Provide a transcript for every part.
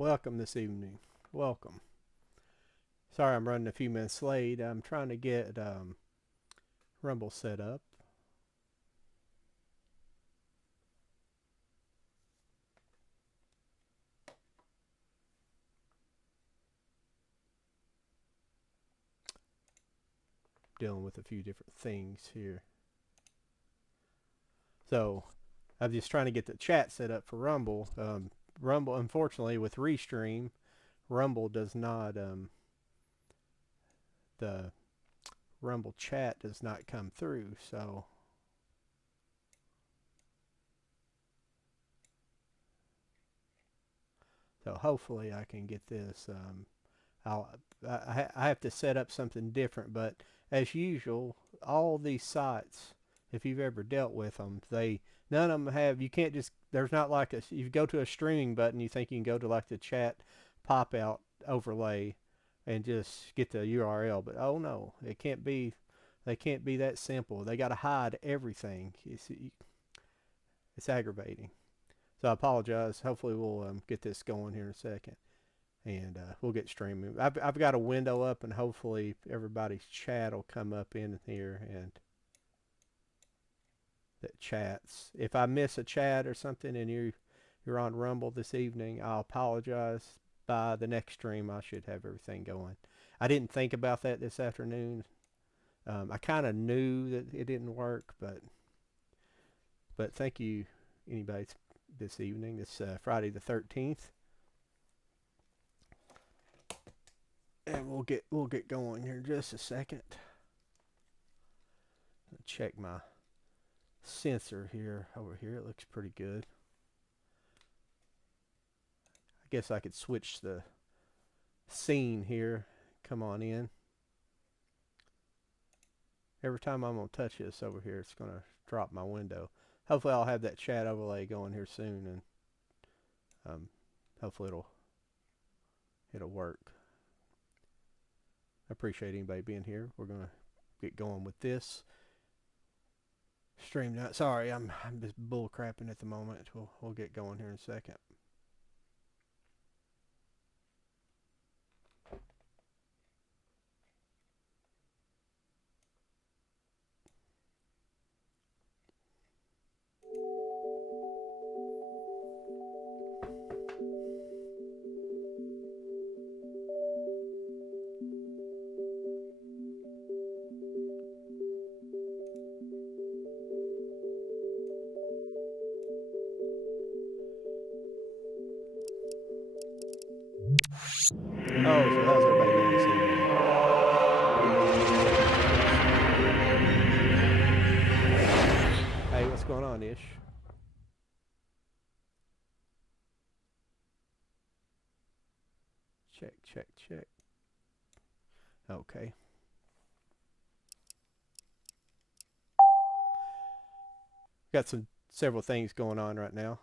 welcome this evening. Welcome. Sorry I'm running a few minutes late. I'm trying to get Rumble set up. Dealing with a few different things here. So I'm just trying to get the chat set up for Rumble. Rumble, unfortunately, with Restream, Rumble does not, the Rumble chat does not come through. So hopefully I can get this. I have to set up something different, but as usual, all these sites, if you've ever dealt with them, none of them have. You can't just. There's not like a. You go to a streaming button, you think you can go to like the chat pop out overlay, and just get the URL. But oh no, it can't be. They can't be that simple. They got to hide everything. It's aggravating. So I apologize. Hopefully we'll get this going here in a second, and we'll get streaming. I've got a window up, and hopefully everybody's chat will come up in here and that chats. If I miss a chat or something and you're on Rumble this evening, I'll apologize. By the next stream, I should have everything going. I didn't think about that this afternoon. I kind of knew that it didn't work, but thank you, anybody, this evening. It's Friday the 13th. And we'll get going here in just a second. Check my sensor here over here. It looks pretty good. I guess I could switch the scene here. Come on in. Every time I'm gonna touch this over here, it's gonna drop my window. Hopefully I'll have that chat overlay going here soon, and hopefully it'll work. I appreciate anybody being here. We're gonna get going with this stream now. Sorry, I'm just bull crapping at the moment. We'll get going here in a second. Oh, so how's everybody doing this evening? Hey, what's going on, Ish? Check. Okay. Got several things going on right now.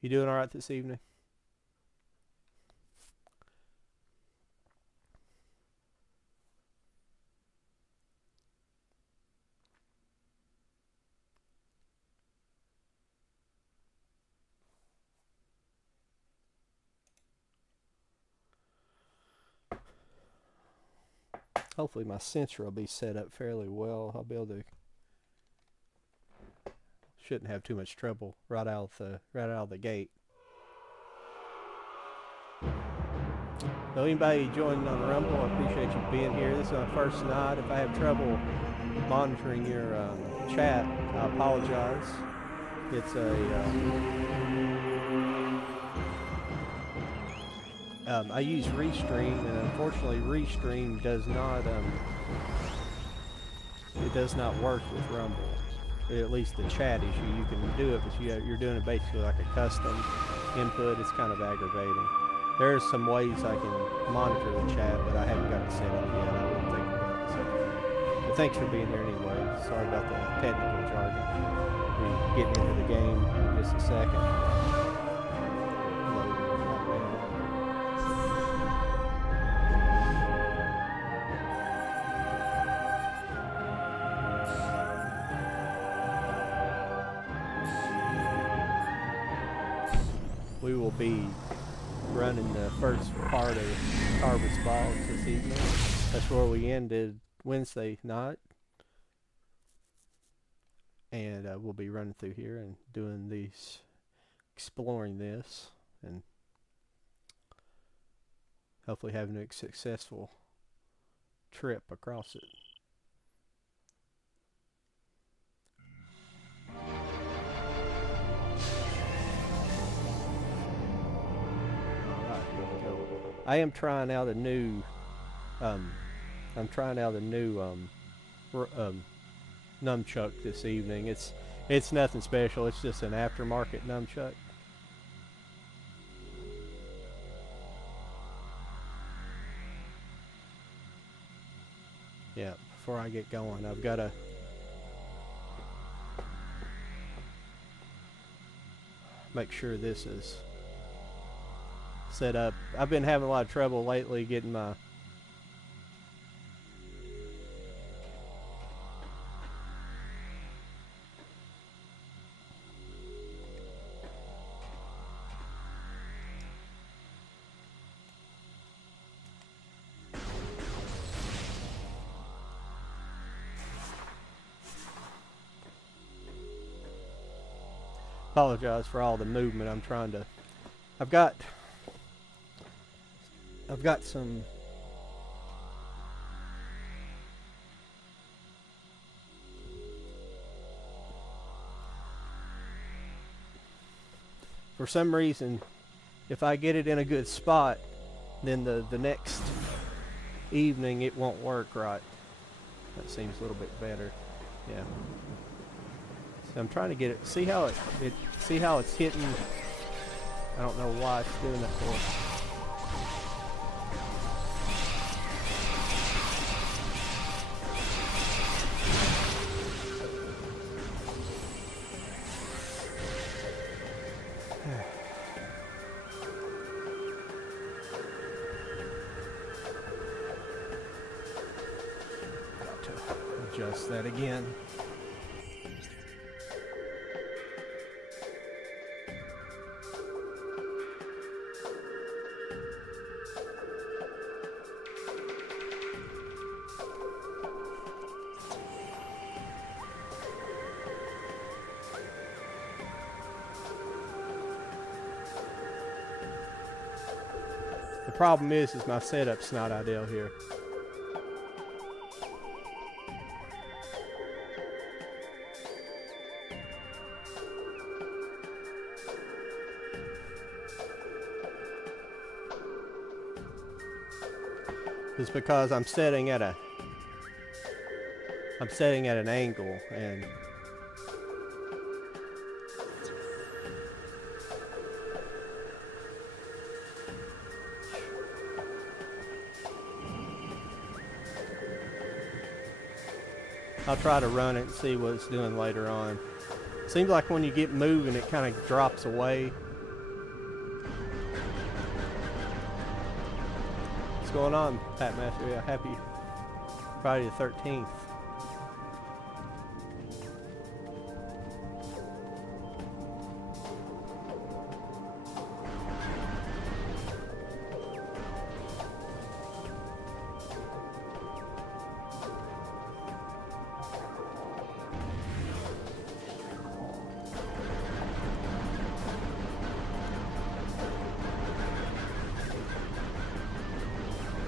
You doing all right this evening? Hopefully my sensor will be set up fairly well. I'll be able to. Shouldn't have too much trouble right out of the gate. So anybody joining on Rumble, I appreciate you being here. This is my first night. If I have trouble monitoring your chat, I apologize. It's I use Restream, and unfortunately Restream does not it does not work with Rumble. At least the chat issue, you can do it, but you're doing it basically like a custom input. It's kind of aggravating. There's some ways I can monitor the chat, but I haven't got it set up yet. I wouldn't think about it. So. But thanks for being here anyway. Sorry about the technical jargon. We're getting into the game in just a second. We running the first part of Harvest Balls this evening. That's where we ended Wednesday night. And we'll be running through here and doing these, exploring this, and hopefully having a successful trip across it. Alright, here we go. I am trying out a new nunchuck this evening. It's nothing special. It's just an aftermarket nunchuck. Yeah, before I get going, I've got to make sure this is set up. I've been having a lot of trouble lately getting my apologize for all the movement. I'm trying to I've got some for some reason, if I get it in a good spot, then the next evening it won't work right. That seems a little bit better. Yeah. So I'm trying to get it. See how see how it's hitting. I don't know why it's doing it for. Got to adjust that again. The problem is my setup's not ideal here. It's because I'm setting at an angle, and I'll try to run it and see what it's doing later on. Seems like when you get moving, it kind of drops away. What's going on, Pat Master? Yeah, happy Friday the 13th.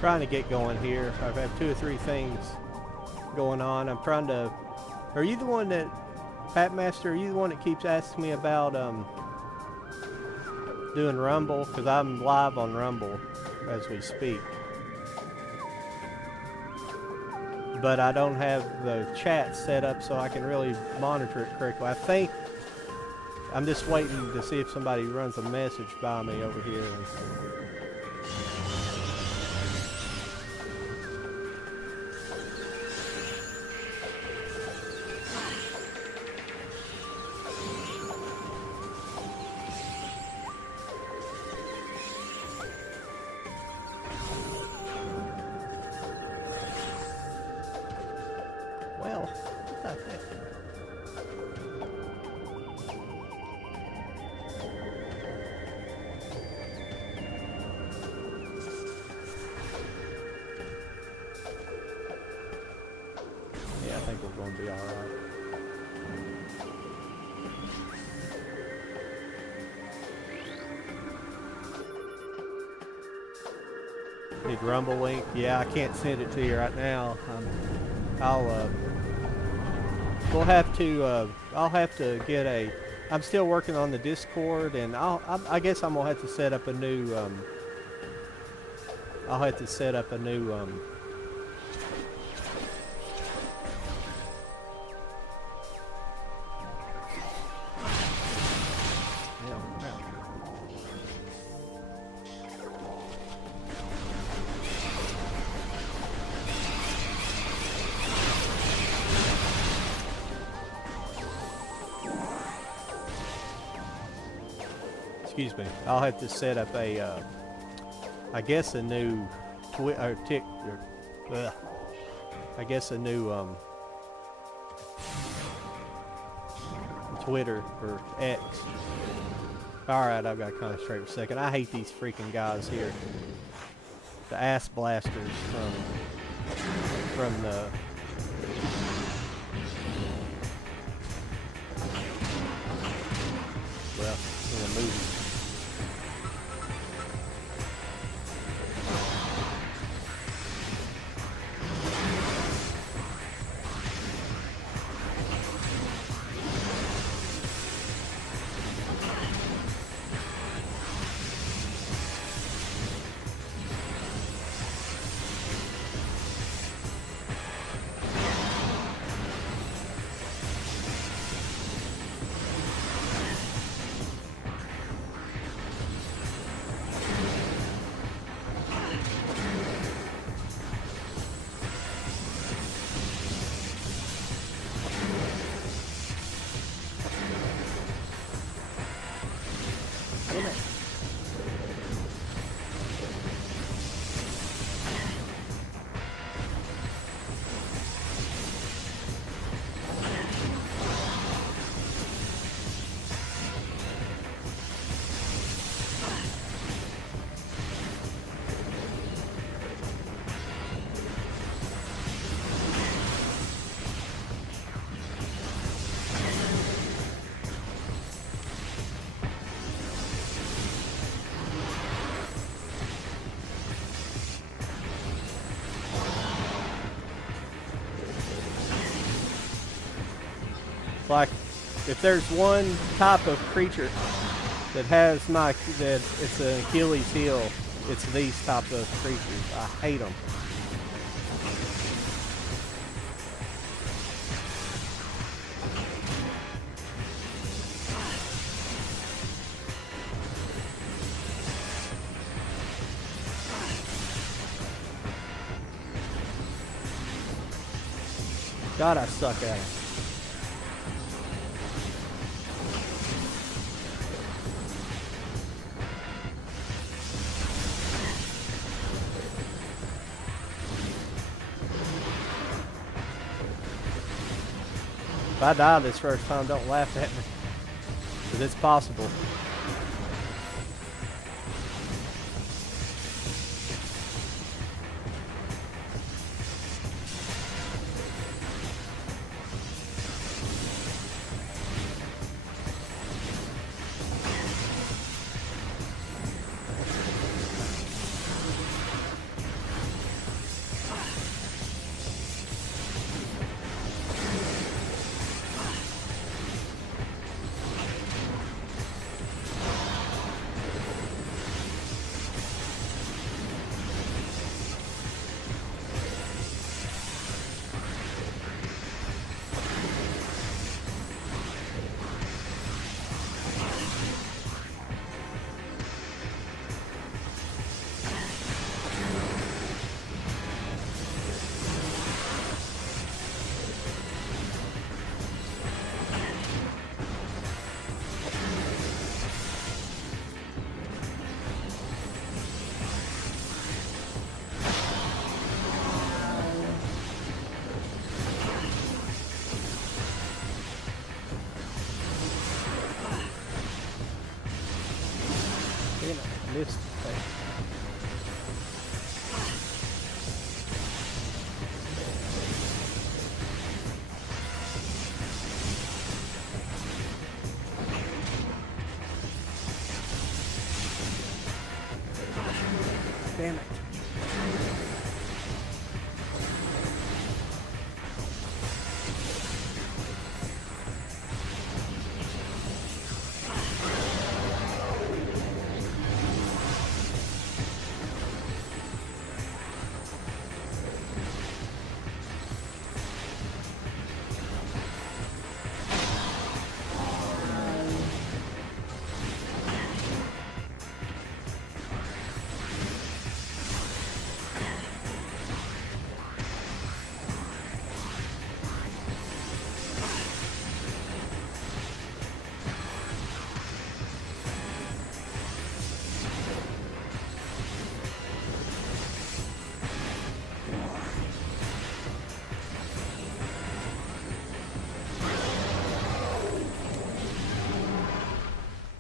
Trying to get going here. I've had 2 or 3 things going on. I'm trying to. Are you the one that, Pat Master? Are you the one that keeps asking me about doing Rumble? Because I'm live on Rumble as we speak, but I don't have the chat set up so I can really monitor it correctly. I think I'm just waiting to see if somebody runs a message by me over here. Well, be alright. Need Rumble link? Yeah, I can't send it to you right now. We'll have to. I'll have to get a. I'm still working on the Discord, and I guess I'm gonna have to set up a new. I'll have to set up a new. Excuse me. I'll have to set up a, I guess a new I guess a new Twitter or X. Alright, I've got to concentrate for a second. I hate these freaking guys here. The ass blasters from the in the movie. Like, if there's one type of creature that has that it's an Achilles heel, it's these type of creatures. I hate them. God, I suck at it. If I die this first time, don't laugh at me, because it's possible. Missed thing. Damn it.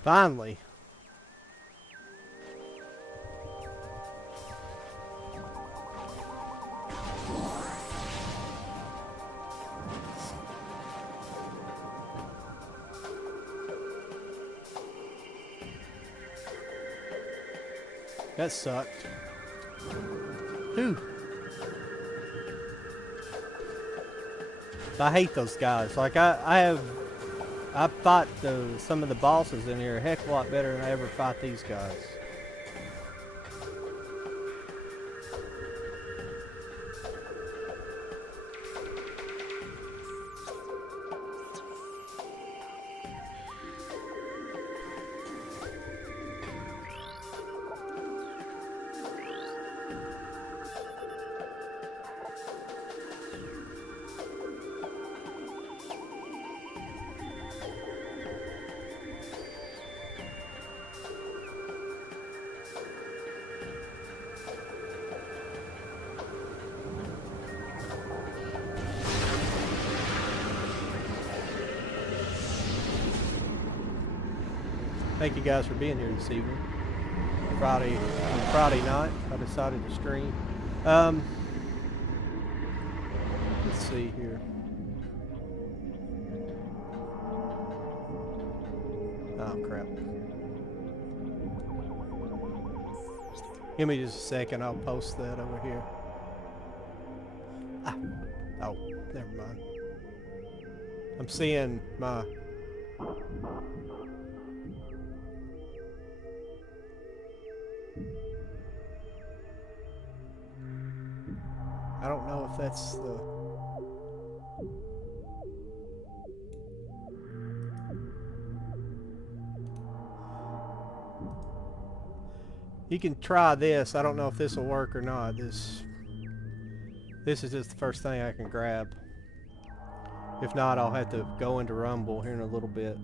Finally. That sucked. Whew. I hate those guys. Like I fight some of the bosses in here a heck of a lot better than I ever fight these guys. Thank you guys for being here this evening. Friday night, I decided to stream. Let's see here. Oh crap. Give me just a second, I'll post that over here. Ah. Oh, never mind. I'm seeing my... I don't know if that's the... You can try this. I don't know if this will work or not. This is just the first thing I can grab. If not, I'll have to go into Rumble here in a little bit.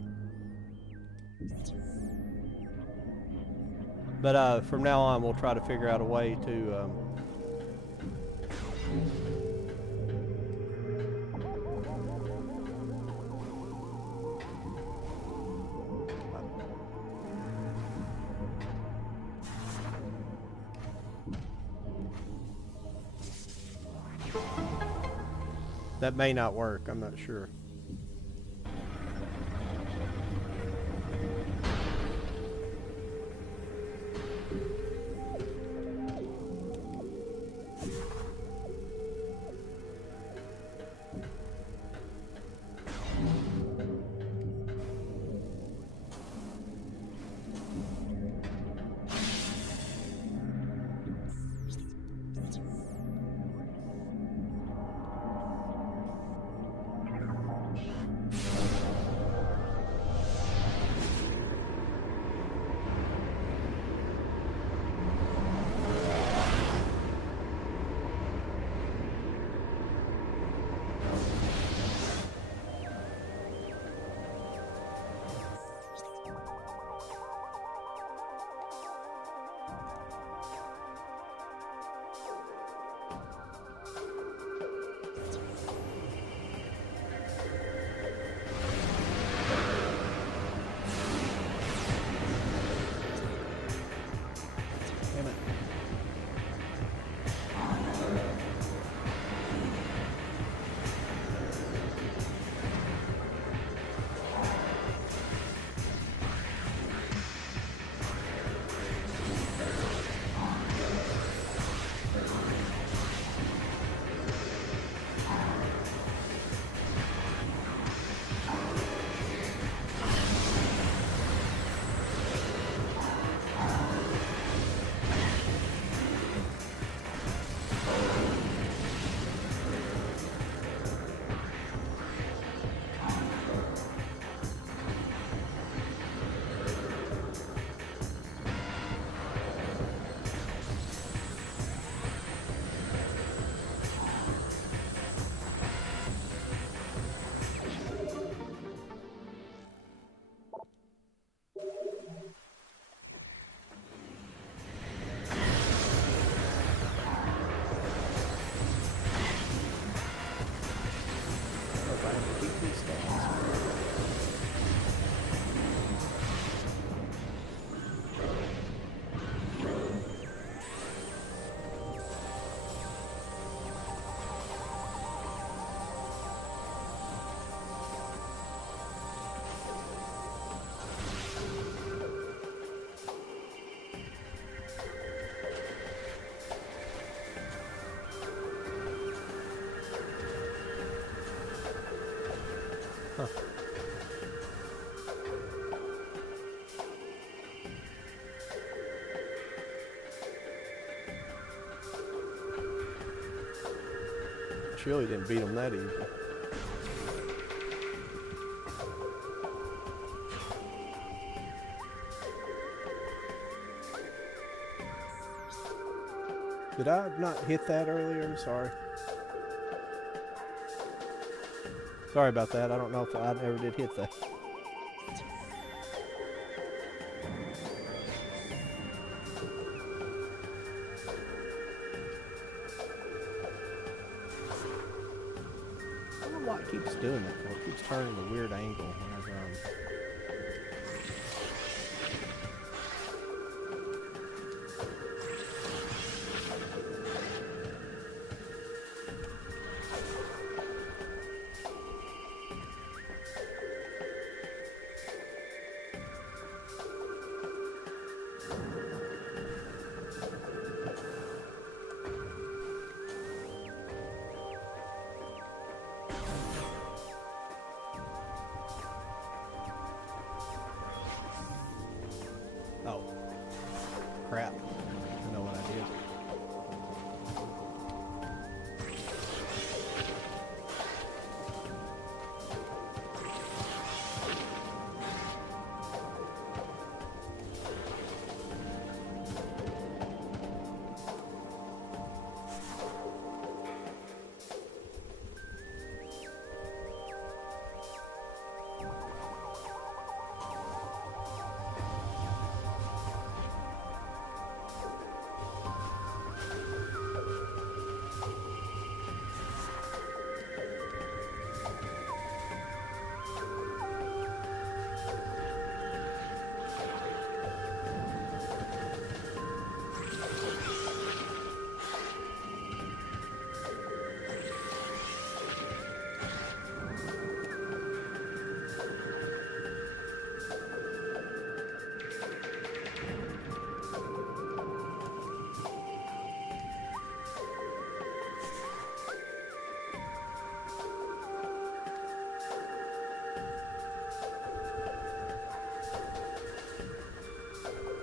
But from now on, we'll try to figure out a way to... that may not work, I'm not sure. surely didn't beat them that easy. Did I not hit that earlier? I'm sorry. Sorry about that. I don't know if I ever did hit that. I don't know why it keeps doing that for. It keeps turning a weird angle whenever I'm... Oh. Crap. I know what I did.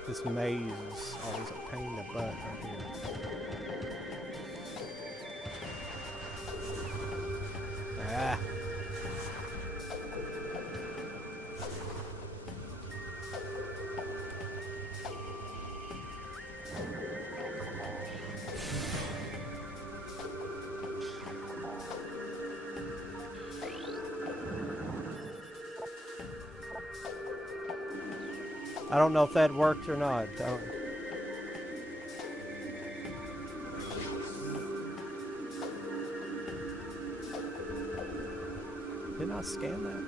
This maze is always a pain in the butt right here. Ah. I don't know if that worked or not. Didn't I scan that?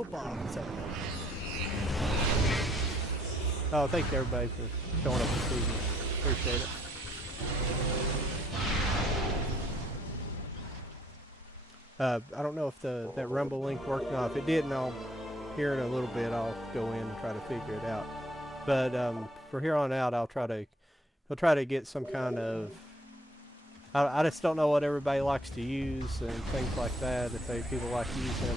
Football. What's up? Oh, thank you everybody for showing up this evening. Appreciate it. I don't know if that Rumble link worked or not. If it didn't, I'll here in a little bit. I'll go in and try to figure it out. But for here on out, I'll try to get some kind of. I just don't know what everybody likes to use and things like that. If people like using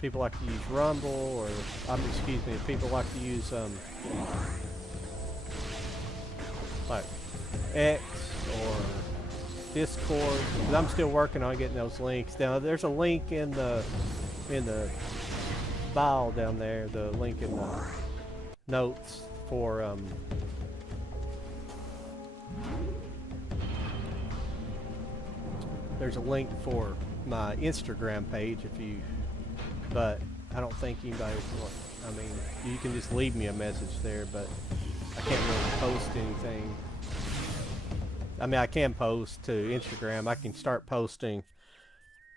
people like to use Rumble, or excuse me, if people like to use like X or Discord, because I'm still working on getting those links. Now there's a link in the file down there, the link in the notes for there's a link for my Instagram page but I don't think anybody I mean, you can just leave me a message there, but I can't really post anything. I mean, I can post to Instagram. I can start posting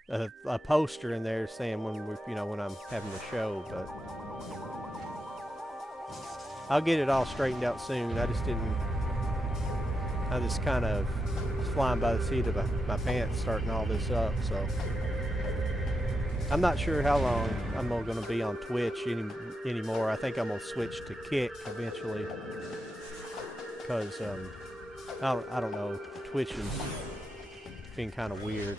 a poster in there saying when when I'm having the show, but I'll get it all straightened out soon. I just kind of flying by the seat of my pants starting all this up, so I'm not sure how long I'm going to be on Twitch anymore. I think I'm going to switch to Kick eventually, because I don't know, Twitch is being kind of weird.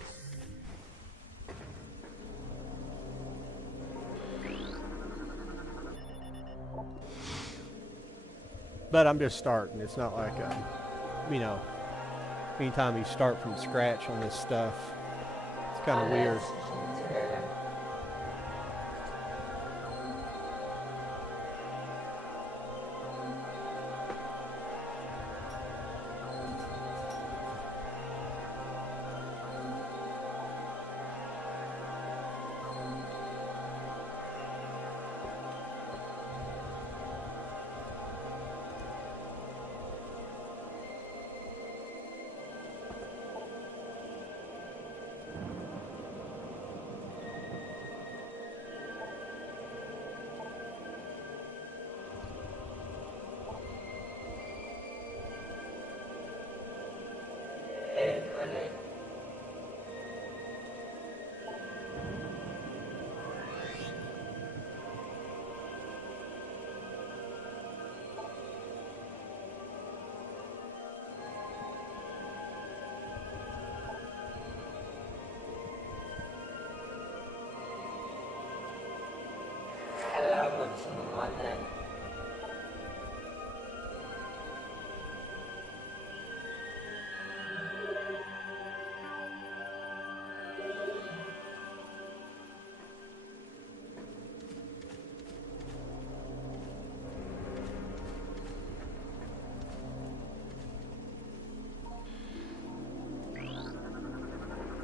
But I'm just starting. It's not like anytime you start from scratch on this stuff, it's kind of weird.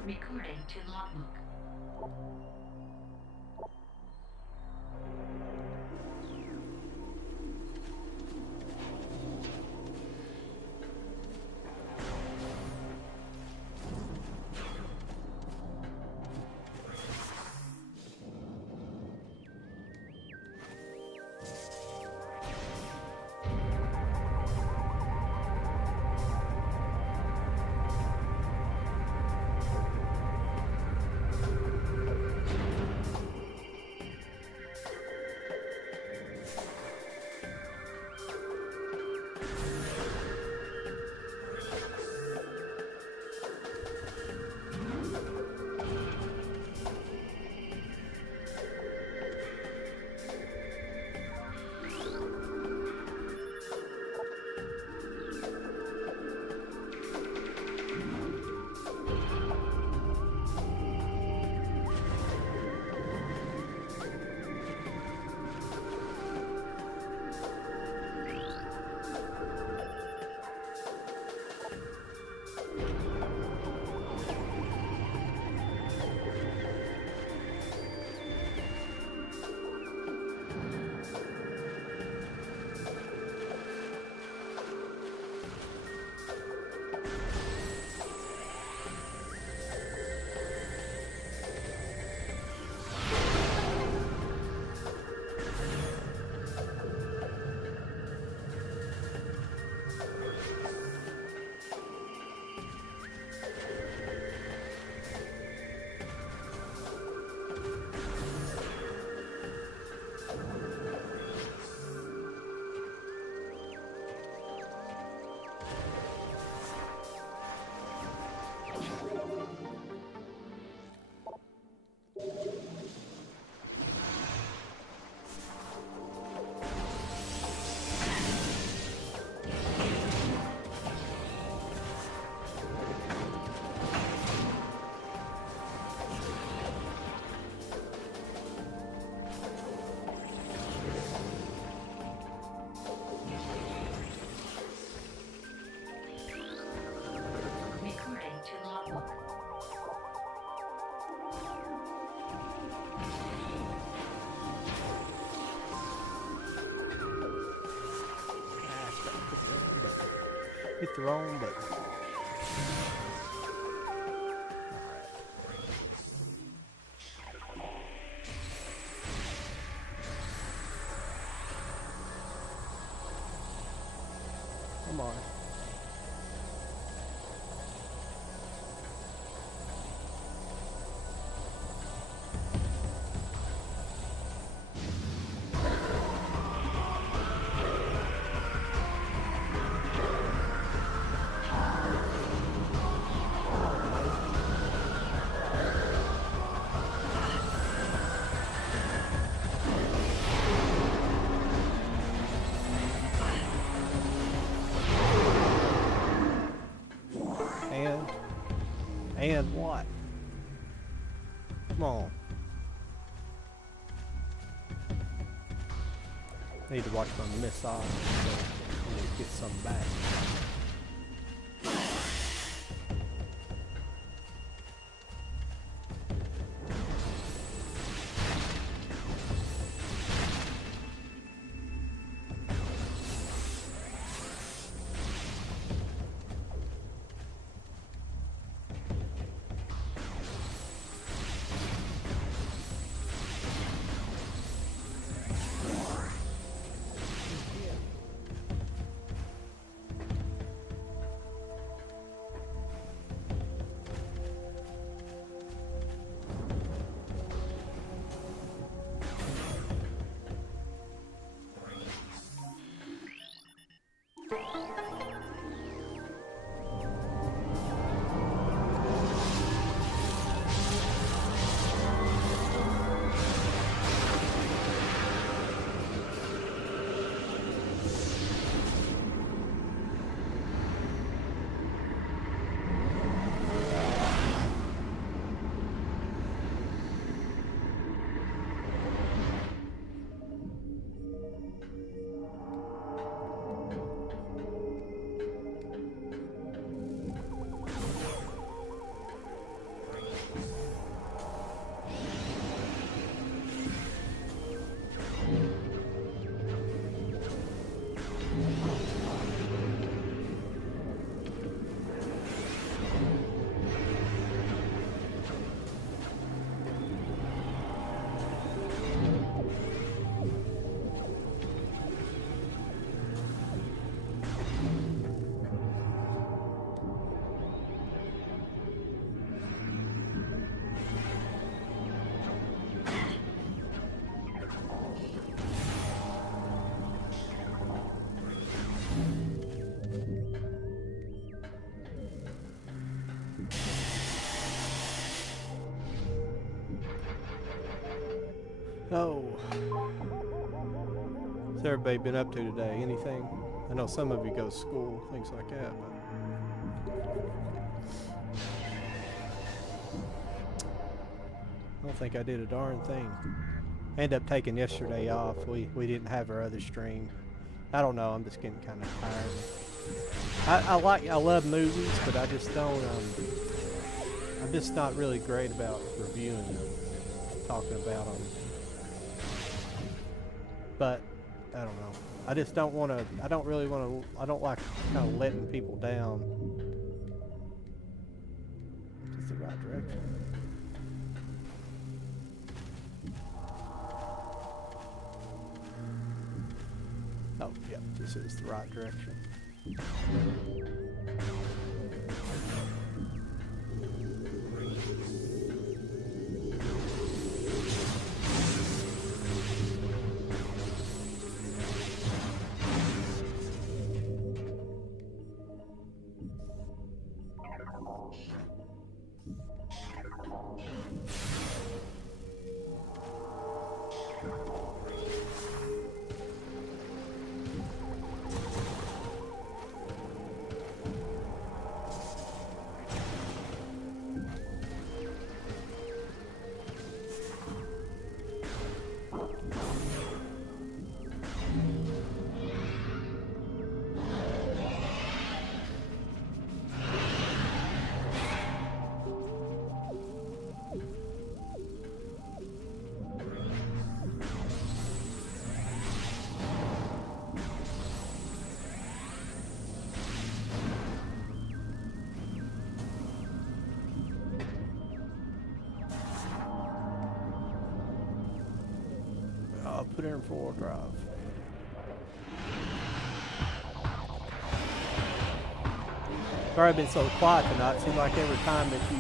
Recording to logbook. Hit the wrong button. Come on. And what? Come on. Need to watch my missile so I need to get some back. Oh. What's everybody been up to today? Anything? I know some of you go to school, things like that, but I don't think I did a darn thing. I ended up taking yesterday off. We didn't have our other stream. I don't know, I'm just getting kind of tired. I love movies, but I just don't, I'm just not really great about reviewing them, talking about them. But, I don't know. I just don't want to, I don't really want to, I don't like kind of letting people down. Is this the right direction? Oh, yeah, this is the right direction. put it in 4-wheel drive. Sorry I've been so quiet tonight. It seems like every time that you...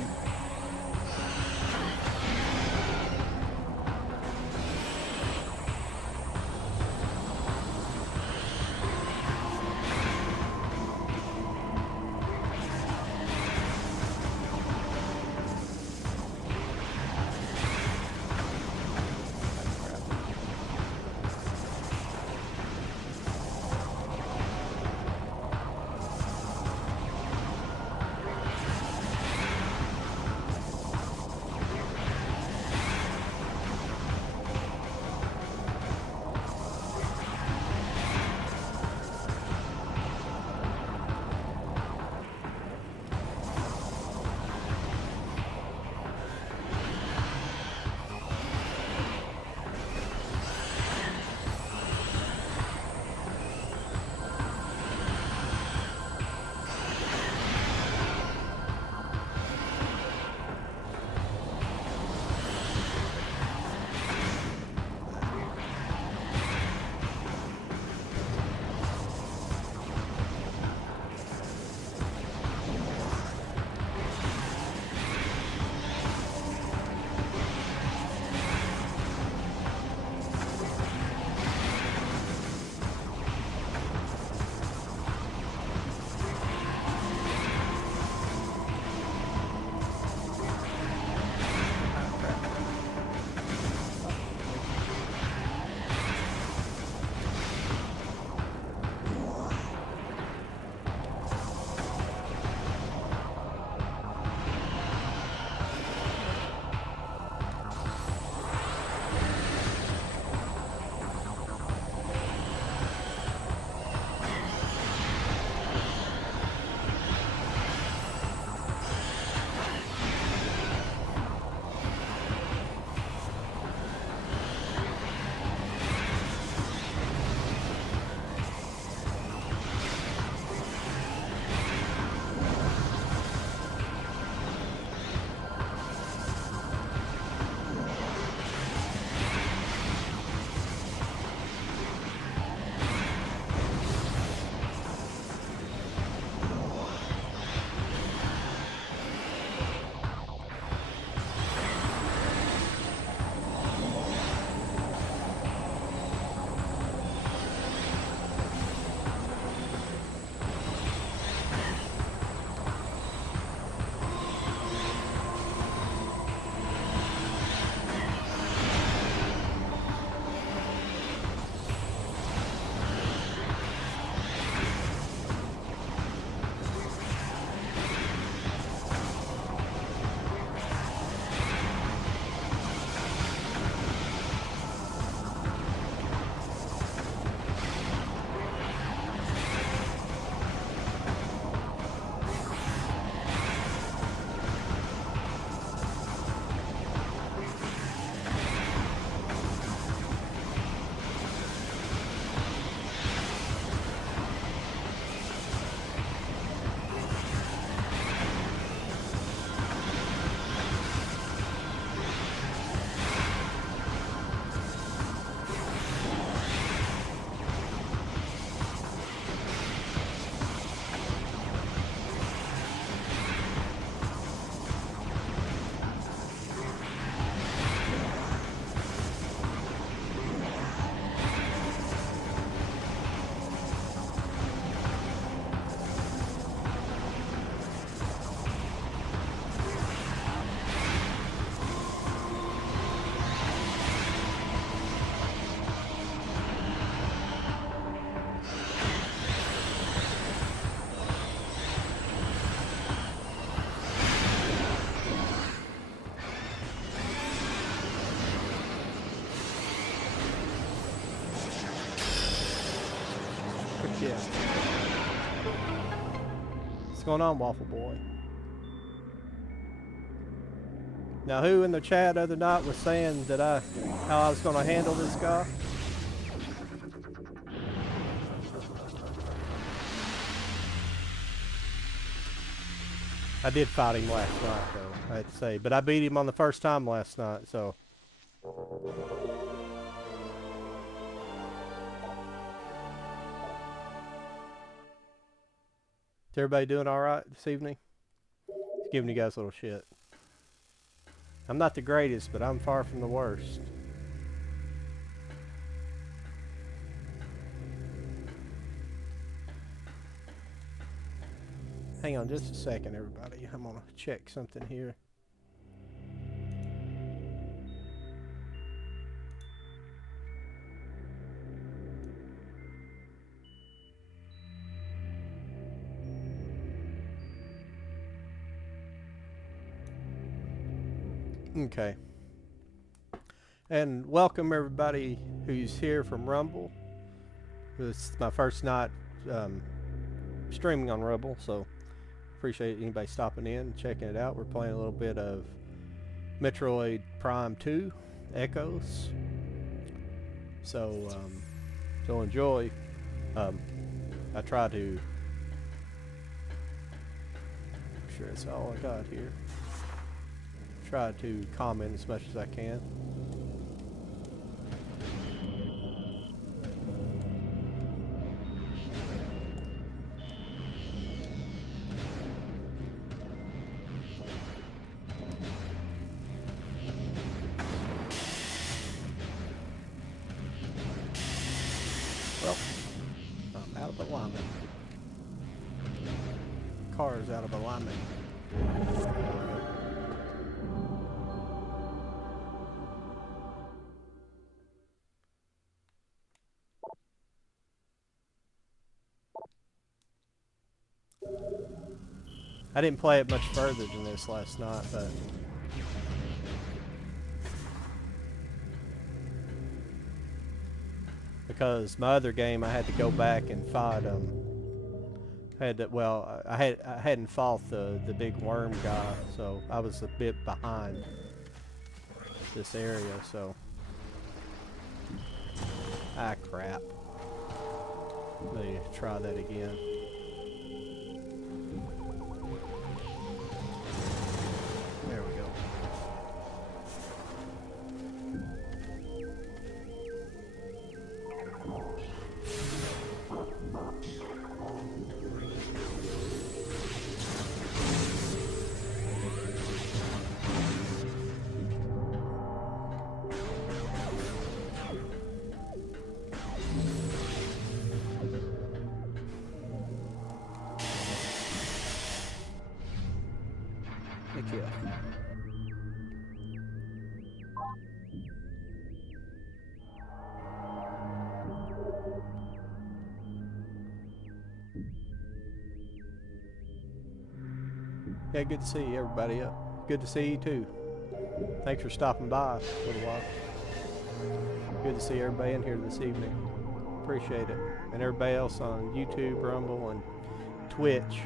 Yeah. What's going on, Waffle Boy? Now, who in the chat the other night was saying that how I was going to handle this guy? I did fight him last night, though, I had to say. But I beat him on the first time last night, so... Is everybody doing all right this evening? Just giving you guys a little shit. I'm not the greatest, but I'm far from the worst. Hang on just a second, everybody. I'm gonna check something here. Okay. And welcome everybody who's here from Rumble. This is my first night streaming on Rumble, so appreciate anybody stopping in and checking it out. We're playing a little bit of Metroid Prime 2 Echoes. So enjoy. I try to make sure it's all I got here. Try to comment as much as I can. Well, I'm out of alignment. Car is out of alignment. I didn't play it much further than this last night, but because my other game I had to go back and fight I hadn't fought the big worm guy, so I was a bit behind this area, so crap. Let me try that again. There we go. Thank you. Yeah, good to see everybody up. Good to see you too. Thanks for stopping by a little while. Good to see everybody in here this evening. Appreciate it. And everybody else on YouTube, Rumble, and Twitch.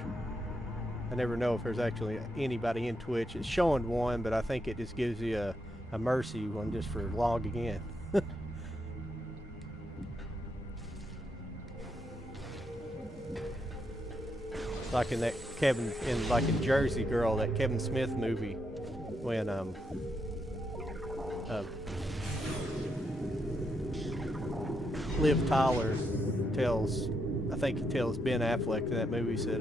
I never know if there's actually anybody in Twitch. It's showing one, but I think it just gives you a mercy one just for logging in. Like in that in Jersey Girl, that Kevin Smith movie, when Liv Tyler tells, I think he tells Ben Affleck in that movie, said,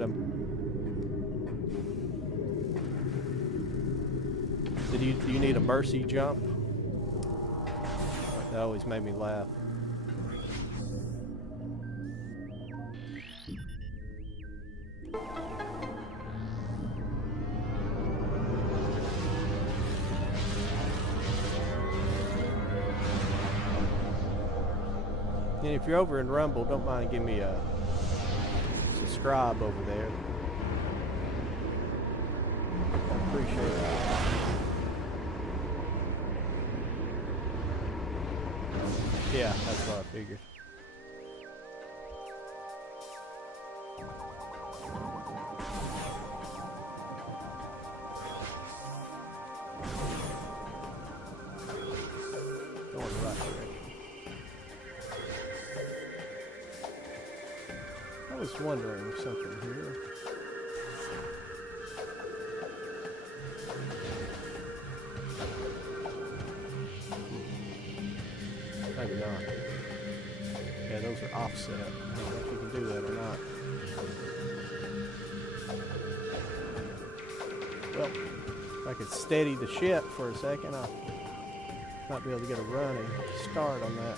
do you need a mercy jump? That always made me laugh. And if you're over in Rumble, don't mind giving me a subscribe over there. I appreciate it. Yeah, that's what I figured. Going the right direction. I was wondering something here. Maybe not. Yeah, those are offset. I don't know if you can do that or not. Well, if I could steady the ship for a second, I might be able to get a running start on that.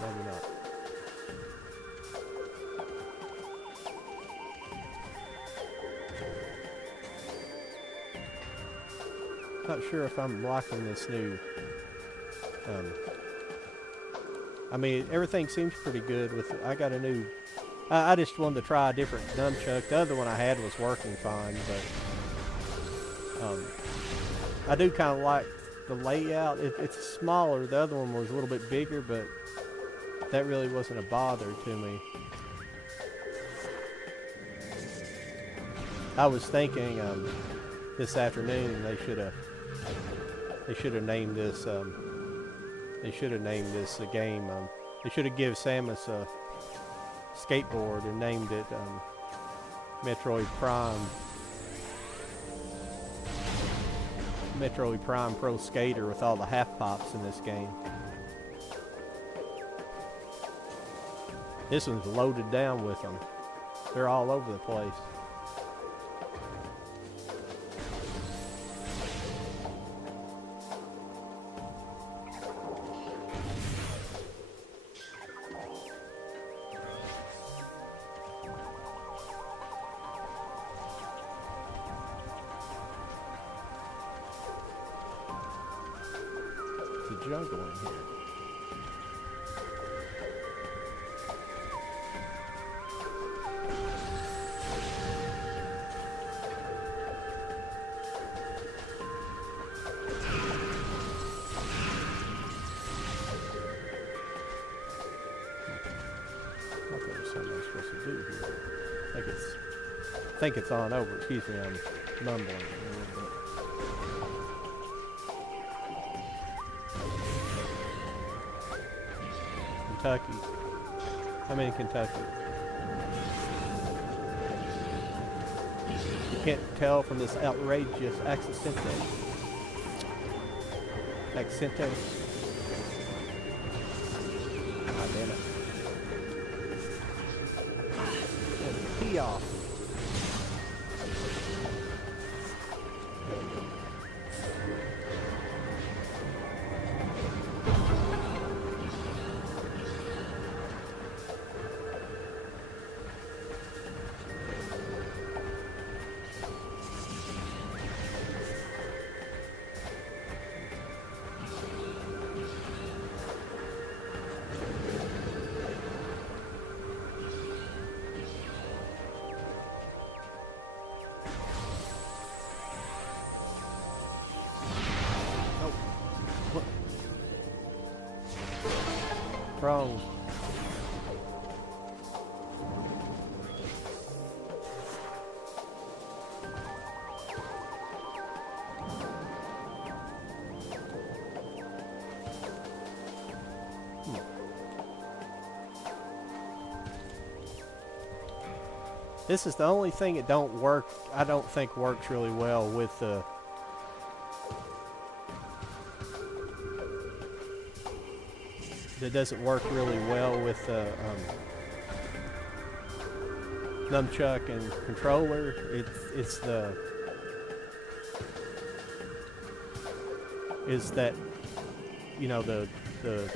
Maybe not. Not sure if I'm liking this new. I mean, everything seems pretty good with. I got a new. I just wanted to try a different nunchuck. The other one I had was working fine, but I do kind of like the layout. It's smaller. The other one was a little bit bigger, but that really wasn't a bother to me. I was thinking this afternoon they should have named this. They should have named this a game. They should have given Samus a skateboard and named it Metroid Prime. Metroid Prime Pro Skater with all the half pops in this game. This one's loaded down with them. They're all over the place. It's a jungle in here. I thought there was something I was supposed to do here. I think it's on over. Excuse me, I'm mumbling a little bit. Kentucky. I'm in Kentucky. You can't tell from this outrageous accent. Ah, damn it. Pee off. Wrong. This is the only thing that don't work. I don't think works really well with the. That doesn't work really well with the nunchuck and controller. It's that the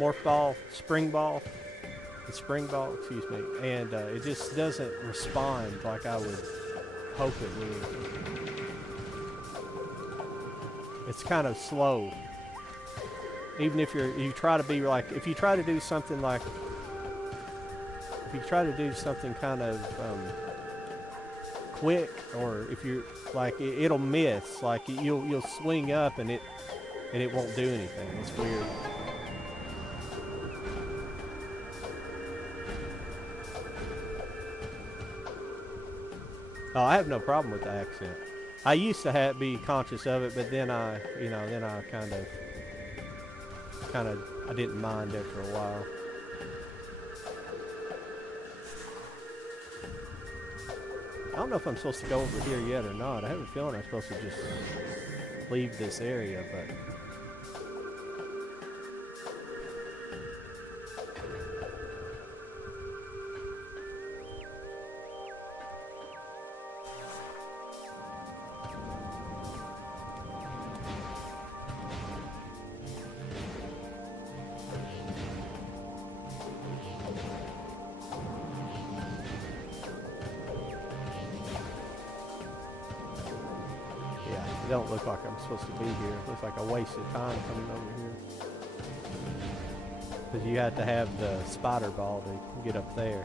morph ball, spring ball, excuse me, and it just doesn't respond like I would hope it would. It's kind of slow. Even if you try to be like, if you try to do something like, if you try to do something kind of quick, or if you like, it'll miss. Like you'll swing up and it won't do anything. It's weird. Oh, I have no problem with the accent. I used to be conscious of it, but then I I didn't mind after a while. I don't know if I'm supposed to go over here yet or not. I have a feeling I'm supposed to just leave this area, but It don't look like I'm supposed to be here. It looks like a waste of time coming over here. Because you have to have the spider ball to get up there.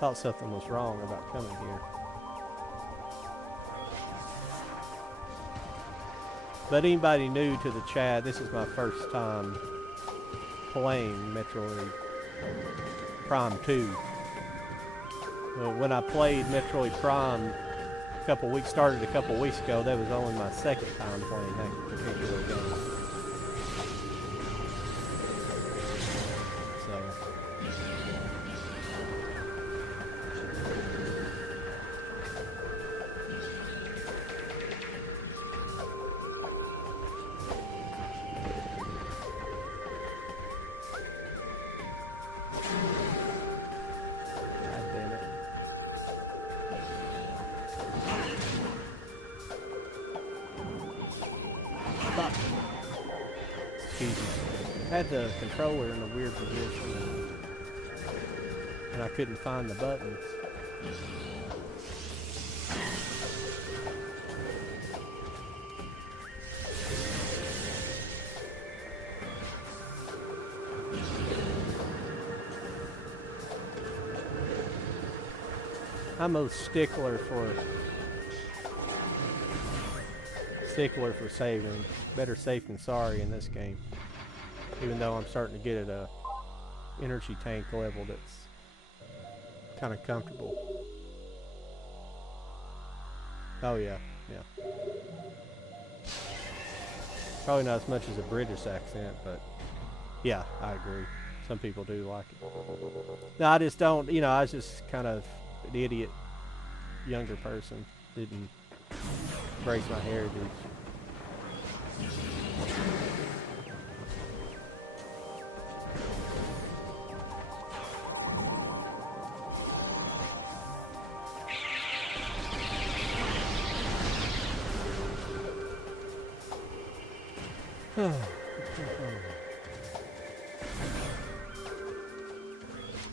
Thought something was wrong about coming here. But anybody new to the chat, this is my first time playing Metroid Prime 2. Well, when I played Metroid Prime started a couple weeks ago, that was only my second time playing that particular game. So God damn it. Fuck. Excuse me. I had the controller in a weird position and I couldn't find the buttons. I'm a stickler for saving. Better safe than sorry in this game. Even though I'm starting to get at a energy tank level that's kind of comfortable. Oh yeah, yeah. Probably not as much as a British accent, but yeah, I agree. Some people do like it. No, I just don't, I was just kind of an idiot younger person. Didn't embrace my heritage.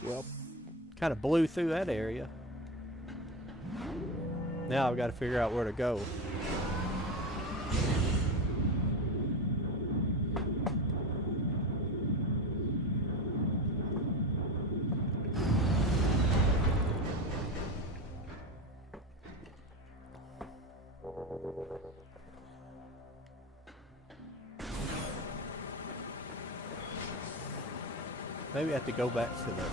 Well, kind of blew through that area. Now I've got to figure out where to go. Maybe I have to go back to the...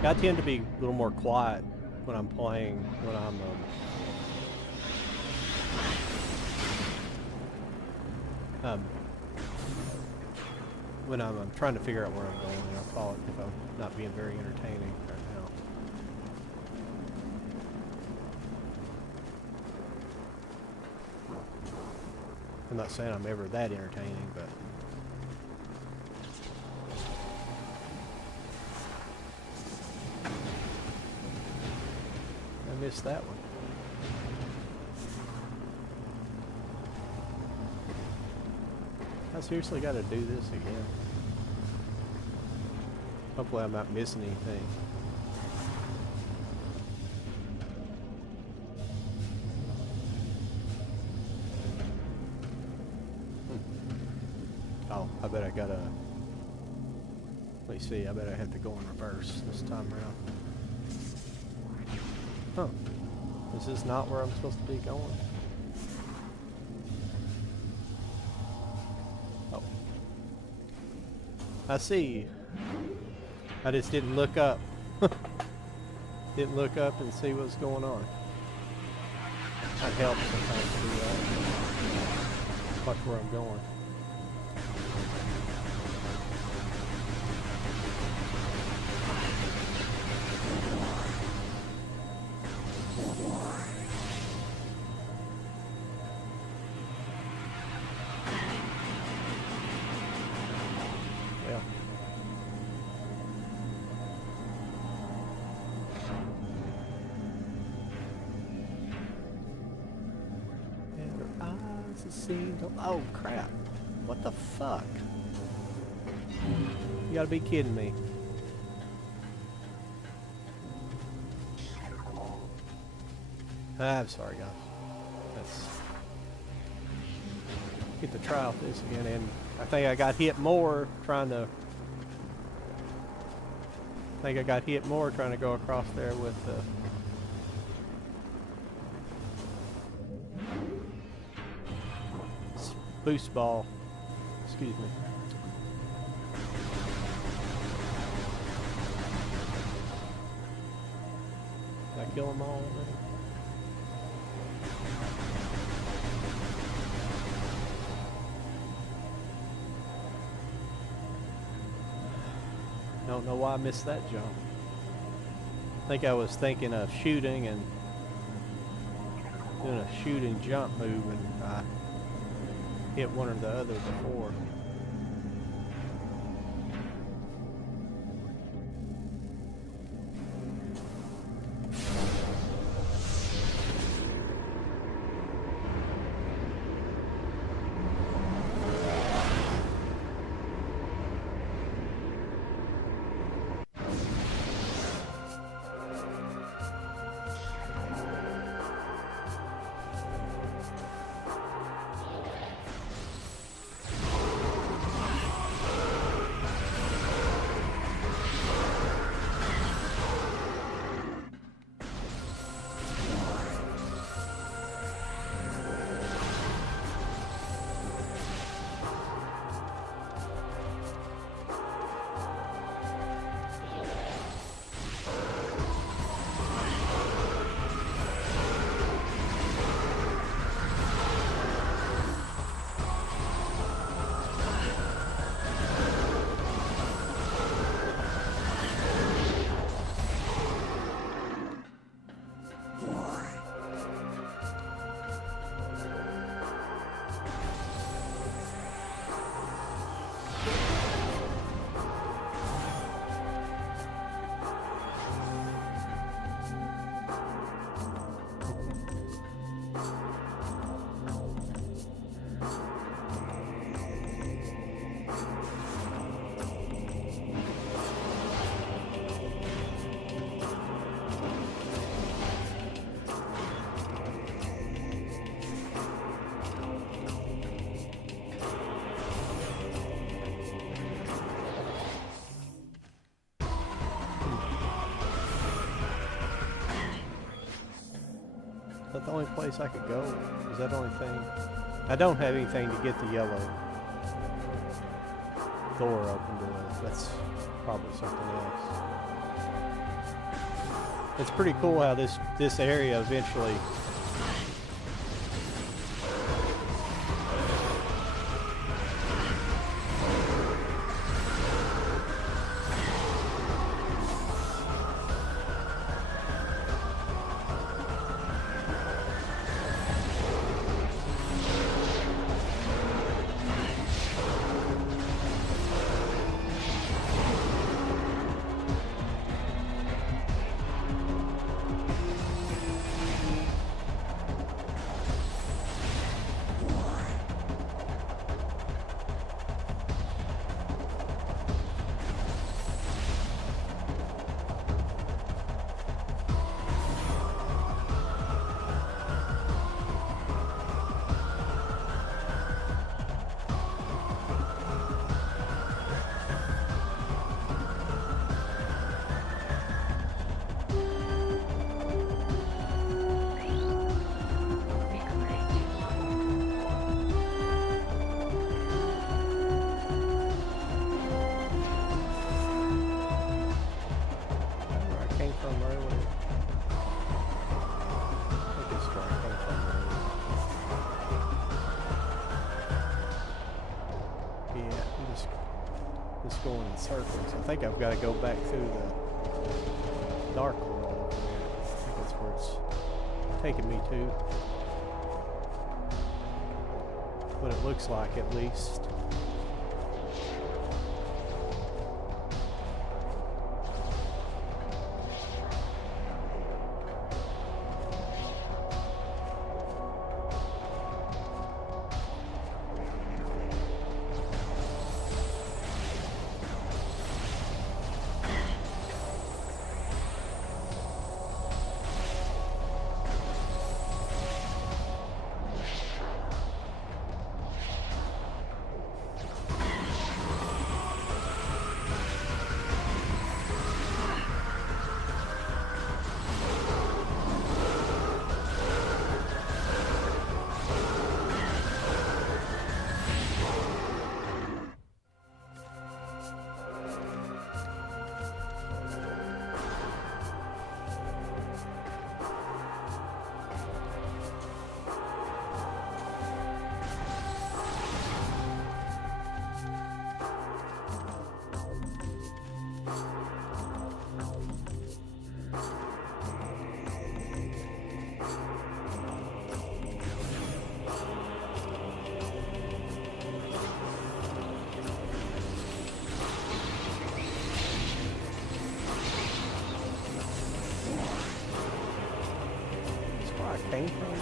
I tend to be a little more quiet when I'm playing, when I'm when I'm trying to figure out where I'm going, and I'll call it if I'm not being very entertaining right now. I'm not saying I'm ever that entertaining, but I missed that one. I seriously got to do this again. Hopefully I'm not missing anything. Oh, I bet I gotta... Let me see, I bet I have to go in reverse this time around. Huh. Is this not where I'm supposed to be going? Oh. I see. I just didn't look up. Didn't look up and see what's going on. That helps sometimes to do that. Watch where I'm going. Well. And her eyes have seen the... Oh, crap. What the fuck? You gotta be kidding me. I'm sorry, guys. Let's get to try out this again, and I think I got hit more trying to... I think I got hit more trying to go across there with the... boost ball. Excuse me. Did I kill them all already? Don't know why I missed that jump. I think I was thinking of shooting and doing a shooting jump move, and I hit one or the other before. Is that the only place I could go? Is that the only thing? I don't have anything to get the yellow door open to it. That's probably something else. It's pretty cool how this area eventually going in circles. I think I've got to go back through the dark world over there. I think that's where it's taking me to. What it looks like, at least. Came from?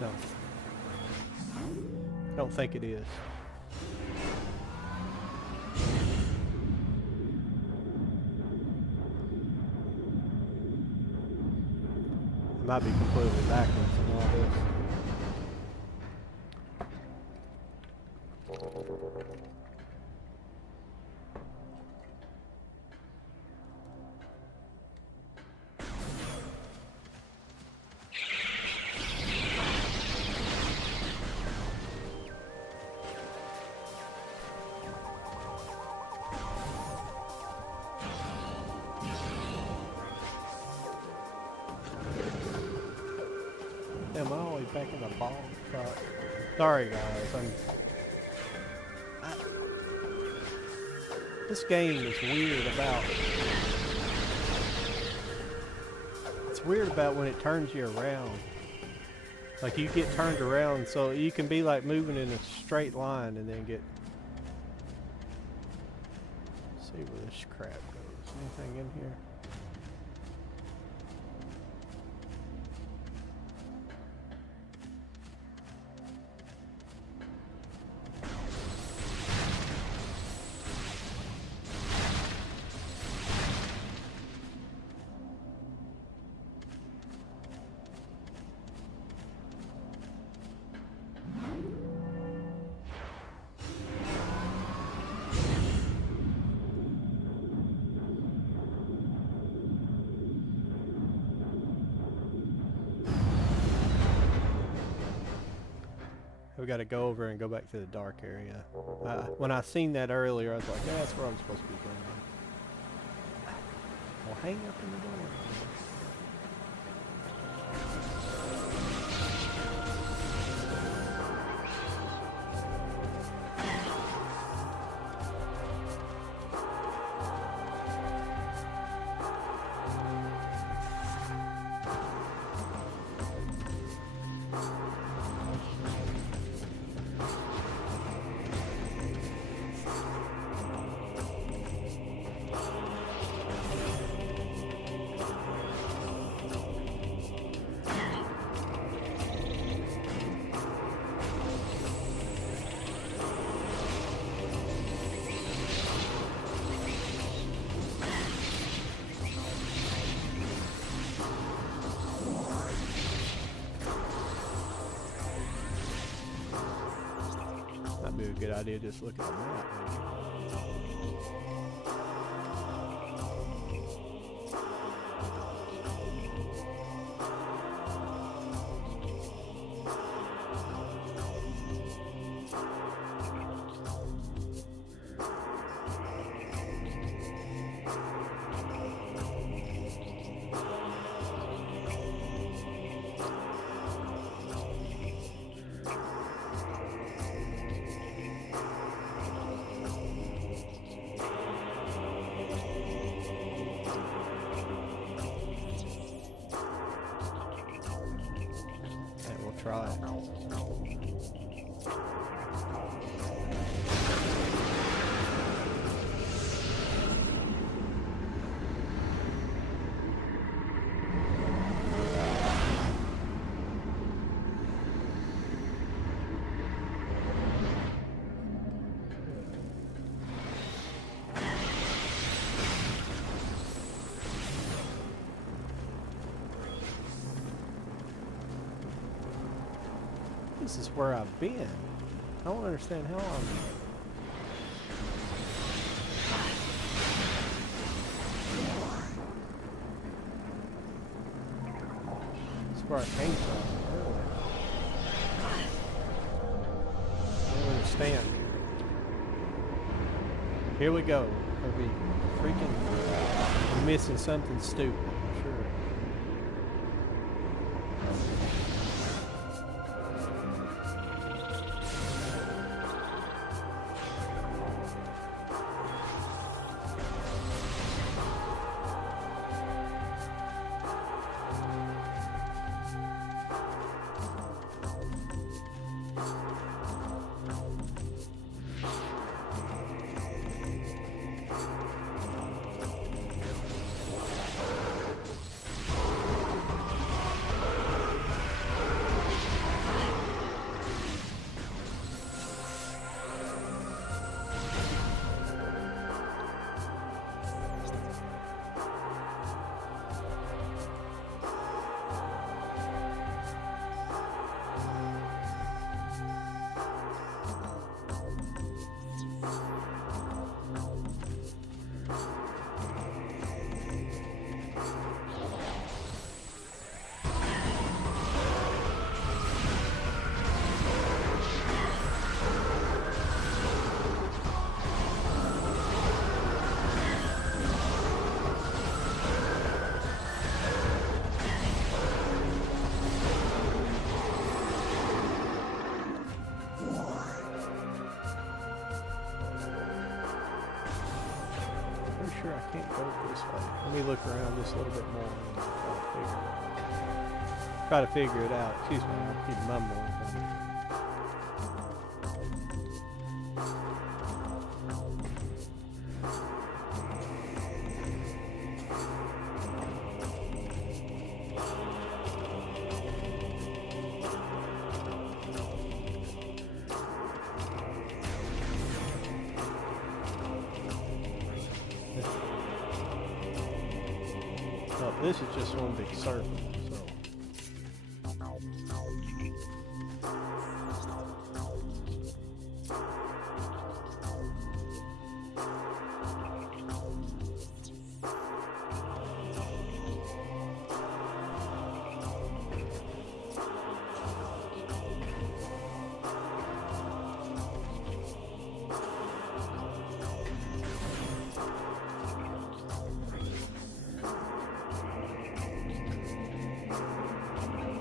No. I don't think it is. It might be completely backwards in all this. Am I always back in the ball truck? Sorry guys, this game is weird about... It's weird about when it turns you around. Like you get turned around, so you can be like moving in a straight line and then get... Let's see where this crap goes. Anything in here? We got to go over and go back to the dark area. When I seen that earlier, I was like, yeah, that's where I'm supposed to be going. Well, hang up in the door. That'd be a good idea, just look at the map. try it. This is where I've been. I don't understand how I'm... This is where I came from earlier. I don't understand. Here we go. I'll be freaking missing something stupid, I'm sure. Sure I can't go this way. Let me look around just a little bit more and try to figure it out. Excuse me, I keep mumbling. Oh, this is just one big circle, so.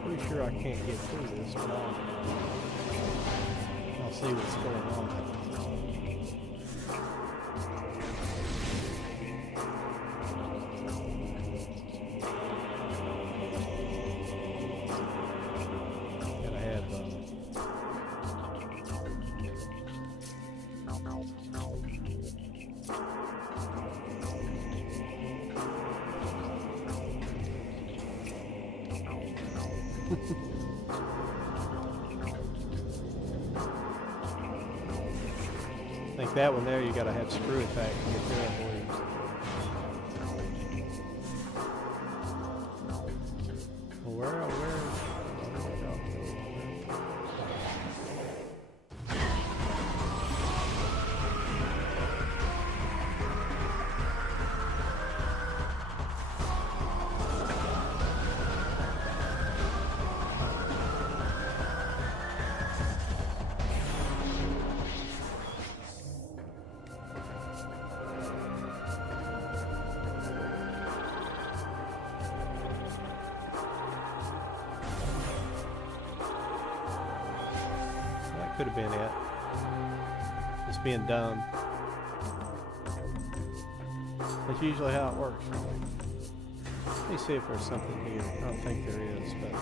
Pretty sure I can't get through this, but I'll see what's going on. Gotta have I think that one there you gotta have screw attack to get there, I believe. Well, where? Could have been it. Just being dumb. That's usually how it works. Let me see if there's something here. I don't think there is, but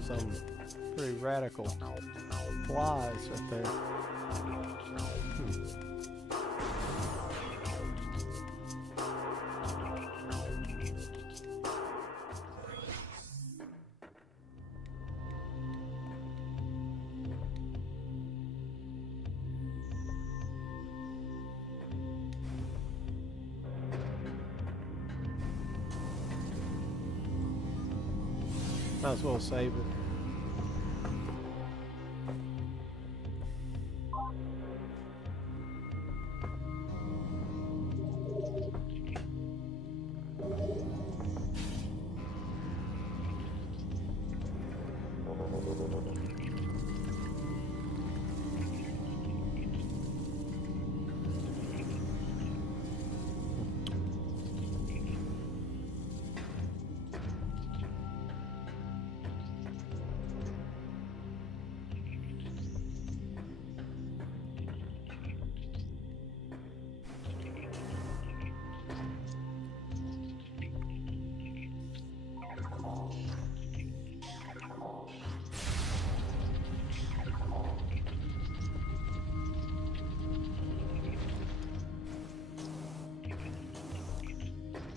those pretty radical flies right there. Might as well save it.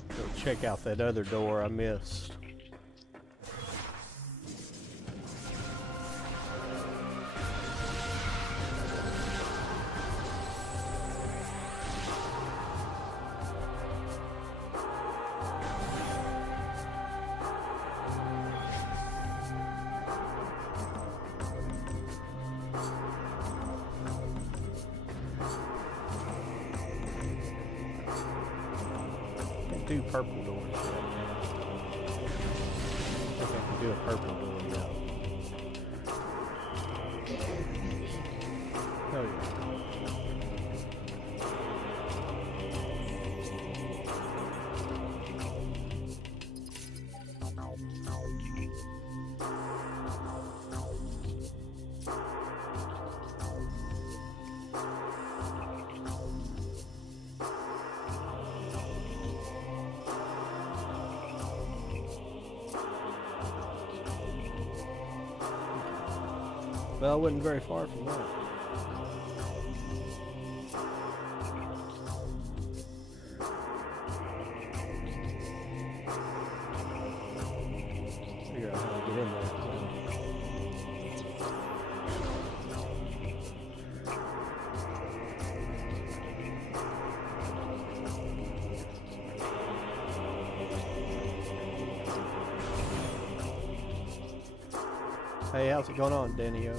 Go check out that other door I missed. Do purple doors right now. I think I can do a purple door, yeah. Oh yeah. Well, I wasn't very far from that. Figure out how to get in there. Hey, how's it going on, Danny-O?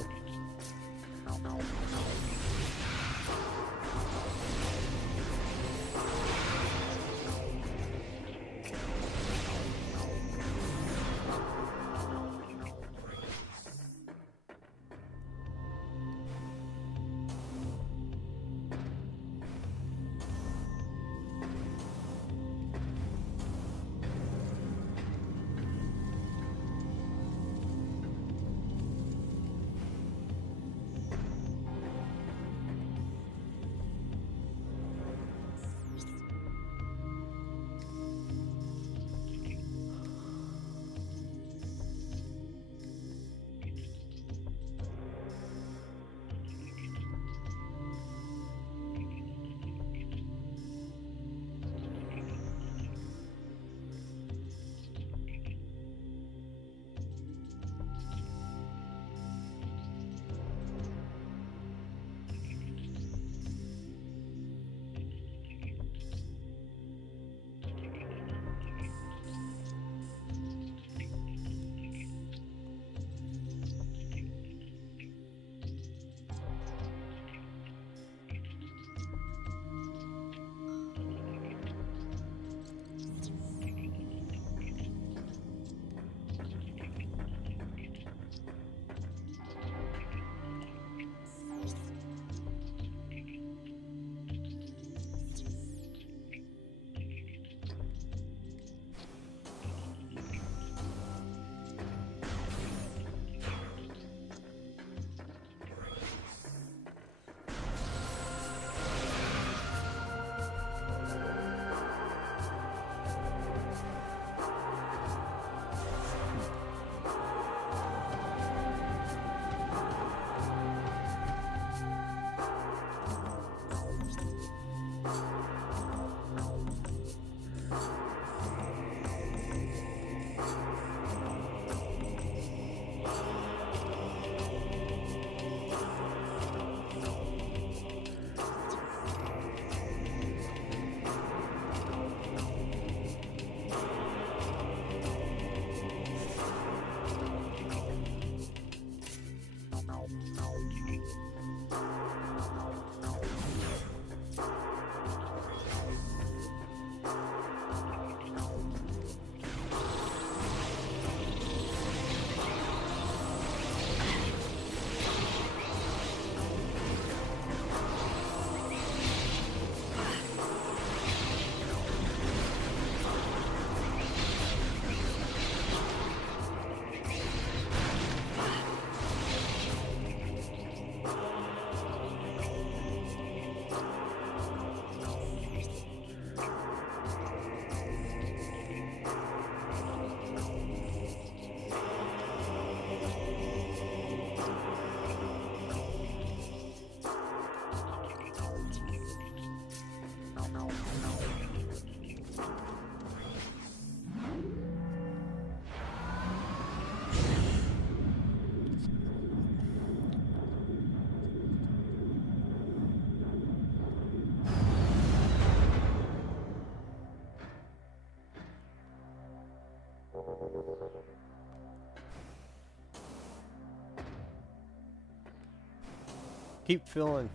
Keep feeling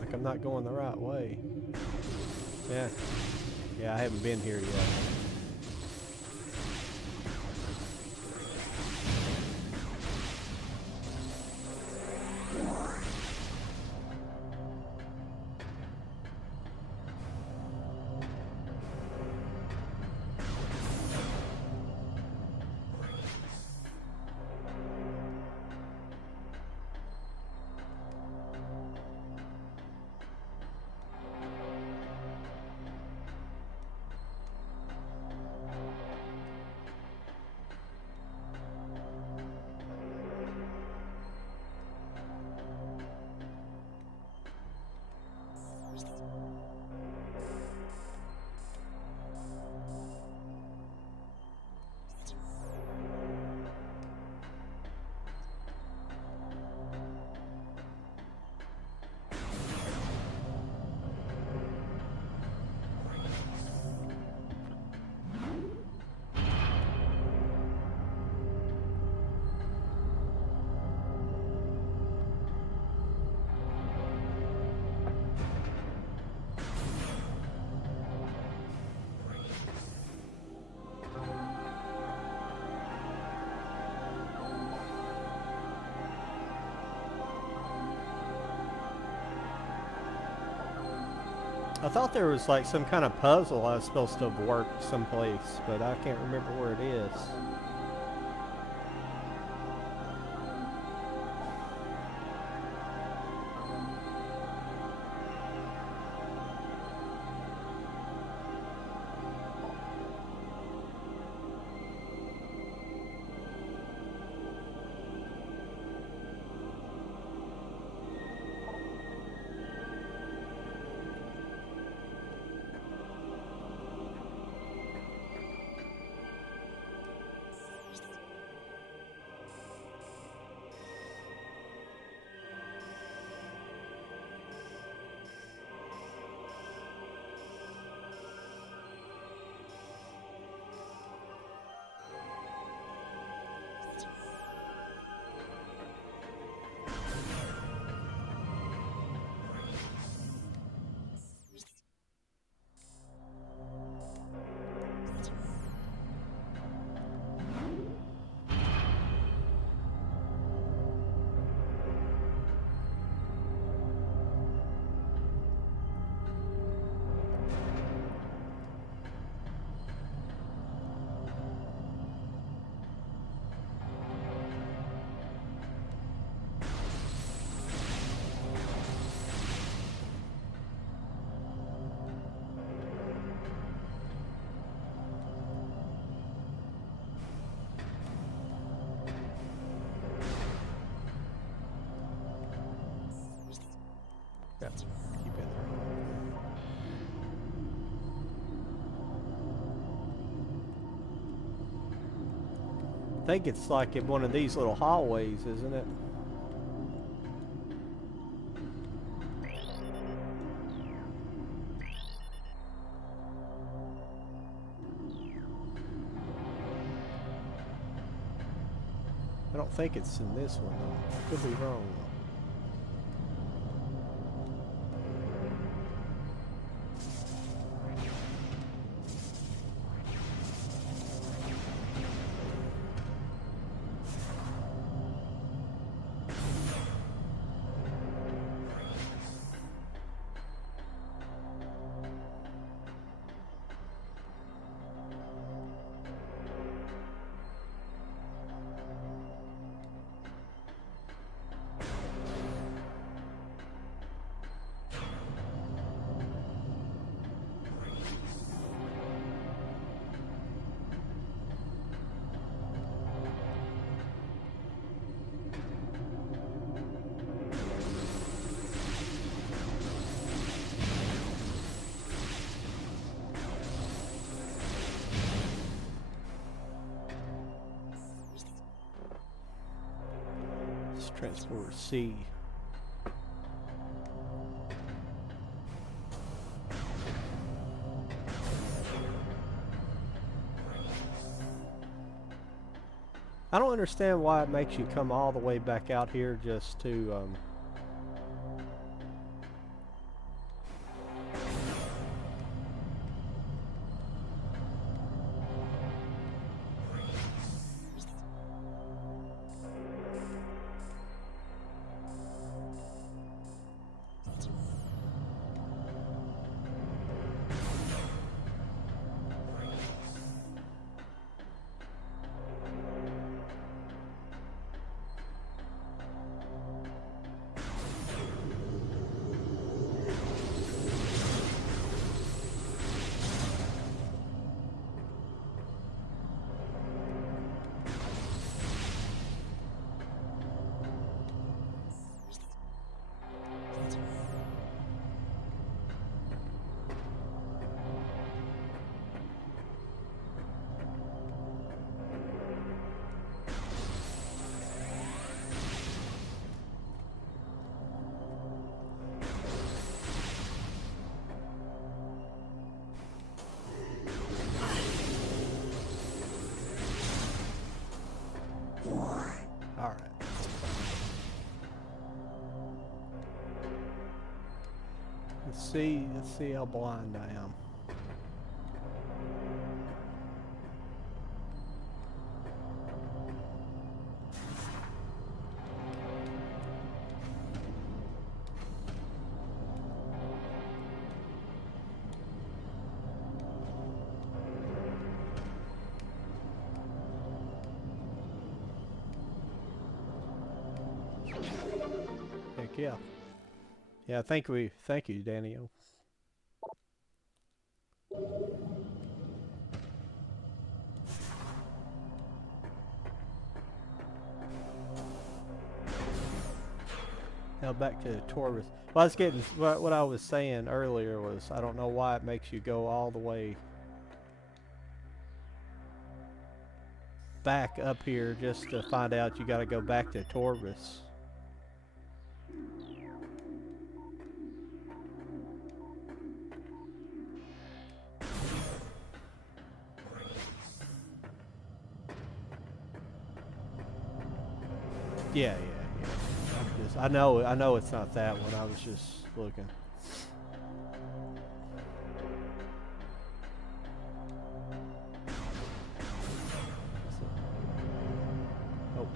like I'm not going the right way. Yeah. Yeah, I haven't been here yet. I thought there was like some kind of puzzle I was supposed to have worked someplace, but I can't remember where it is. Yep, keep in there. I think it's like in one of these little hallways, isn't it? I don't think it's in this one though. Could be wrong though. Transport C. I don't understand why it makes you come all the way back out here just to all right. Let's see how blind I am. Heck yeah. Yeah, thank you, Daniel. Now back to Taurus. Well, I was getting what I was saying earlier was I don't know why it makes you go all the way back up here just to find out you got to go back to Taurus. Yeah, I know it's not that one. I was just looking. Oh,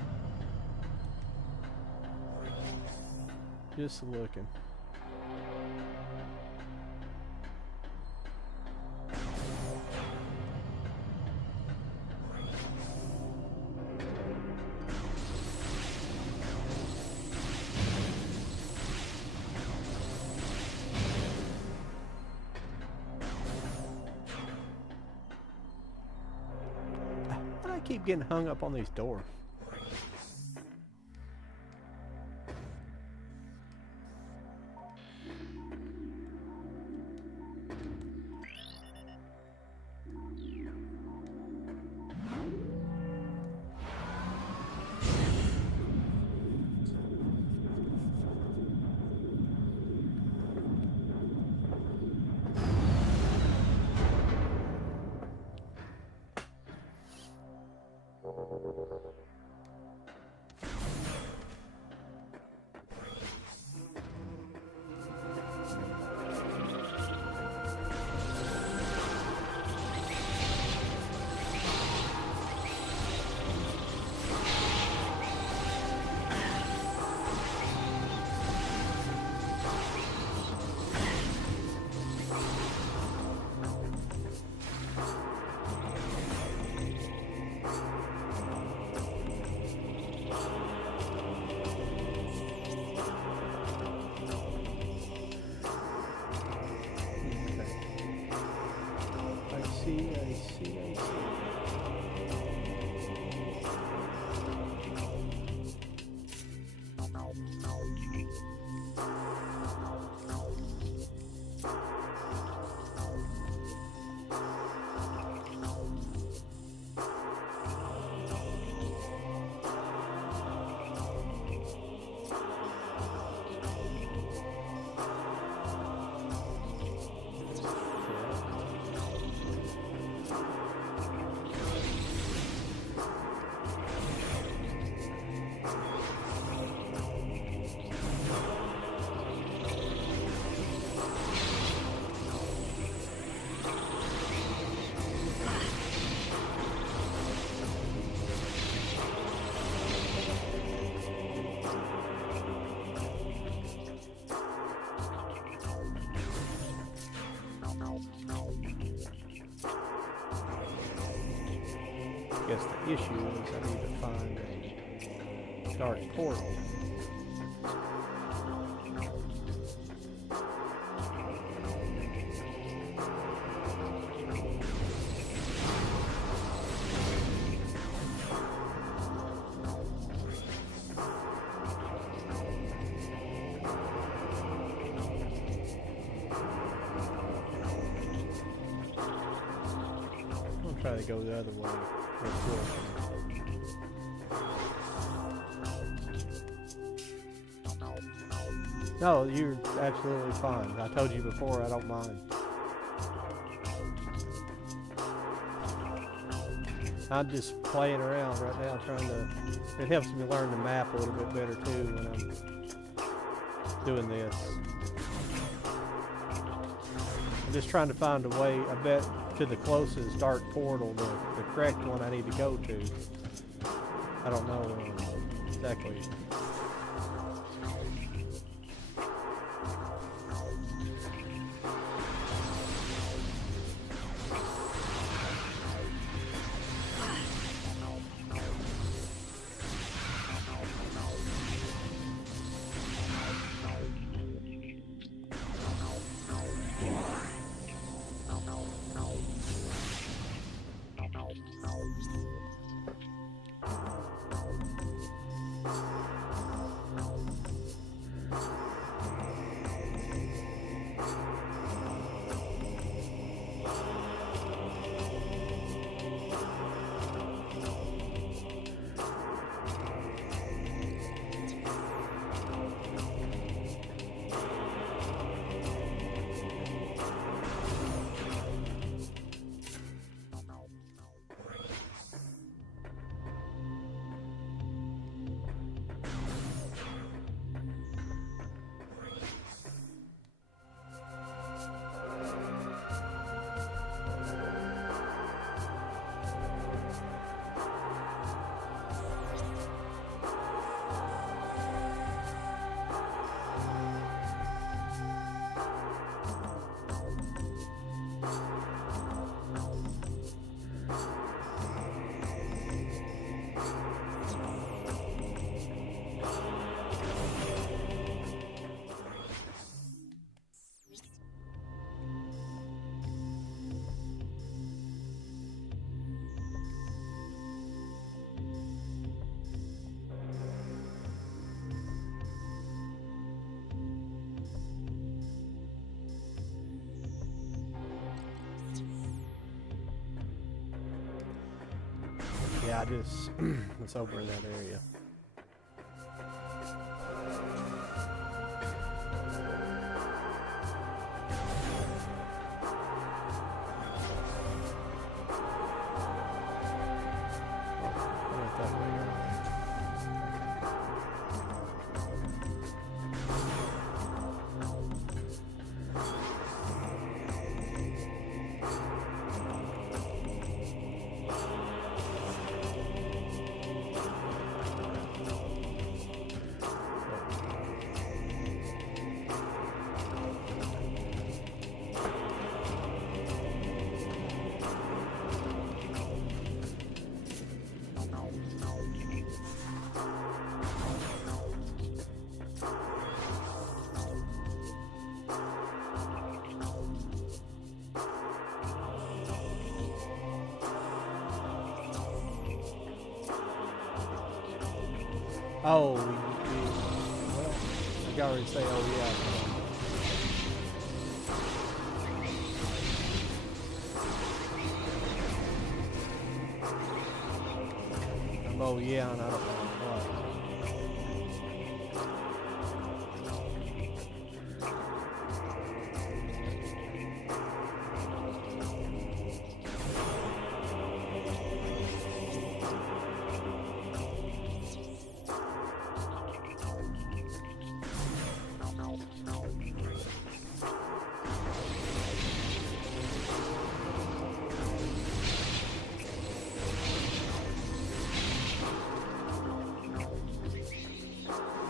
just looking. Why do I keep getting hung up on these doors? guess the issue is I need to find a dark portal. Try to go the other way real quick. No, you're absolutely fine. I told you before, I don't mind. I'm just playing around right now, trying to... It helps me learn the map a little bit better too when I'm doing this. I'm just trying to find a way, I bet, to the closest dark portal, the correct one I need to go to. I don't know exactly. Yeah, I just... it's over in that area. I went that way earlier. Oh, well, I can already say, oh yeah. Oh yeah, and I don't know what.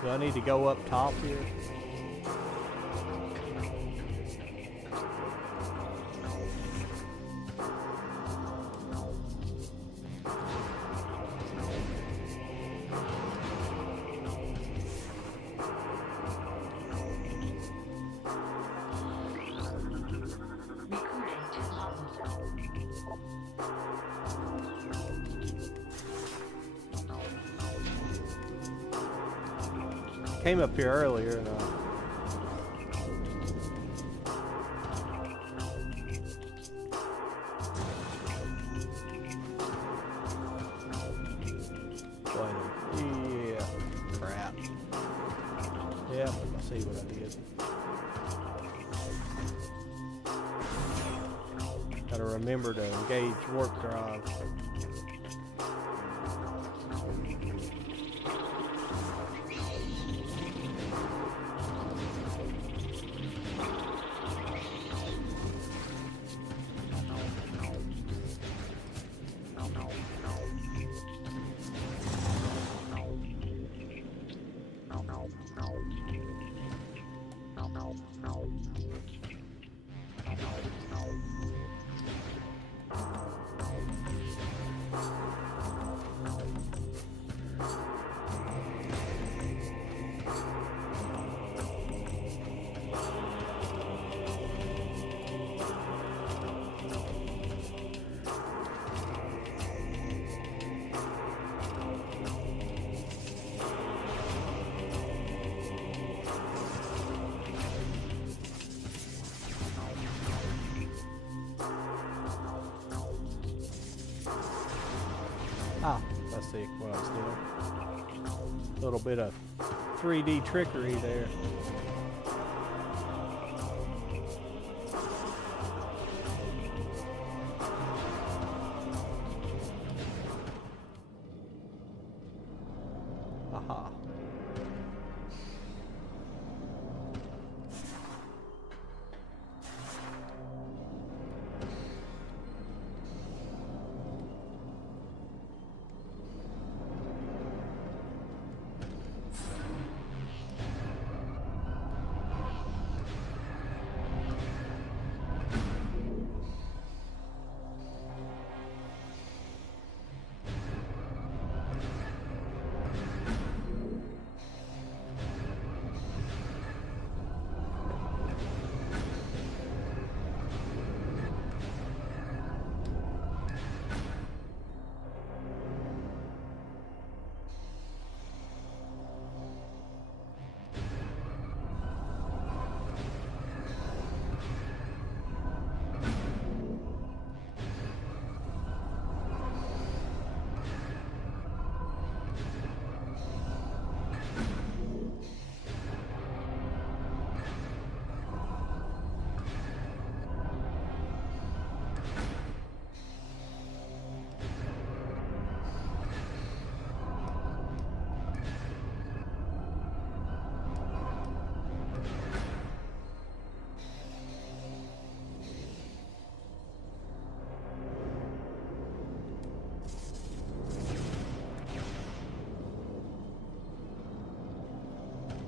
Do I need to go up top here? came up here earlier and yeah, crap. Yeah, I see what I did. Gotta remember to engage warp drive. Ah, let's see what I was doing. A little bit of 3D trickery there. Aha.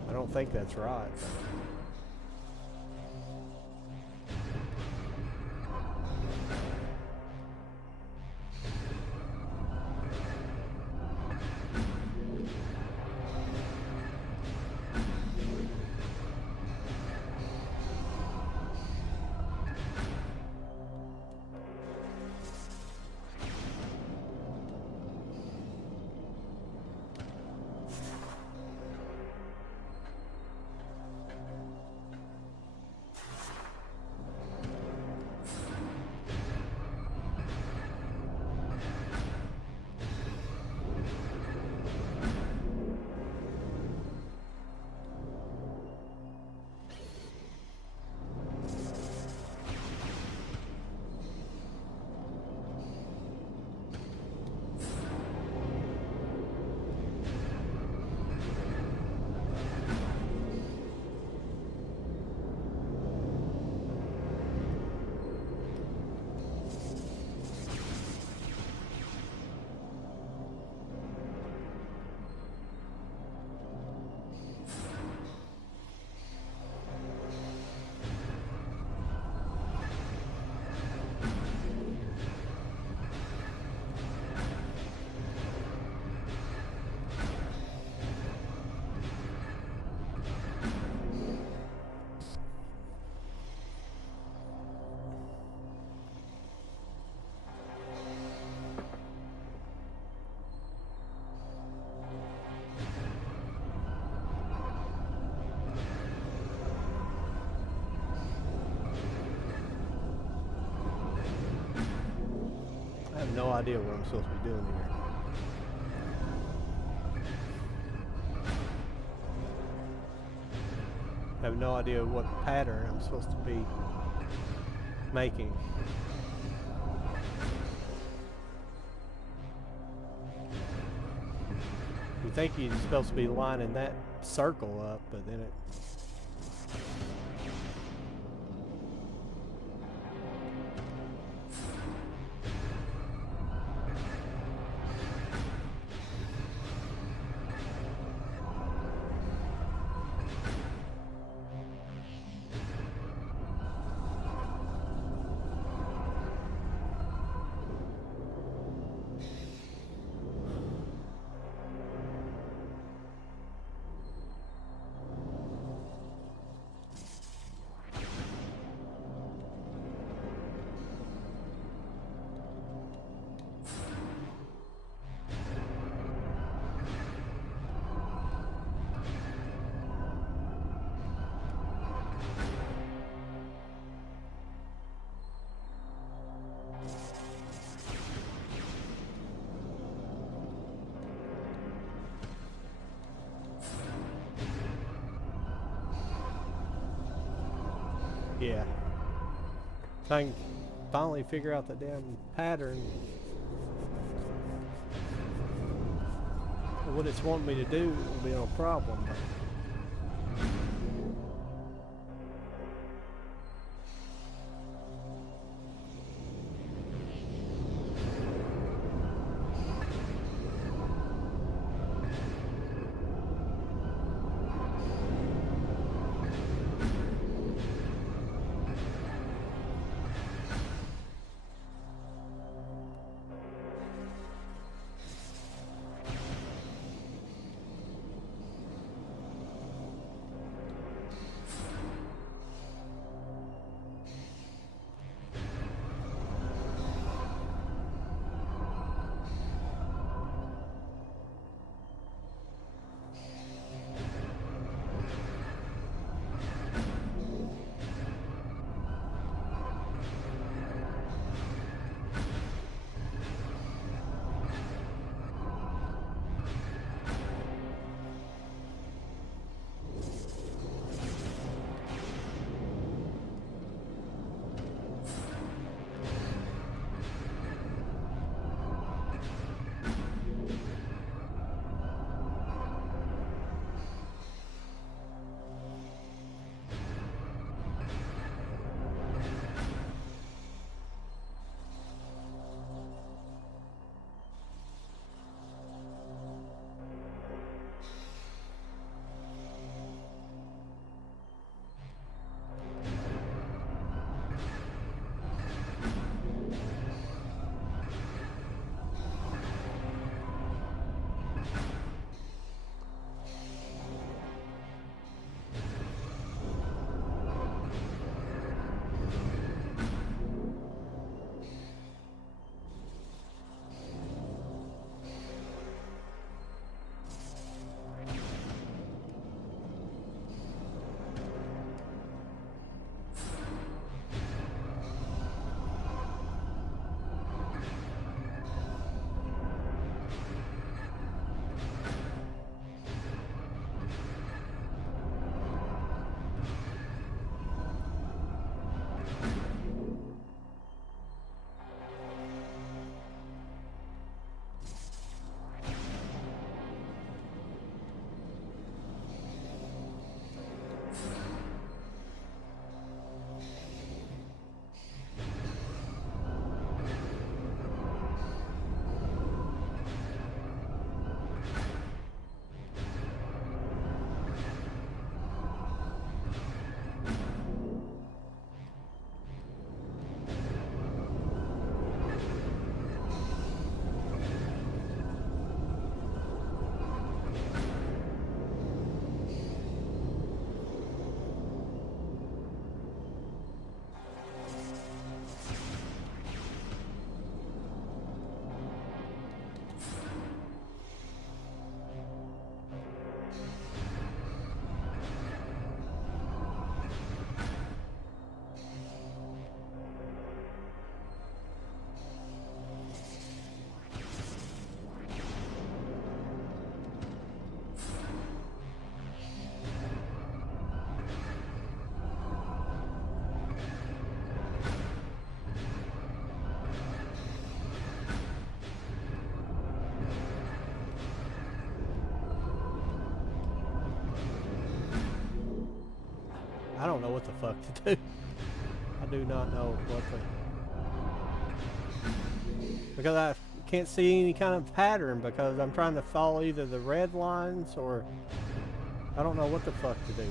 I don't think that's right. idea what I'm supposed to be doing here. I have no idea what pattern I'm supposed to be making. You think you're supposed to be lining that circle up, but then it... Yeah. If I can finally figure out the damn pattern, what it's wanting me to do, it will be no problem. But I don't know what the fuck to do. I do not know what to... Because I can't see any kind of pattern because I'm trying to follow either the red lines or... I don't know what the fuck to do.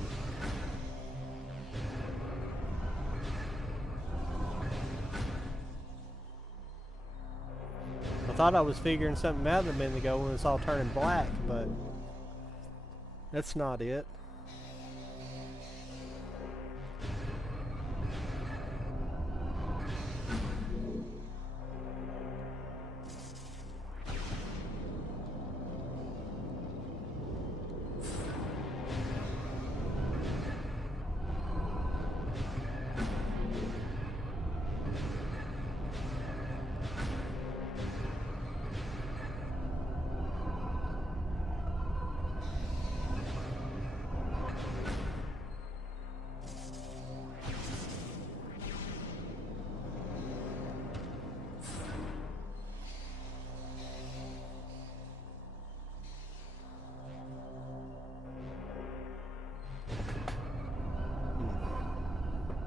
I thought I was figuring something out a minute ago when it's all turning black, but that's not it.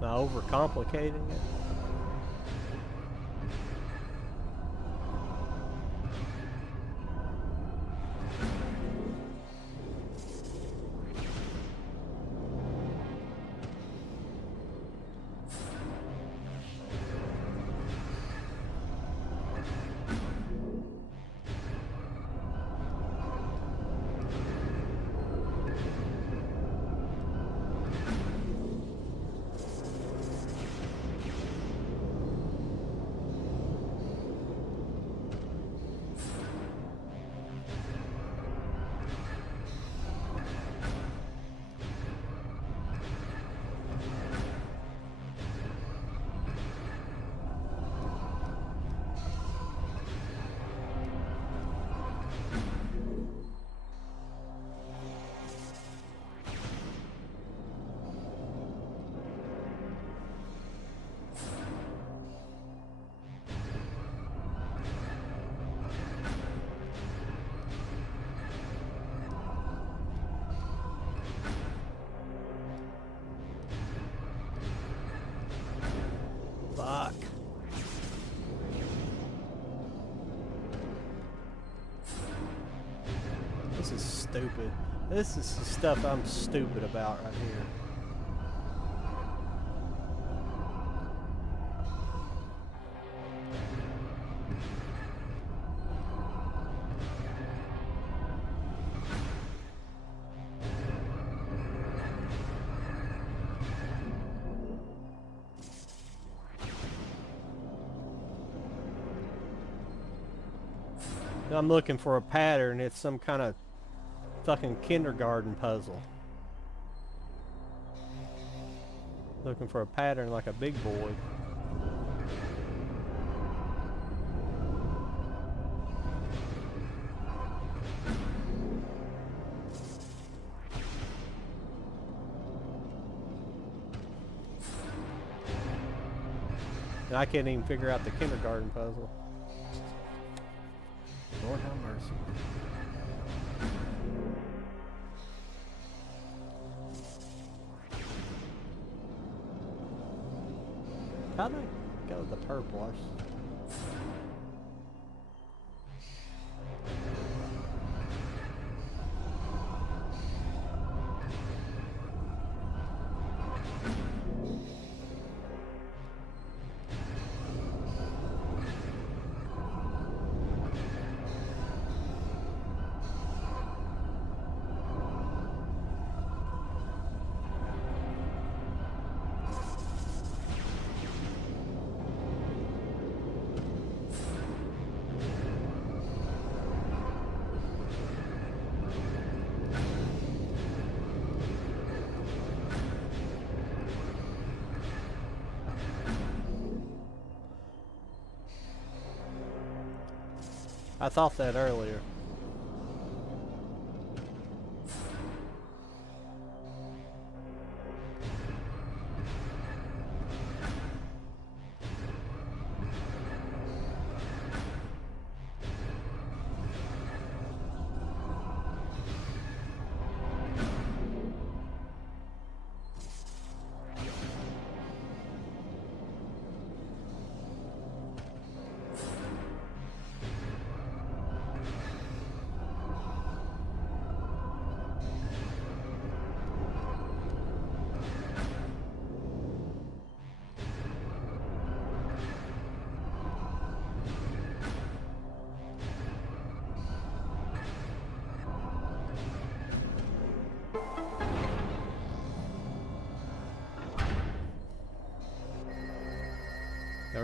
Am I overcomplicating it? Fuck. This is stupid. This is the stuff I'm stupid about right here. I'm looking for a pattern. It's some kind of fucking kindergarten puzzle. Looking for a pattern like a big boy. And I can't even figure out the kindergarten puzzle. Lord have mercy. How'd I go with the purple? I thought that earlier.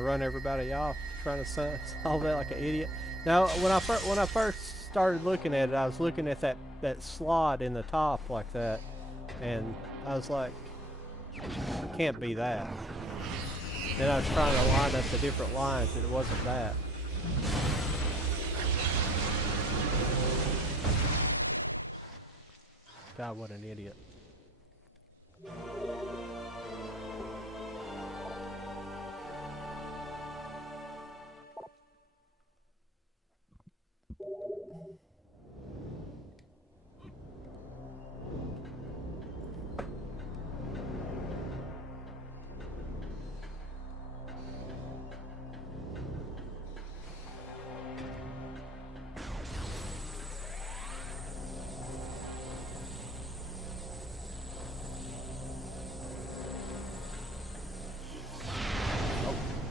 run everybody off trying to solve that like an idiot. Now, when I first started looking at it, I was looking at that slot in the top like that, and I was like, it can't be that. Then I was trying to line up the different lines, and it wasn't that. God, what an idiot.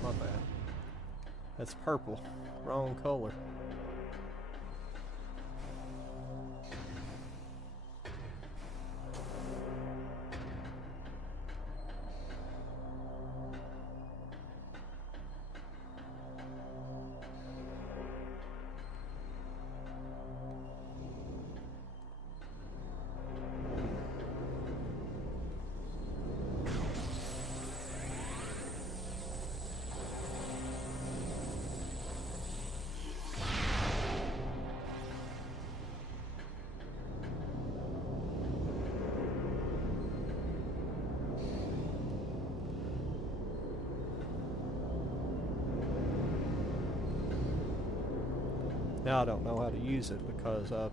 My bad. That's purple. Wrong color. Now I don't know how to use it because I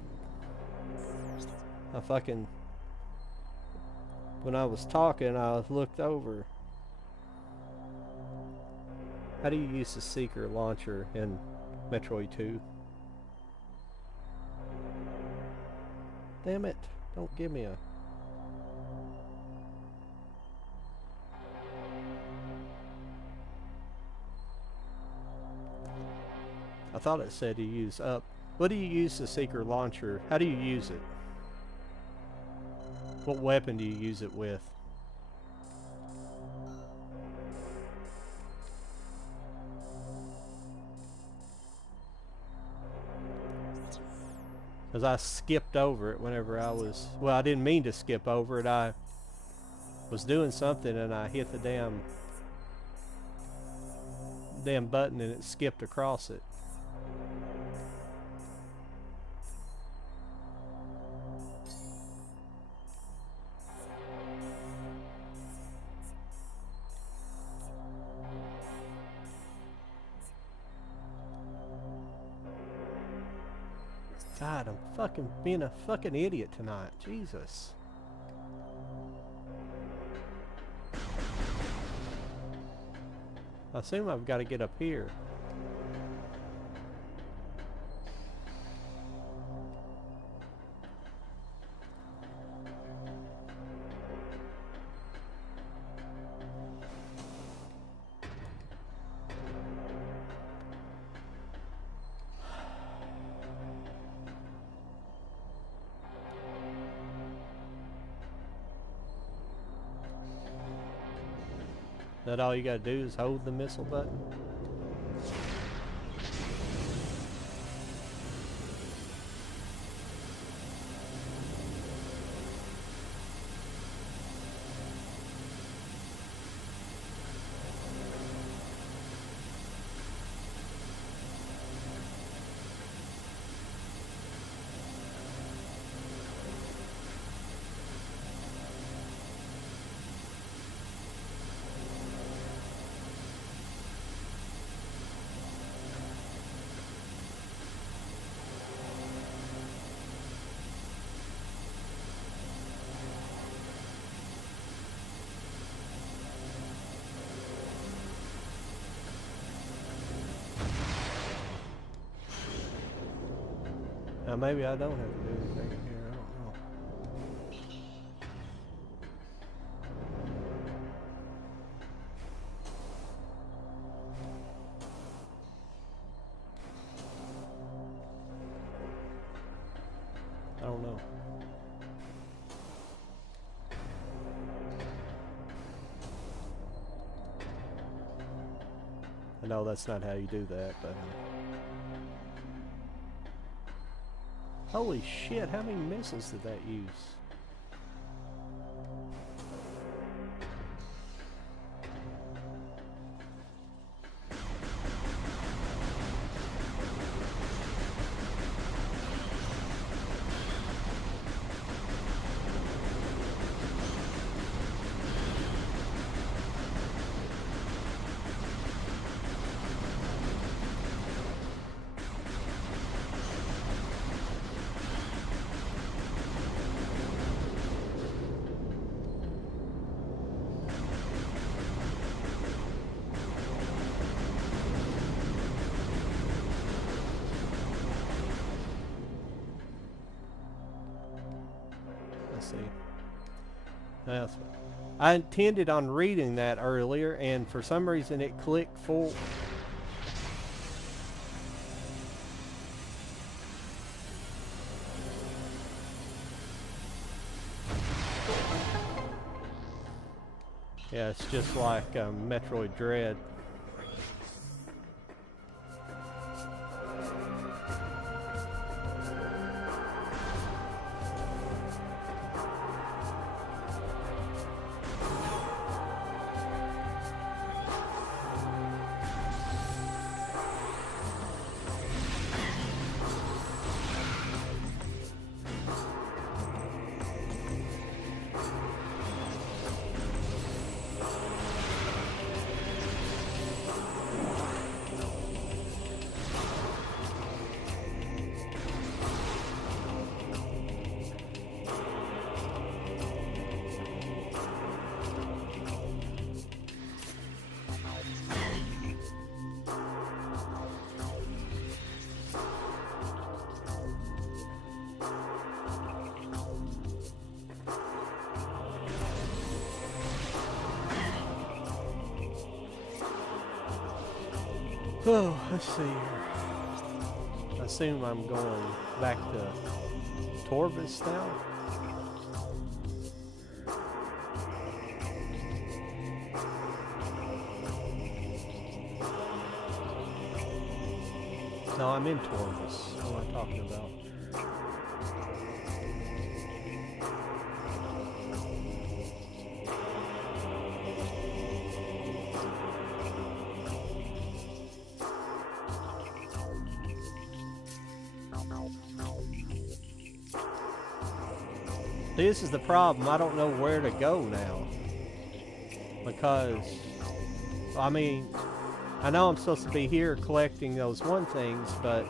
fucking, when I was talking, I looked over. How do you use the Seeker launcher in Metroid 2? Damn it, don't give me a... I thought it said to use up. What do you use the Seeker launcher? How do you use it? What weapon do you use it with? Because I skipped over it whenever I was... Well, I didn't mean to skip over it. I was doing something and I hit the damn button and it skipped across it. God, I'm fucking being a fucking idiot tonight. Jesus. I assume I've got to get up here. That all you gotta do is hold the missile button? Now maybe I don't have to do anything in here, I don't know. I don't know. No, that's not how you do that, but... Holy shit, how many missiles did that use? See. I intended on reading that earlier, and for some reason it clicked full. Yeah, it's just like Metroid Dread. Oh, let's see here. I assume I'm going back to Torvis now. No, I'm in Torvis. What am I talking about? This is the problem. I don't know where to go now. Because, I mean, I know I'm supposed to be here collecting those one things, but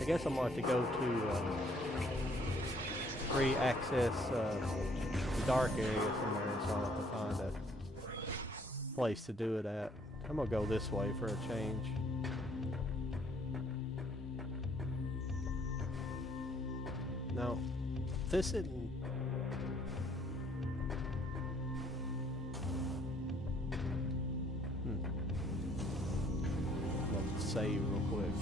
I guess I'm going to have to go to free access the dark area somewhere, so I'll have to find a place to do it at. I'm going to go this way for a change. No, this isn't. Save real quick.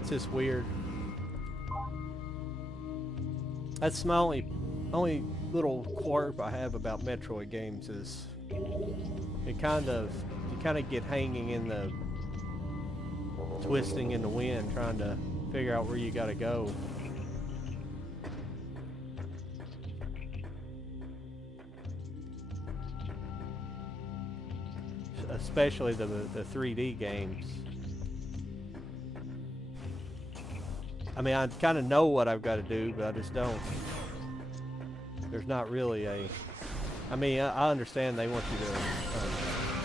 It's just weird. That's my only little quirk I have about Metroid games is you kind of get hanging in the twisting in the wind trying to figure out where you gotta go. Especially the 3D games. I mean, I kind of know what I've got to do, but I just don't. There's not really a... I mean, I understand they want you to,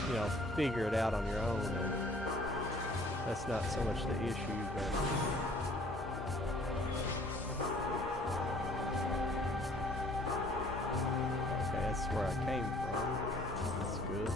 you know, figure it out on your own, and that's not so much the issue, but... Okay, that's where I came from. That's good.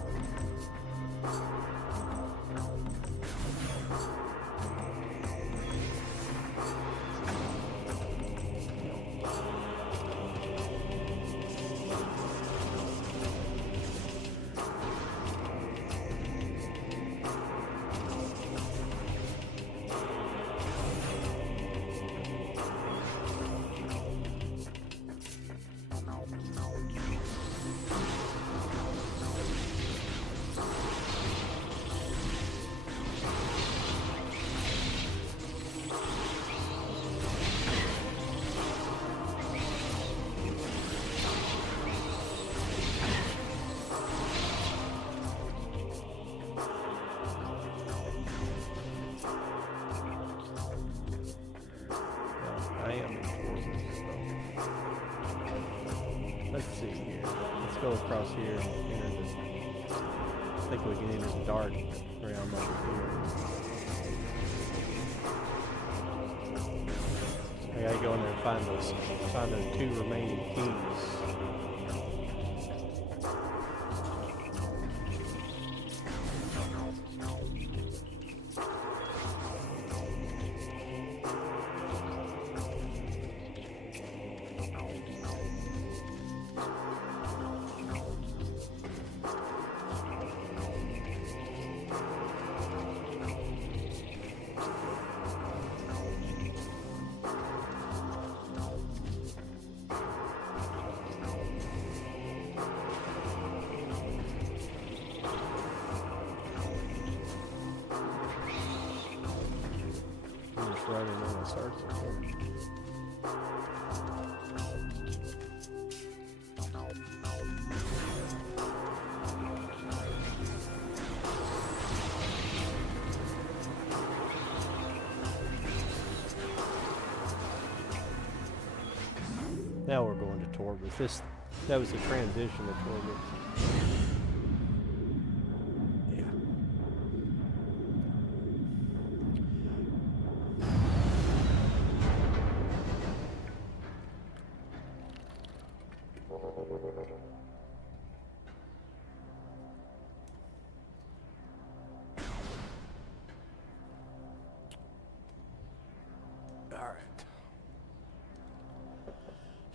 Let's see here. Let's go across here and enter this. I think we can enter the dark realm over here. I gotta go in there and find those 2 remaining keys. Running in a circle here. Now we're going to Torbus. That was the transition to Torbus. Alright.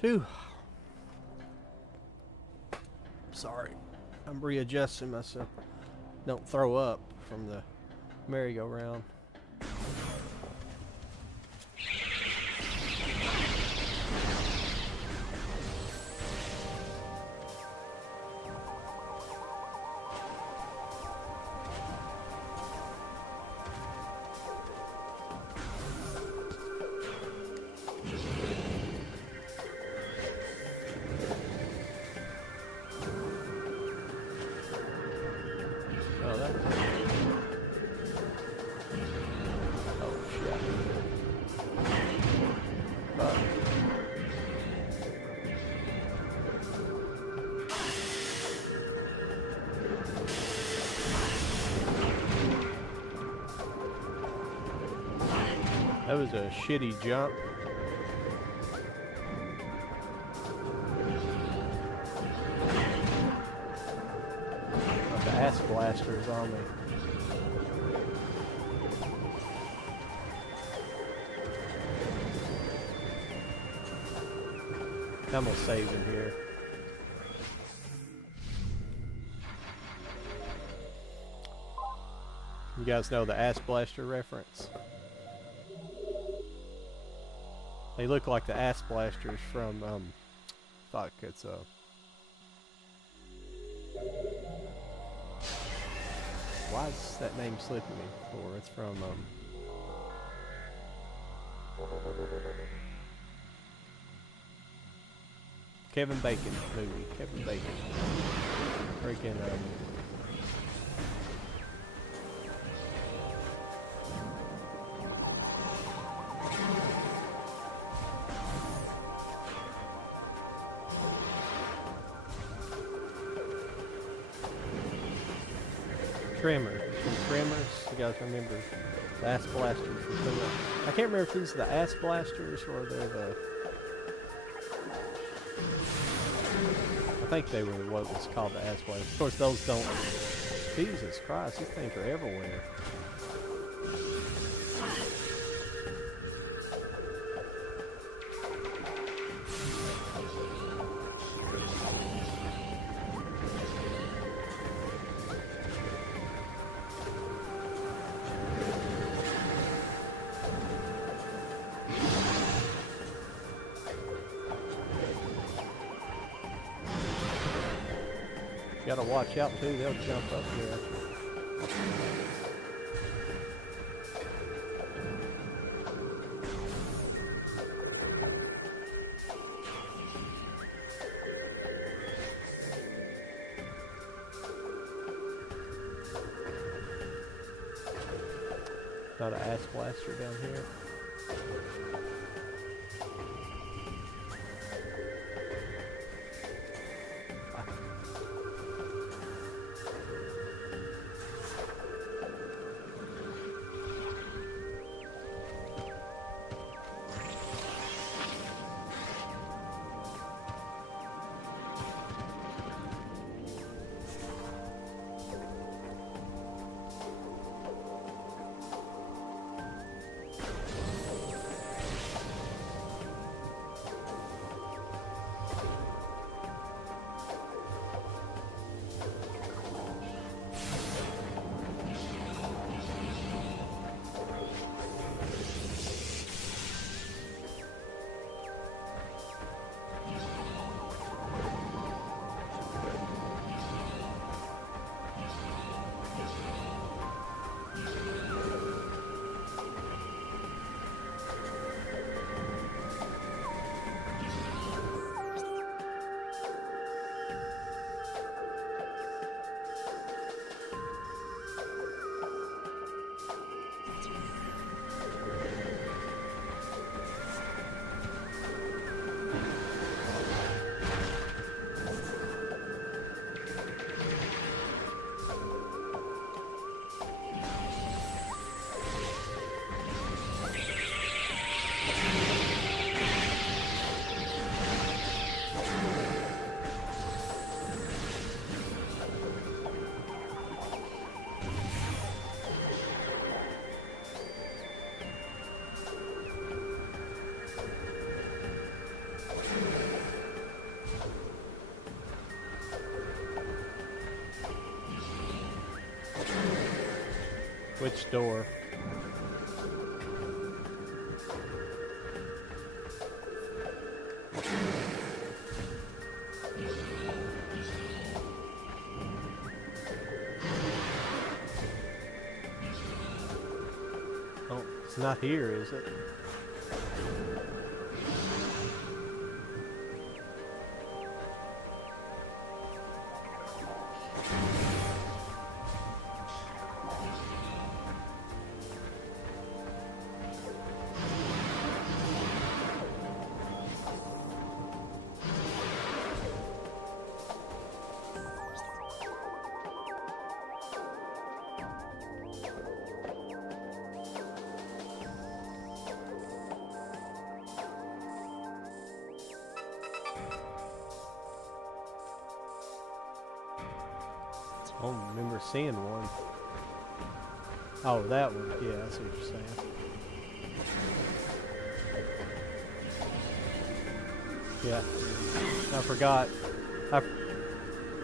Phew. Sorry. I'm readjusting myself. Don't throw up from the merry-go-round. That was a shitty jump. The ass blaster is on me. I'm gonna save in here. You guys know the ass blaster reference? They look like the ass blasters from, fuck, it's why is that name slipping me for? It's from, Kevin Bacon movie. Kevin Bacon. Freaking, Tremors. You guys remember the ass blasters? I can't remember if these are the ass blasters or they're the... I think they were what was called the ass blasters. Of course, those don't... Jesus Christ, these things are everywhere. You gotta watch out too, they'll jump up here. Got an ass blaster down here. Which door? Oh, it's not here, is it? I don't remember seeing one. Oh, that one. Yeah, I see what you're saying. Yeah, I forgot.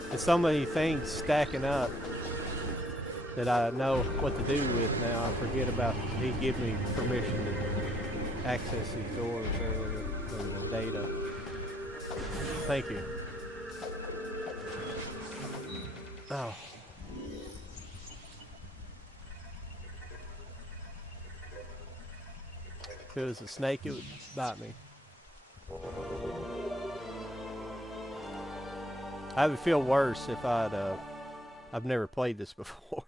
There's so many things stacking up that I know what to do with now. I forget about he give me permission to access these doors earlier than the data. Thank you. Oh. If it was a snake, it would bite me. I would feel worse if I've never played this before.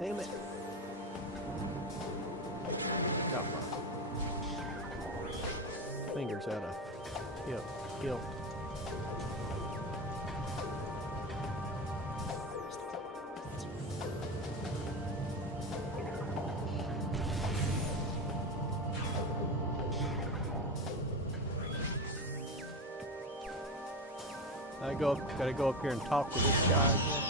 Damn it. Got my fingers out of kilt. Gotta go up here and talk to this guy again.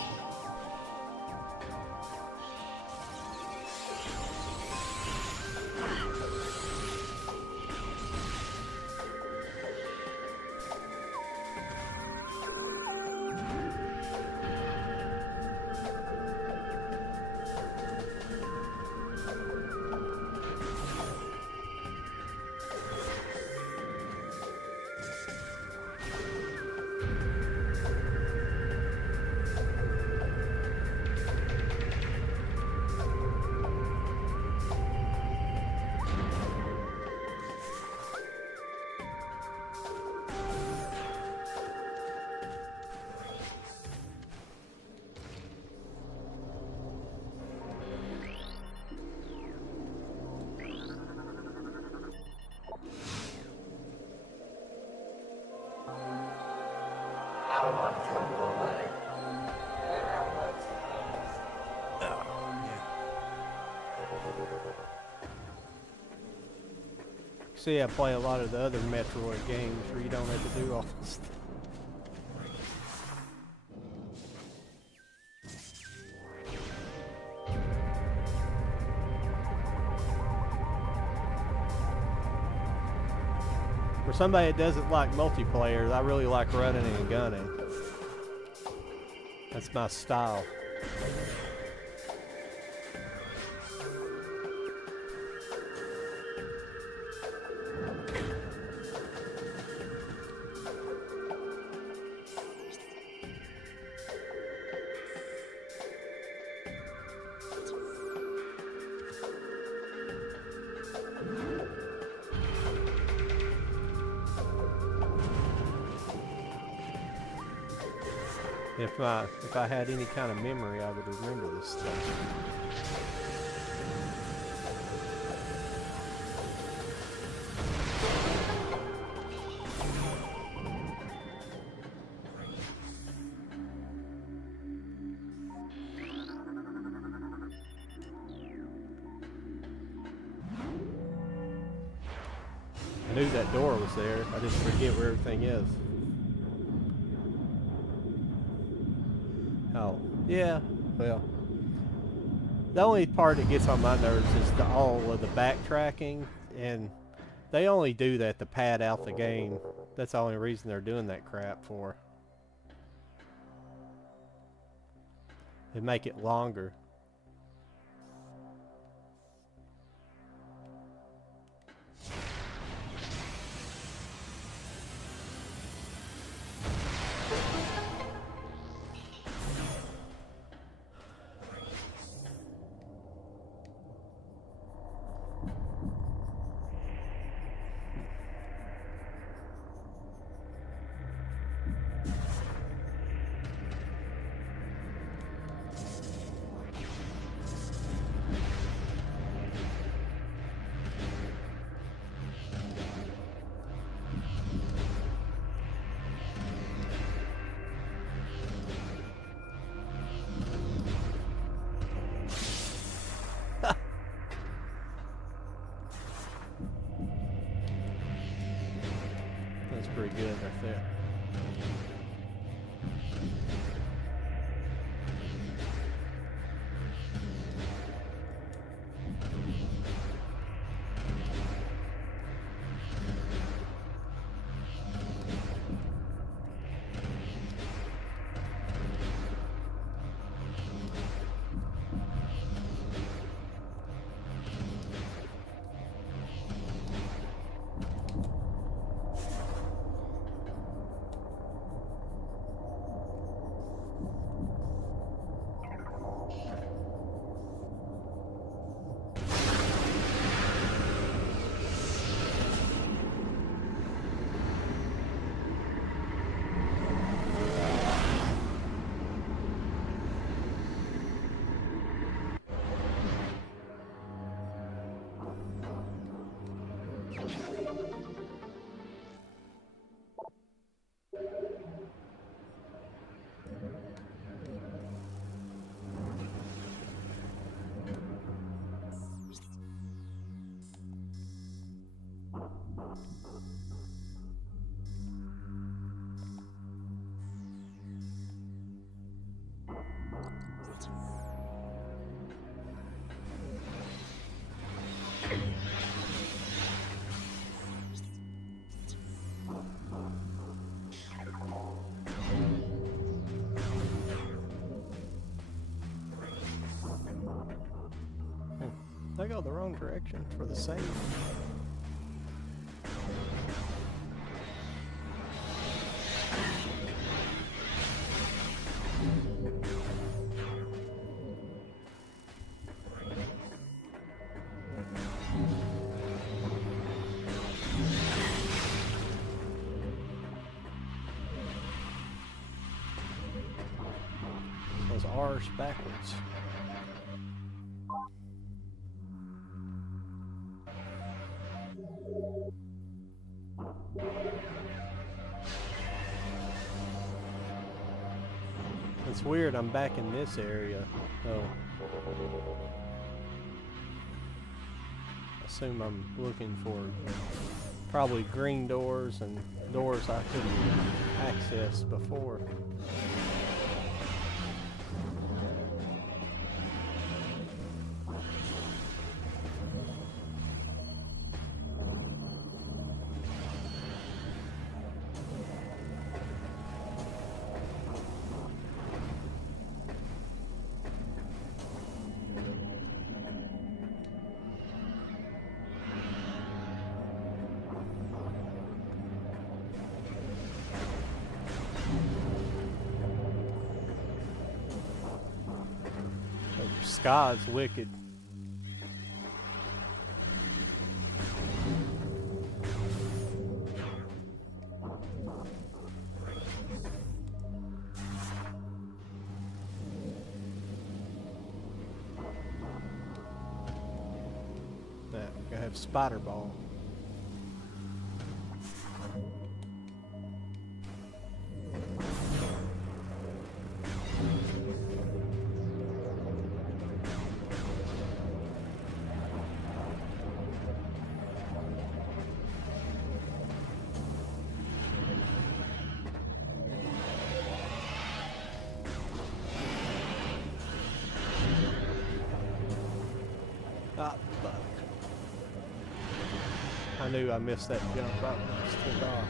See, I play a lot of the other Metroid games where you don't have to do all this stuff. For somebody that doesn't like multiplayer, I really like running and gunning. That's my style. If I had any kind of memory, I would remember this stuff. I knew that door was there. I just forget where everything is. Oh, yeah. Well, the only part that gets on my nerves is all of the backtracking, and they only do that to pad out the game. That's the only reason they're doing that crap for. They make it longer. That's pretty good right there. I go the wrong direction for the save. Those R's backwards. It's weird, I'm back in this area. Oh. I assume I'm looking for probably green doors and doors I couldn't access before. Sky's wicked. of spider ball. Ah, fuck. I knew I missed that jump right when I stood off.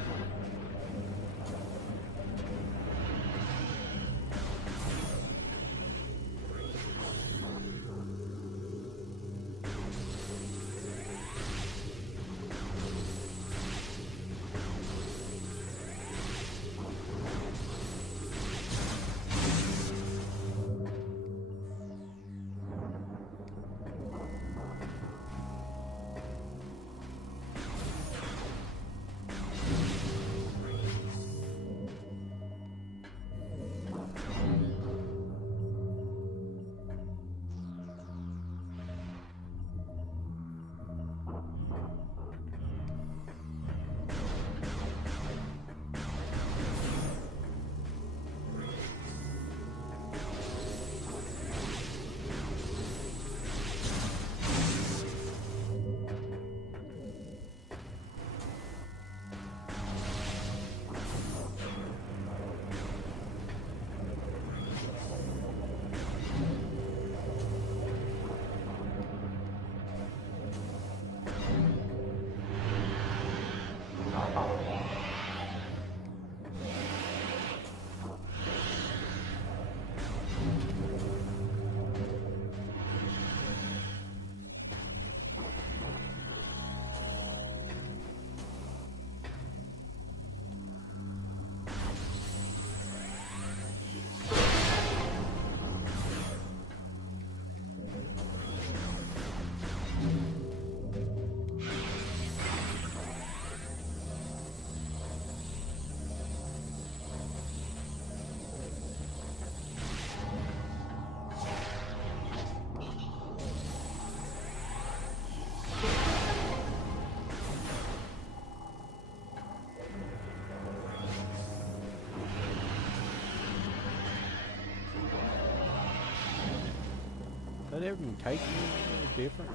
Does everything take me different?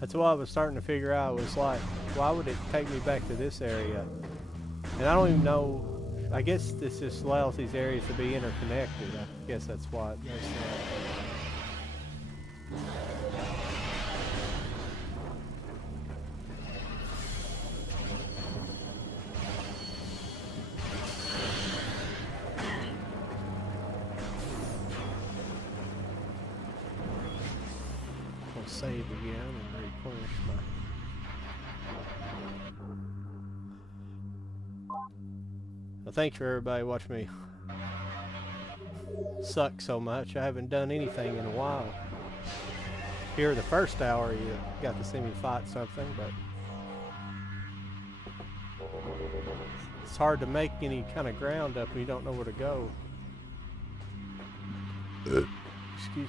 That's what I was starting to figure out, was like, why would it take me back to this area? And I don't even know, I guess this just allows these areas to be interconnected. I guess that's why it does that. I'll save again and replenish my... Well, thanks for everybody watching me suck so much. I haven't done anything in a while. Here, the first hour, you got to see me fight something, but it's hard to make any kind of ground up when you don't know where to go. Excuse me.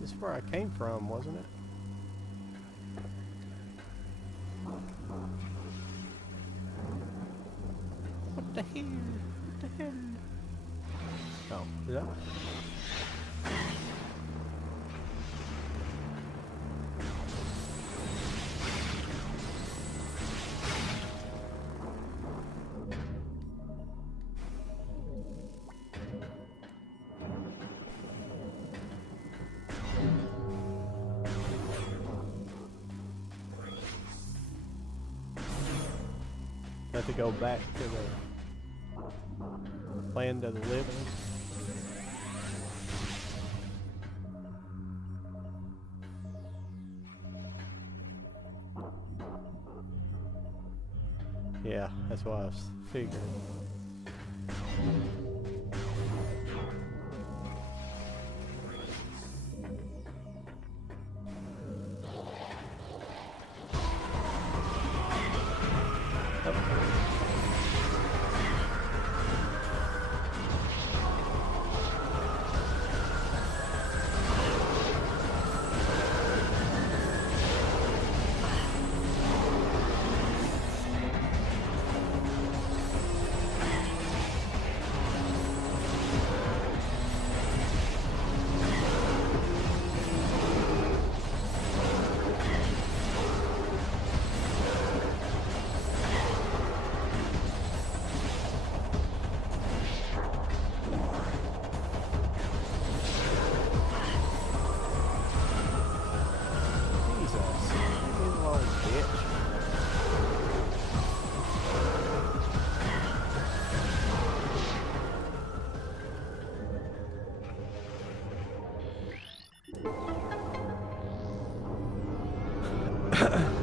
This is where I came from, wasn't it? What the hell? What the hell? Oh, did I? I have to go back to the land of the living. Yeah, that's what I was figuring.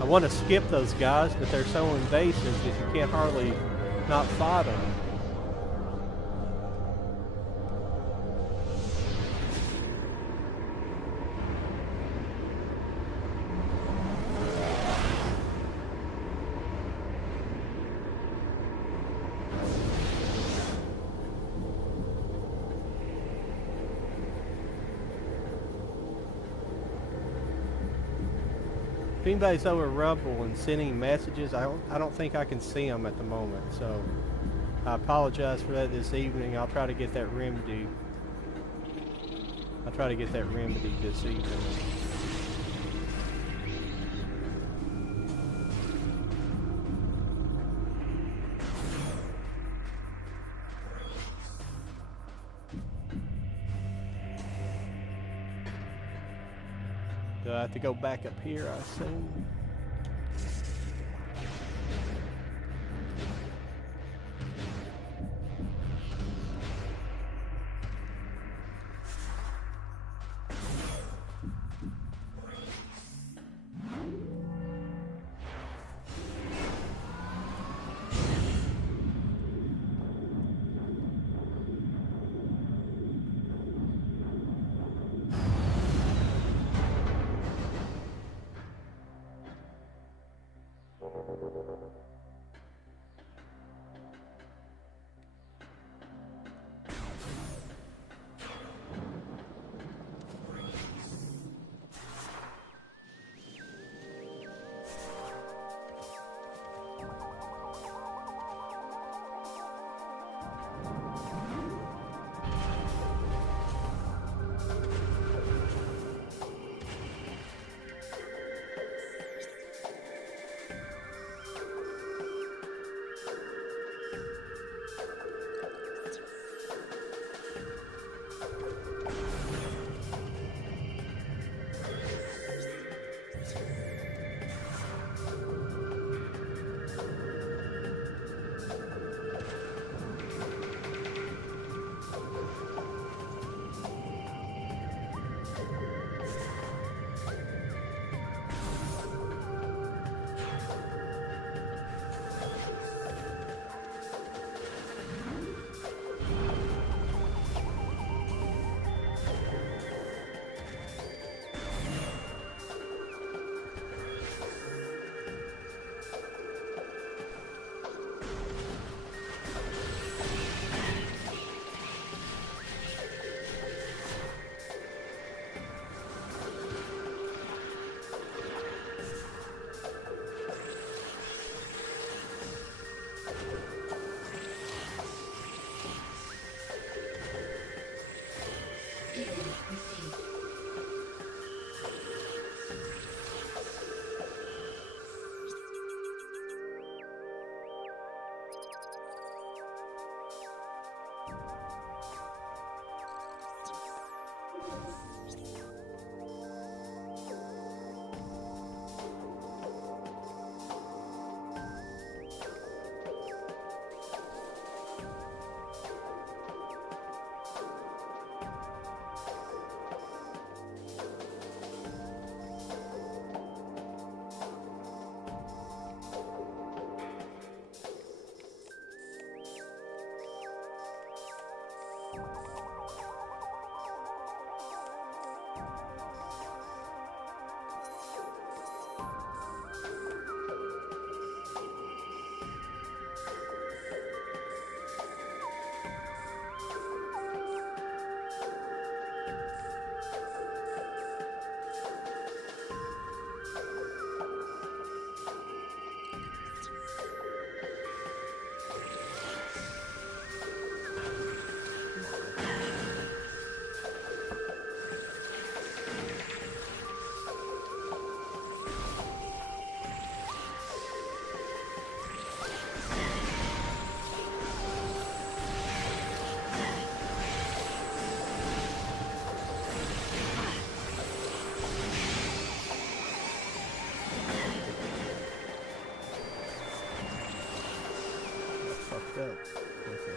I want to skip those guys, but they're so invasive that you can't hardly not fight them. If anybody's over Rumble and sending messages, I don't think I can see them at the moment, so I apologize for that this evening. I'll try to get that remedy. I'll try to get that remedy this evening. Do I have to go back up here, I assume? Fucked up with it.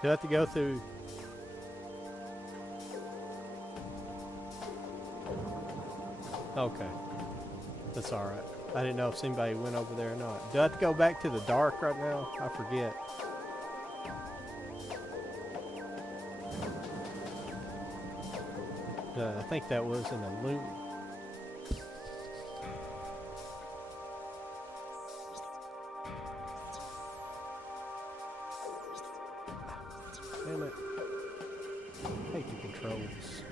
Do I have to go through? Okay. That's alright. I didn't know if anybody went over there or not. Do I have to go back to the dark right now? I forget. I think that was an illusion. Damn it. I hate the controls.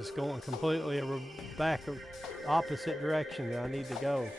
Just going completely back opposite direction that I need to go.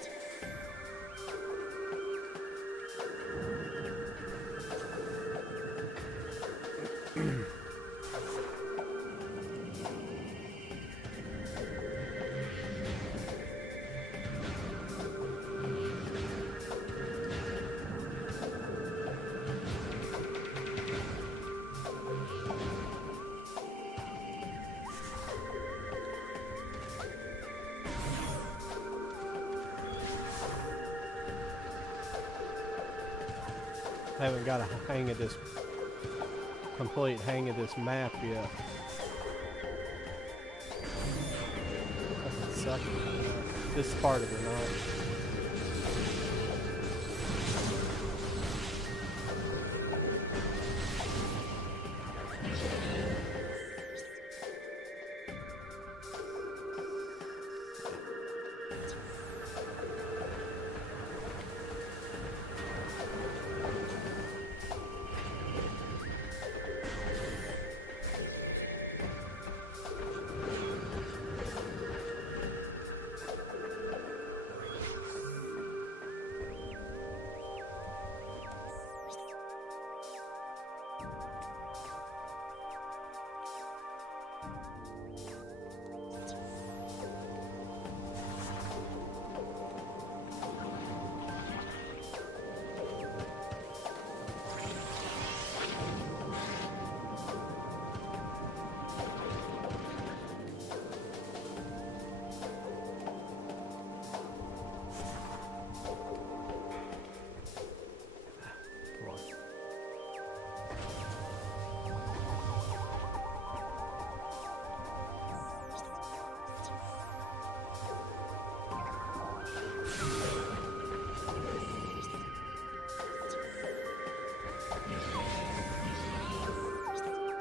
I haven't got a hang of this, complete hang of this map yet. Fucking sucking. This part of the night.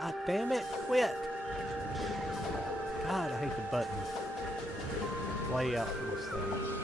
Ah, damn it, quit! God, I hate the button layout for this thing.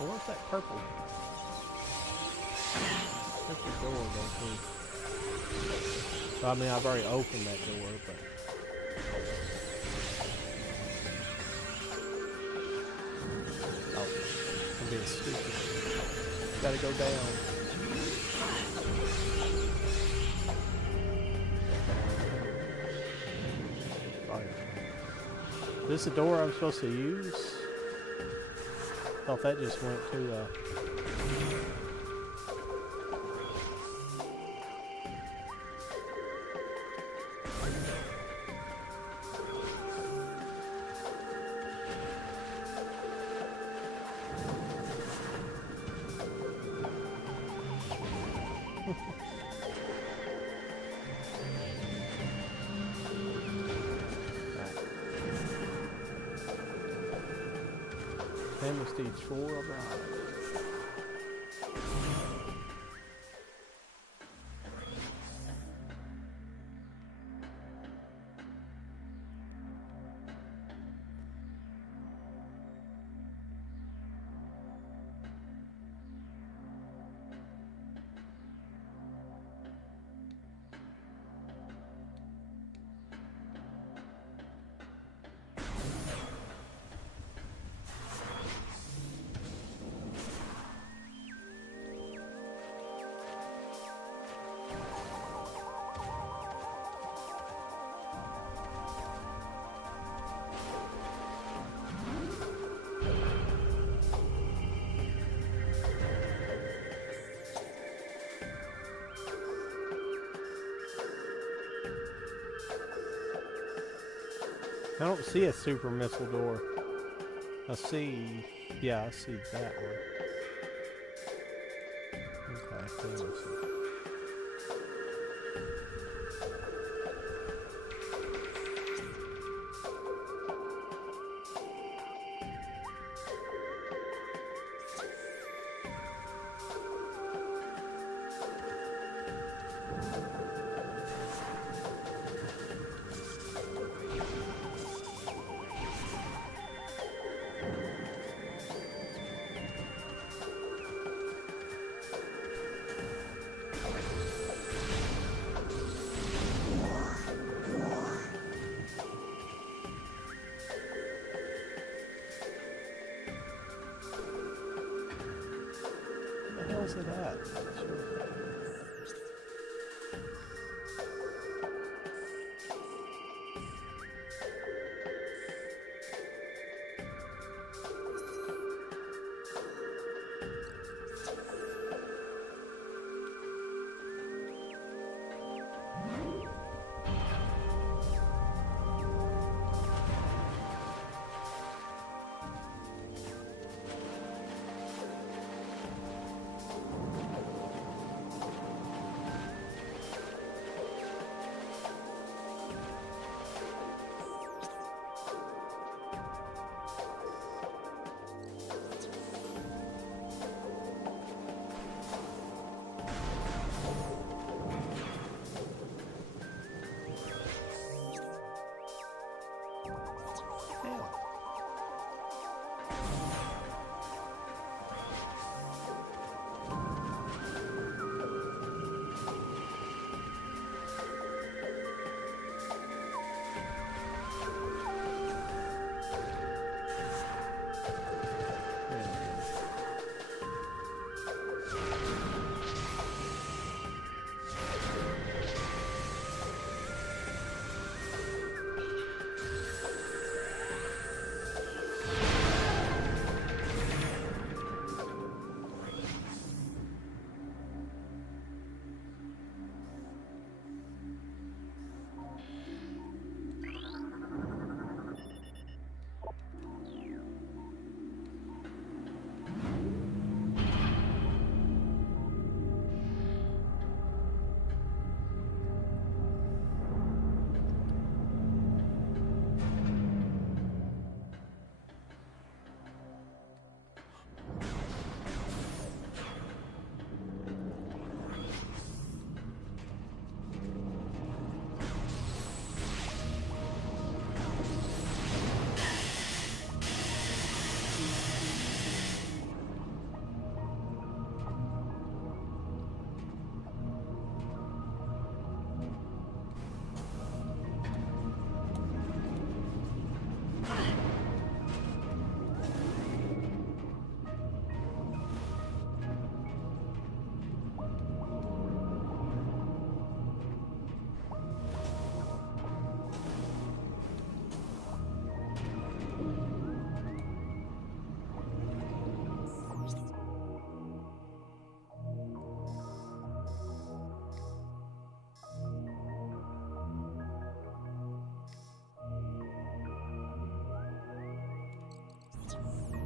Well, what's that purple? That's the door, though, too. So, I mean, I've already opened that door, but... Oh, I'm being stupid. Gotta go down. Fire. Is this the door I'm supposed to use? Thought that just went to the... Family Stage 4 arrived. I don't see a super missile door. I see, yeah, I see that one. Okay, let me see. Where the hell's it at? Sure. Hell.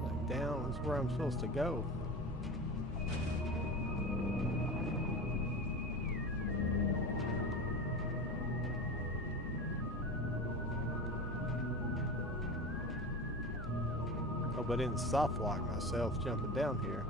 Like down is where I'm supposed to go. Hope I didn't soft lock myself jumping down here.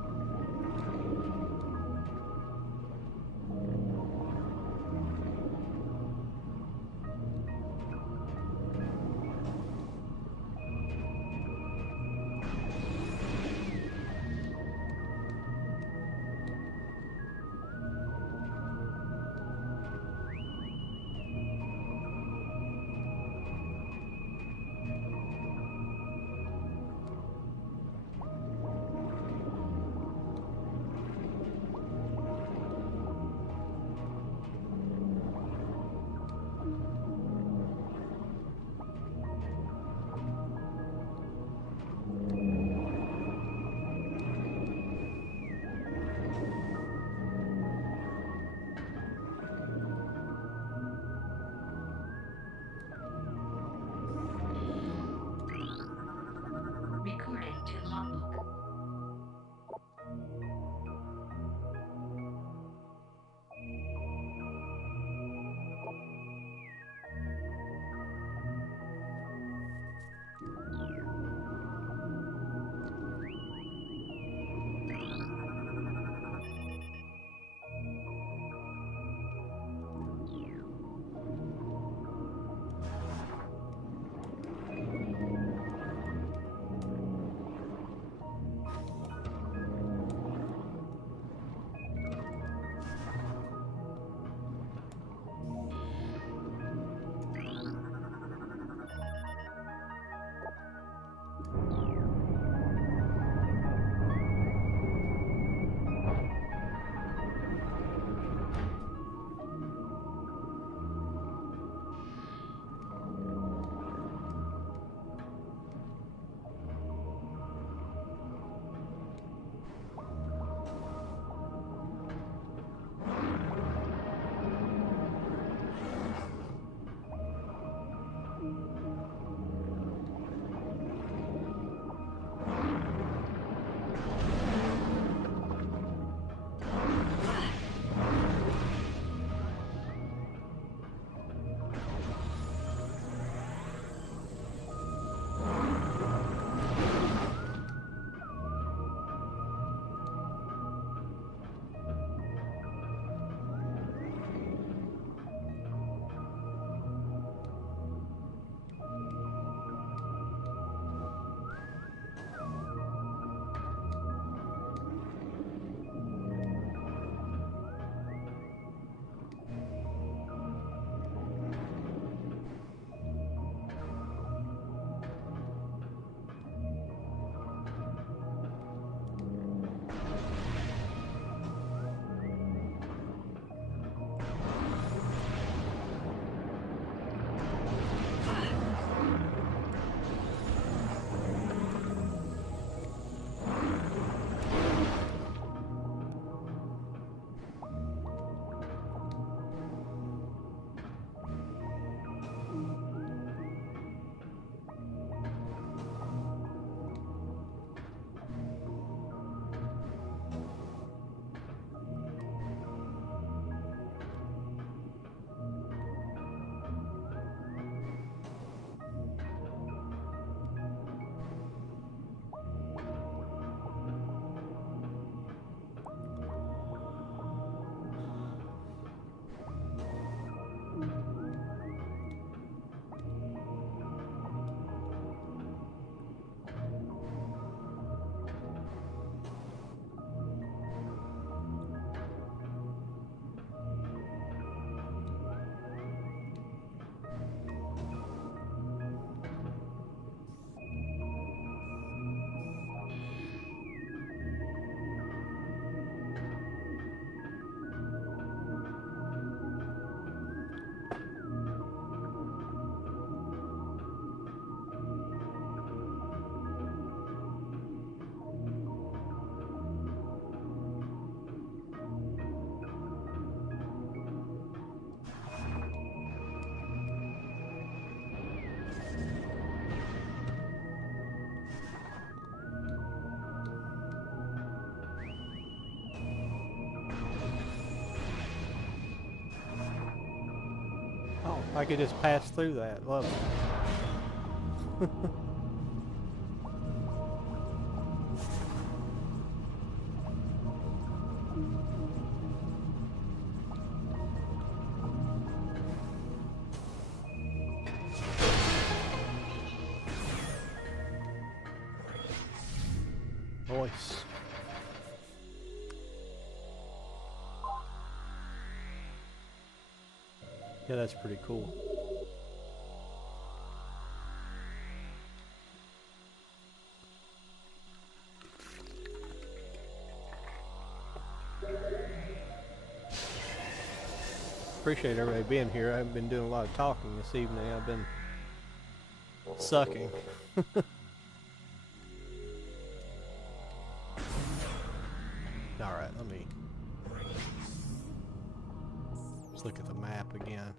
Oh, I could just pass through that. Love it. Voice. Yeah, that's pretty cool. Appreciate everybody being here. I haven't been doing a lot of talking this evening. I've been sucking. Alright, let's look at the map again.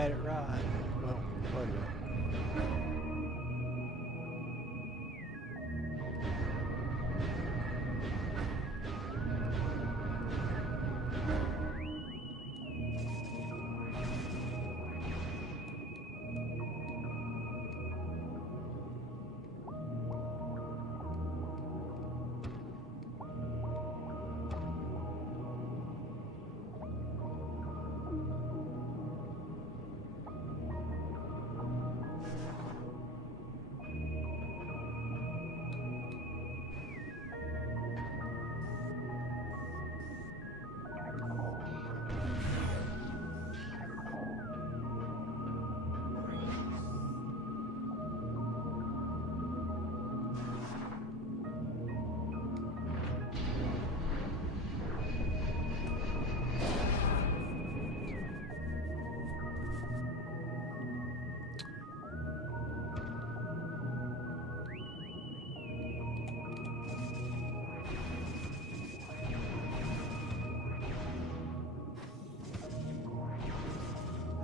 had it right. Well, wait a minute.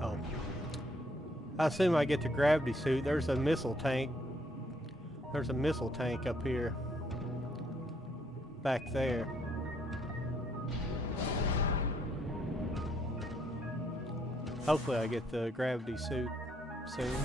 Oh. I assume I get the gravity suit. There's a missile tank. There's a missile tank up here. Back there. Hopefully I get the gravity suit soon.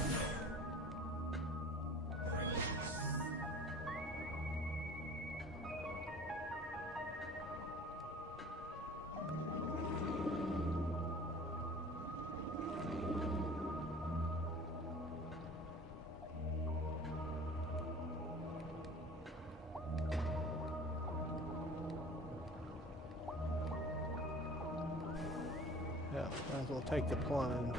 Yeah, might as well take the plunge.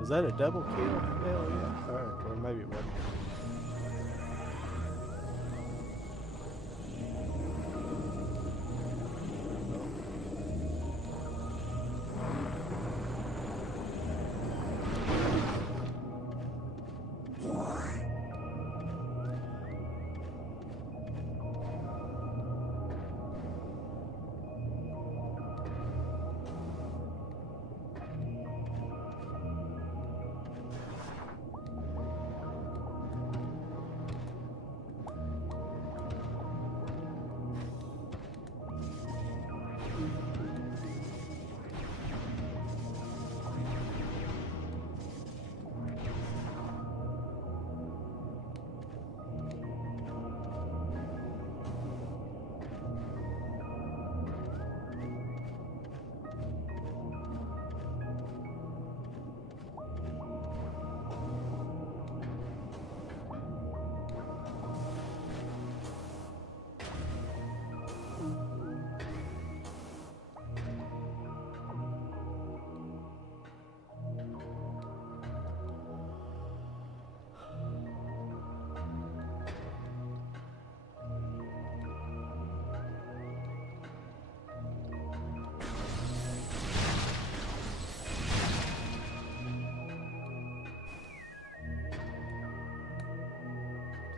Was that a double kill? Hell yeah. Or maybe it wasn't.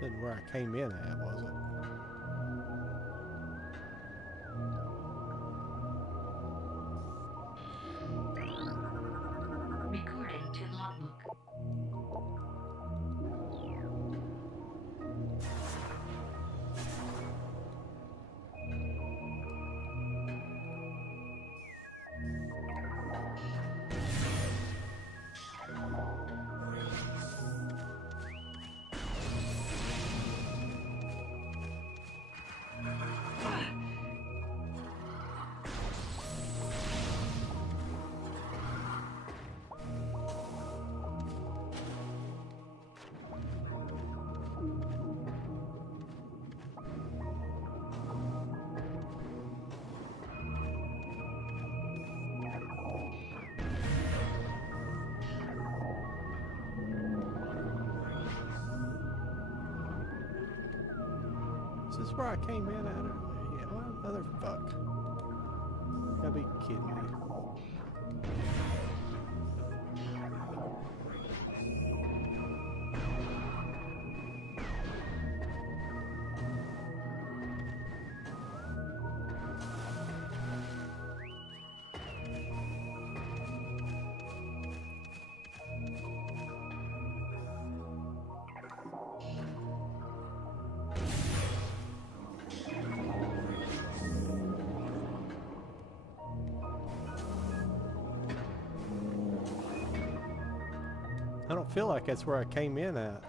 Isn't where I came in at, was it? Recording to logbook. That's where I came in at earlier. Yeah, well, motherfuck. Gotta be kidding me. I don't feel like that's where I came in at.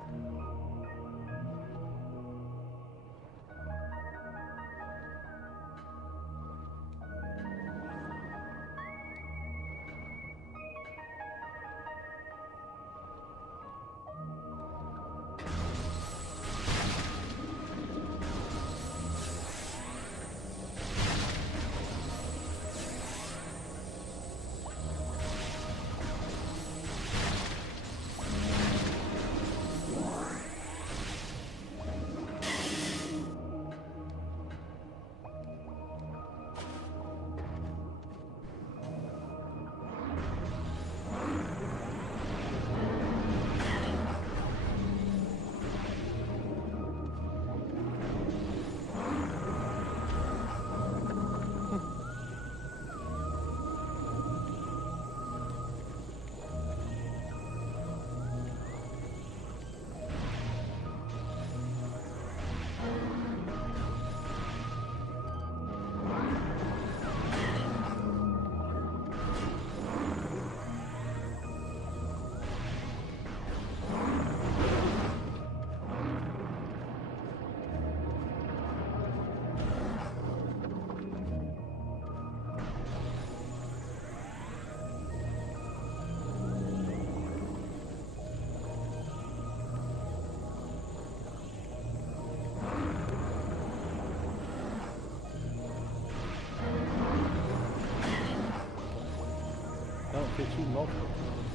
That'll fit you multiple times.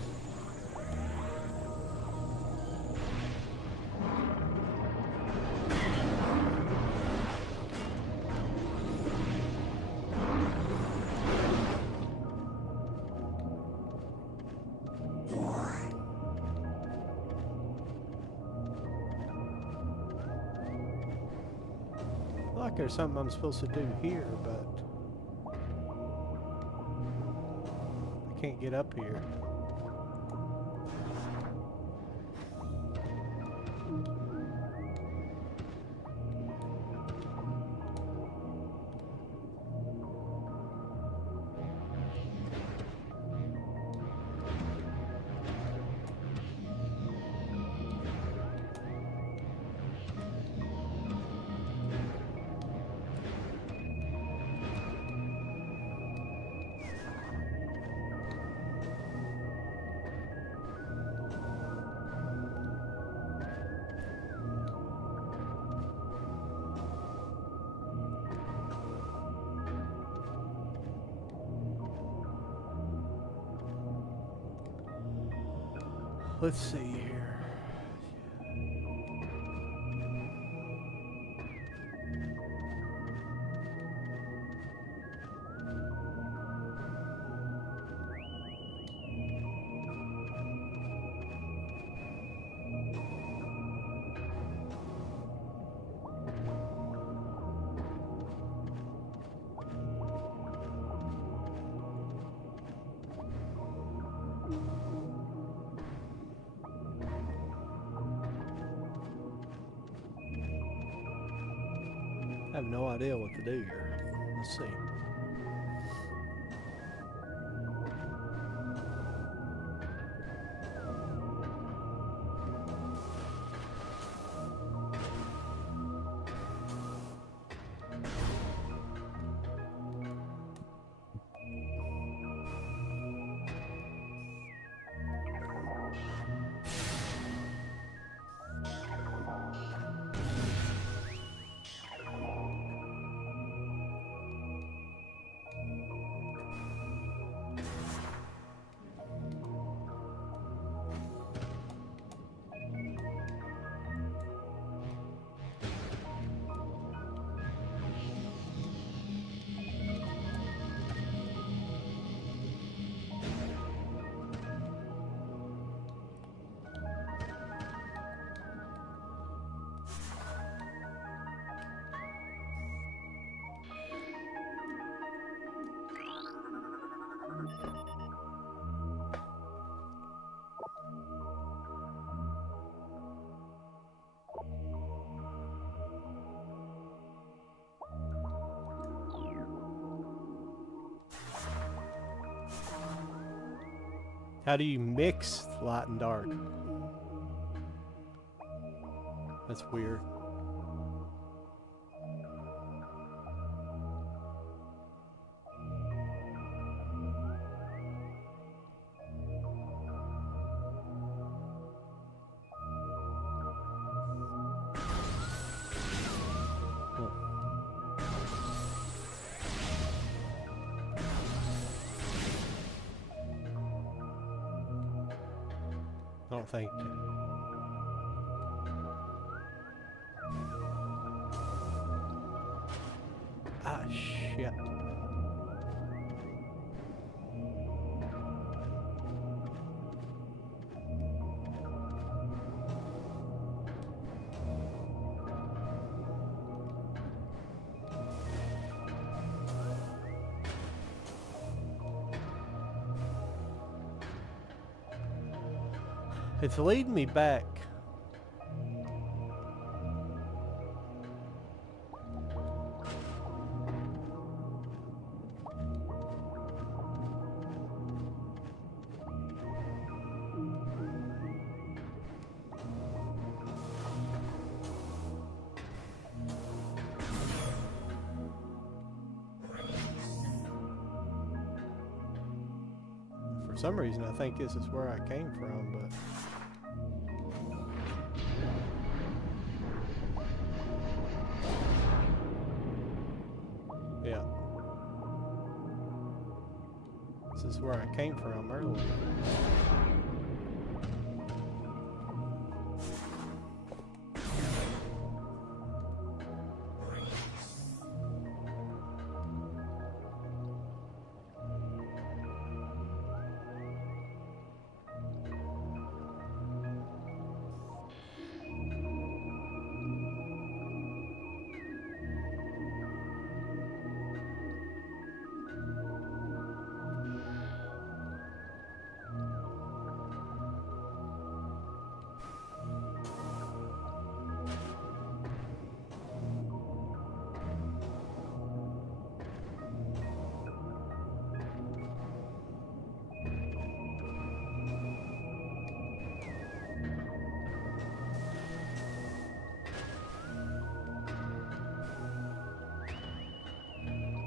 Like there's something I'm supposed to do here, but I can't get up here. Let's see here. I have no idea what to do here. Let's see. How do you mix light and dark? That's weird. I don't think. Ah, shit. It's leading me back. For some reason, I think this is where I came from, but... yeah. This is where I came from earlier.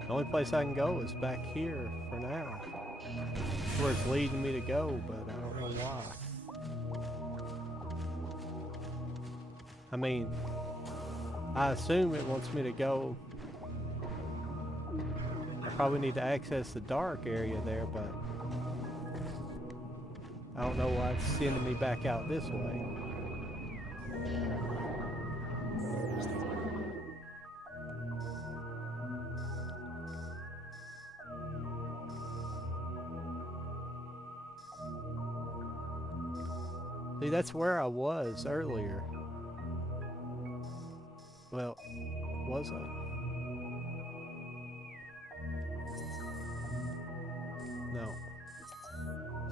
The only place I can go is back here for now. That's where it's leading me to go, but I don't know why. I mean, I assume it wants me to go. I probably need to access the dark area there, but I don't know why it's sending me back out this way. See, that's where I was earlier. Well, was I? No.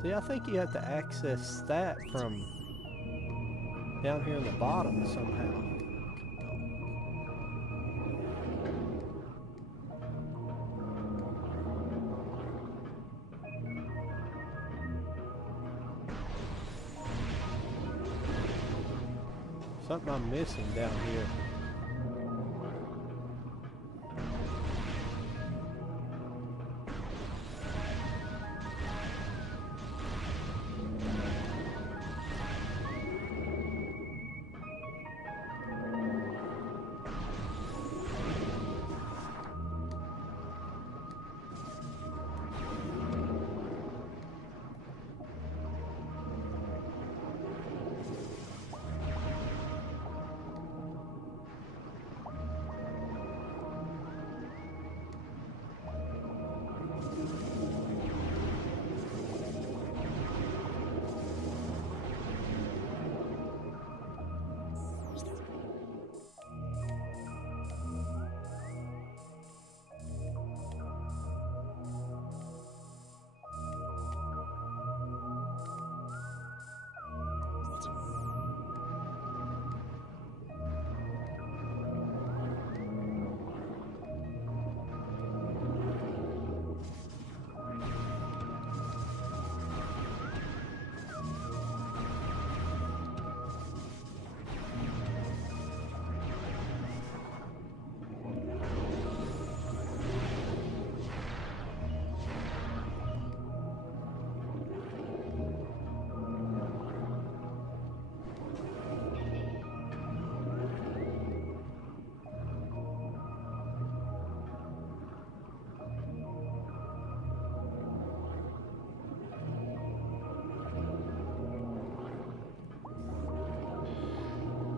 See, I think you have to access that from down here in the bottom somehow. Something I'm missing down here.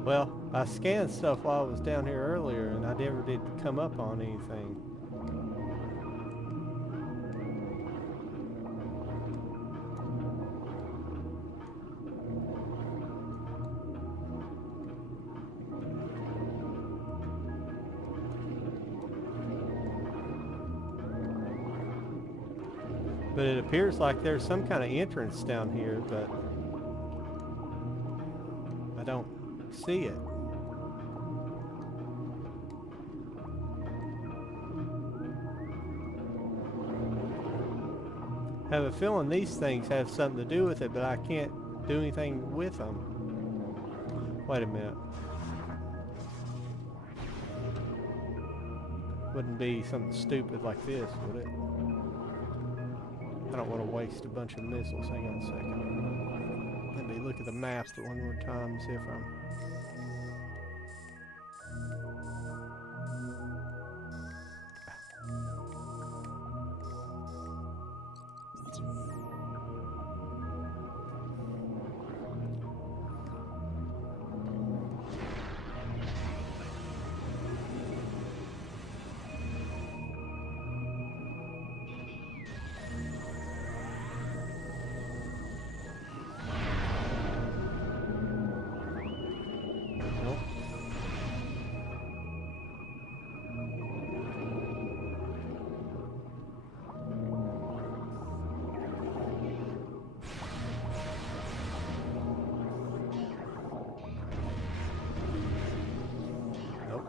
Well, I scanned stuff while I was down here earlier, and I never did come up on anything. But it appears like there's some kind of entrance down here, but I don't see it. I have a feeling these things have something to do with it, but I can't do anything with them. Wait a minute. Wouldn't be something stupid like this, would it? I don't want to waste a bunch of missiles. Hang on a second. Let me look at the map one more time and see if I'm... Nope. Nope.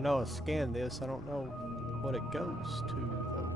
I know I scanned this. I don't know what it goes to, though.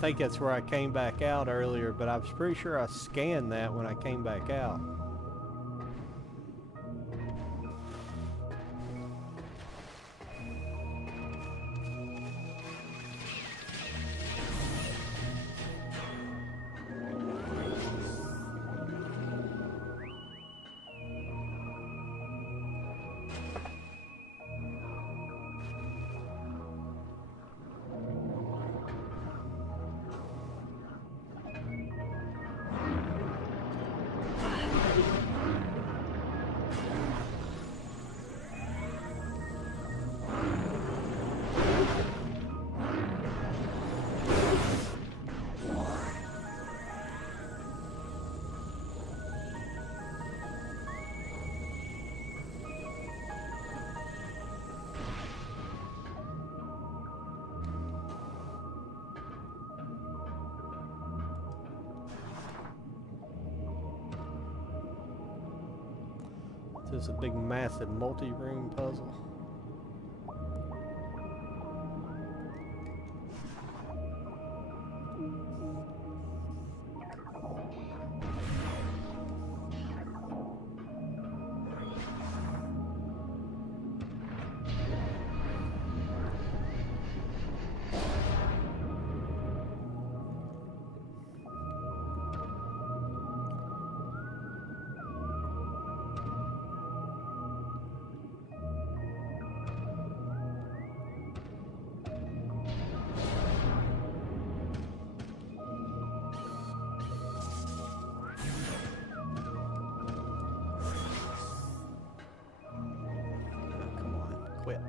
think that's where I came back out earlier, but I was pretty sure I scanned that when I came back out. This is a big, massive, multi-room puzzle. Come on, quit.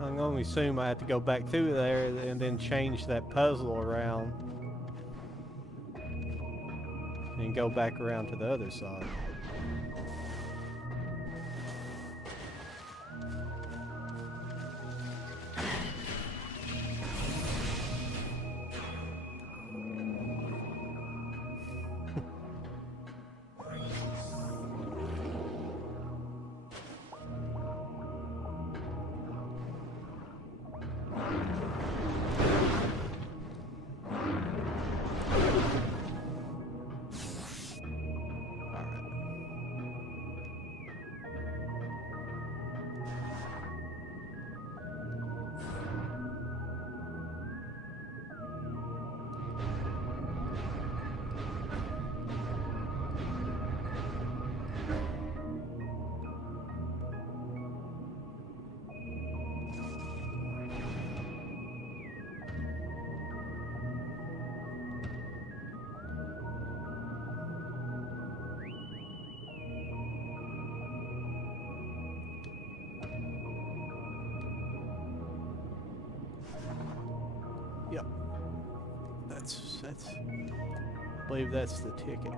I'm going to assume I have to go back through there and then change that puzzle around and go back around to the other side. Yep. That's I believe that's the ticket.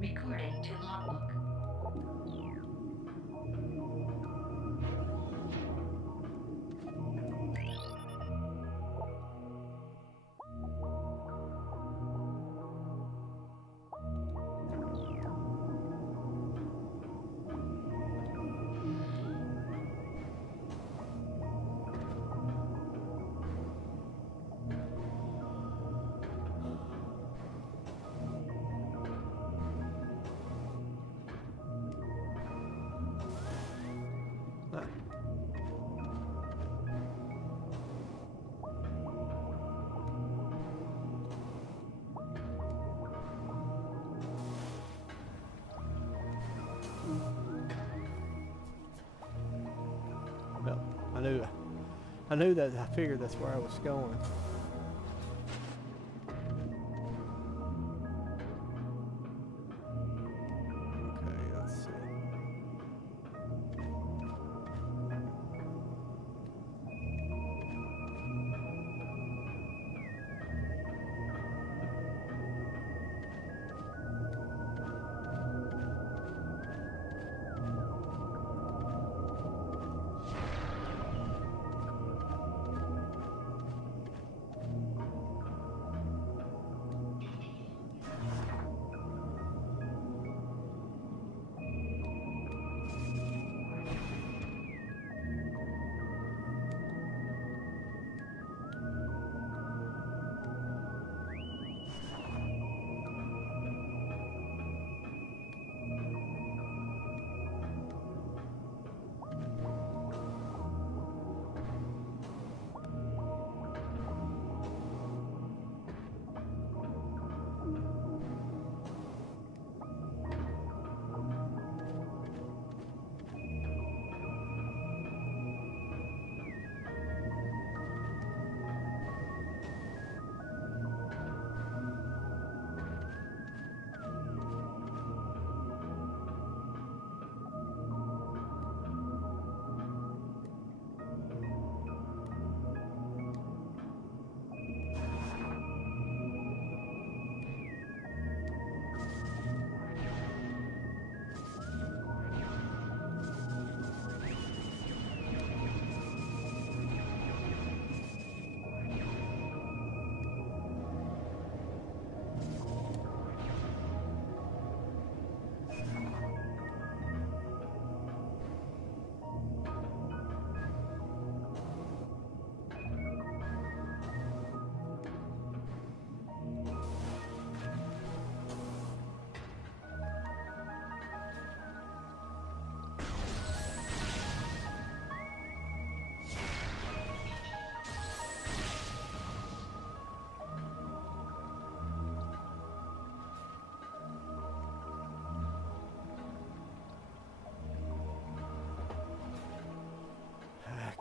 Recording to logbook. Ah, well, I knew that. I figured that's where I was going. Okay, let's see.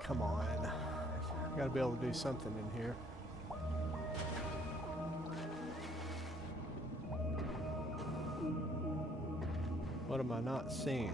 Come on. I gotta be able to do something in here. am I not seeing?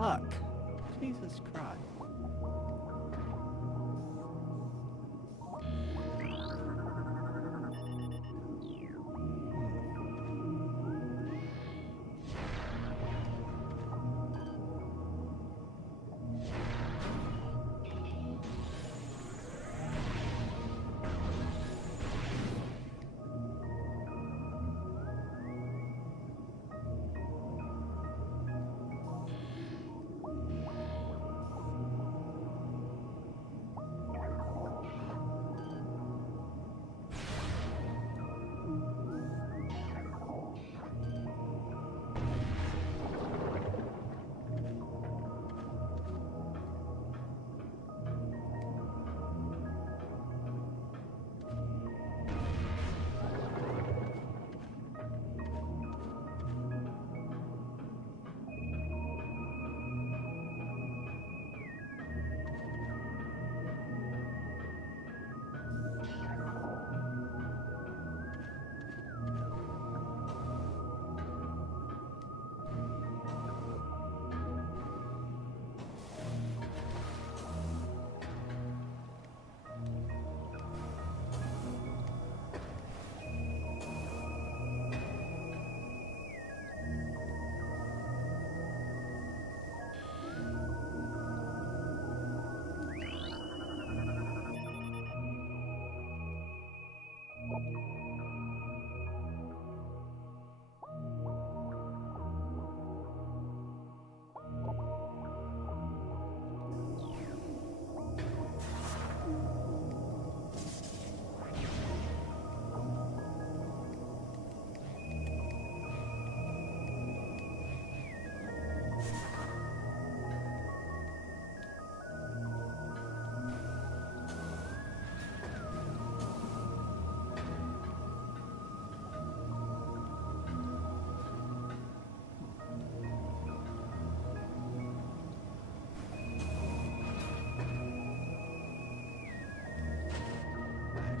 Fuck. Jesus Christ.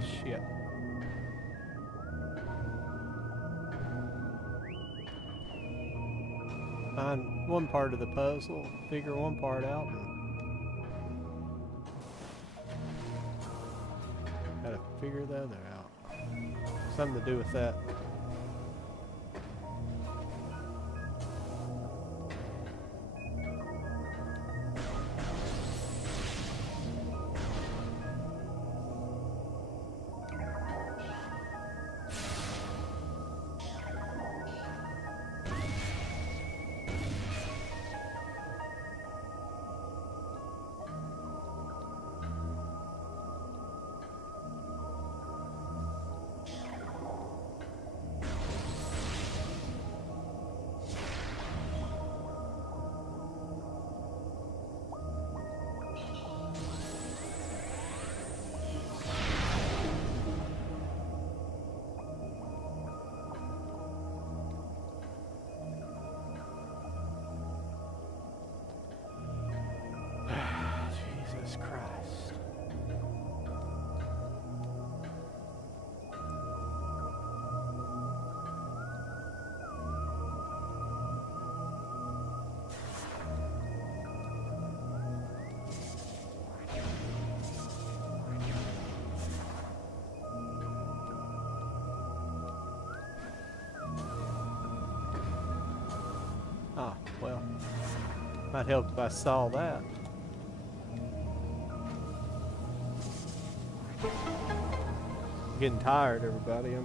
Shit. Find one part of the puzzle, figure one part out, and gotta figure the other out. Something to do with that. Might help if I saw that. I'm getting tired, everybody.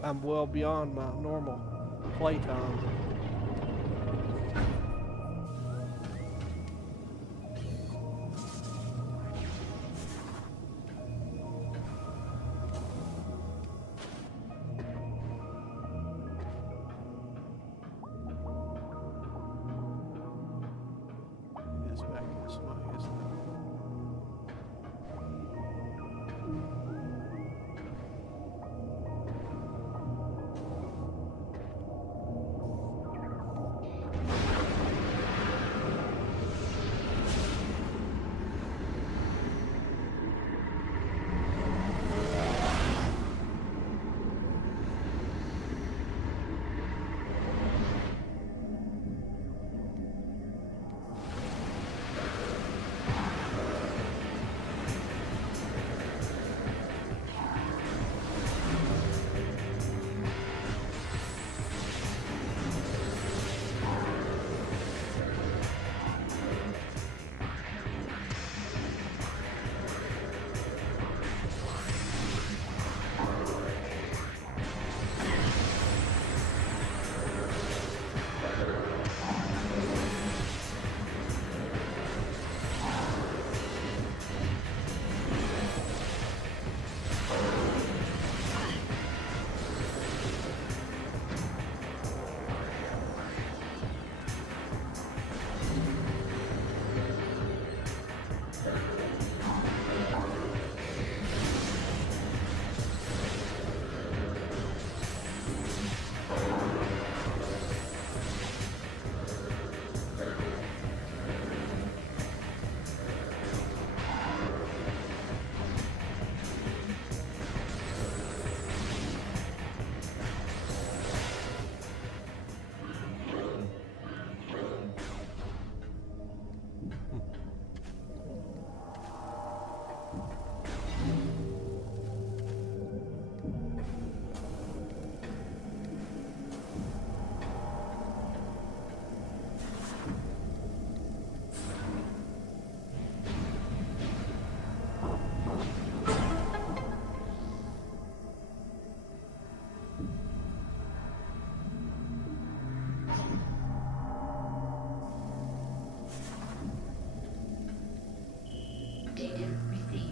I'm well beyond my normal playtime. It's back this way, isn't it? Data received.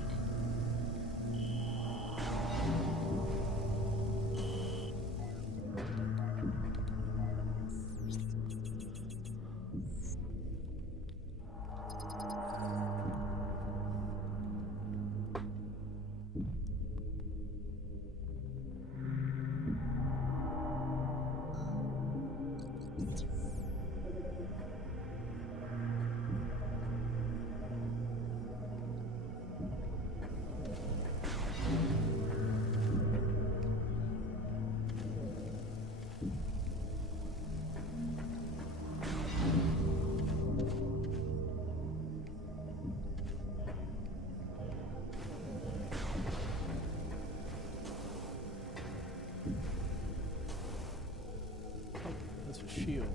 That's a shield.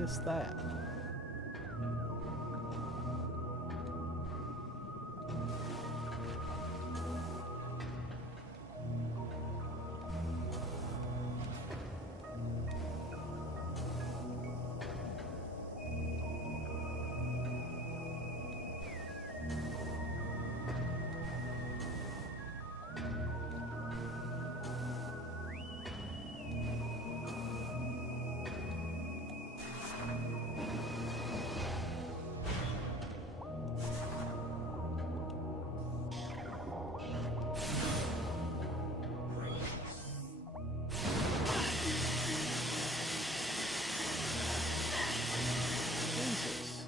missed that? Jesus.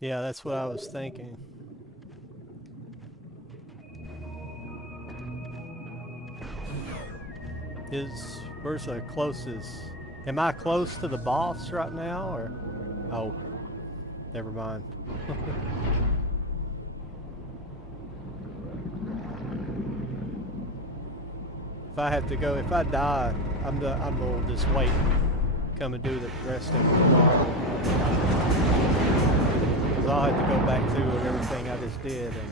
Yeah, that's what I was thinking. Where's the closest? Am I close to the boss right now, or? Oh, never mind. If I have to go, if I die, I'm gonna just wait. Come and do the rest of it tomorrow. Because I'll have to go back through everything I just did and.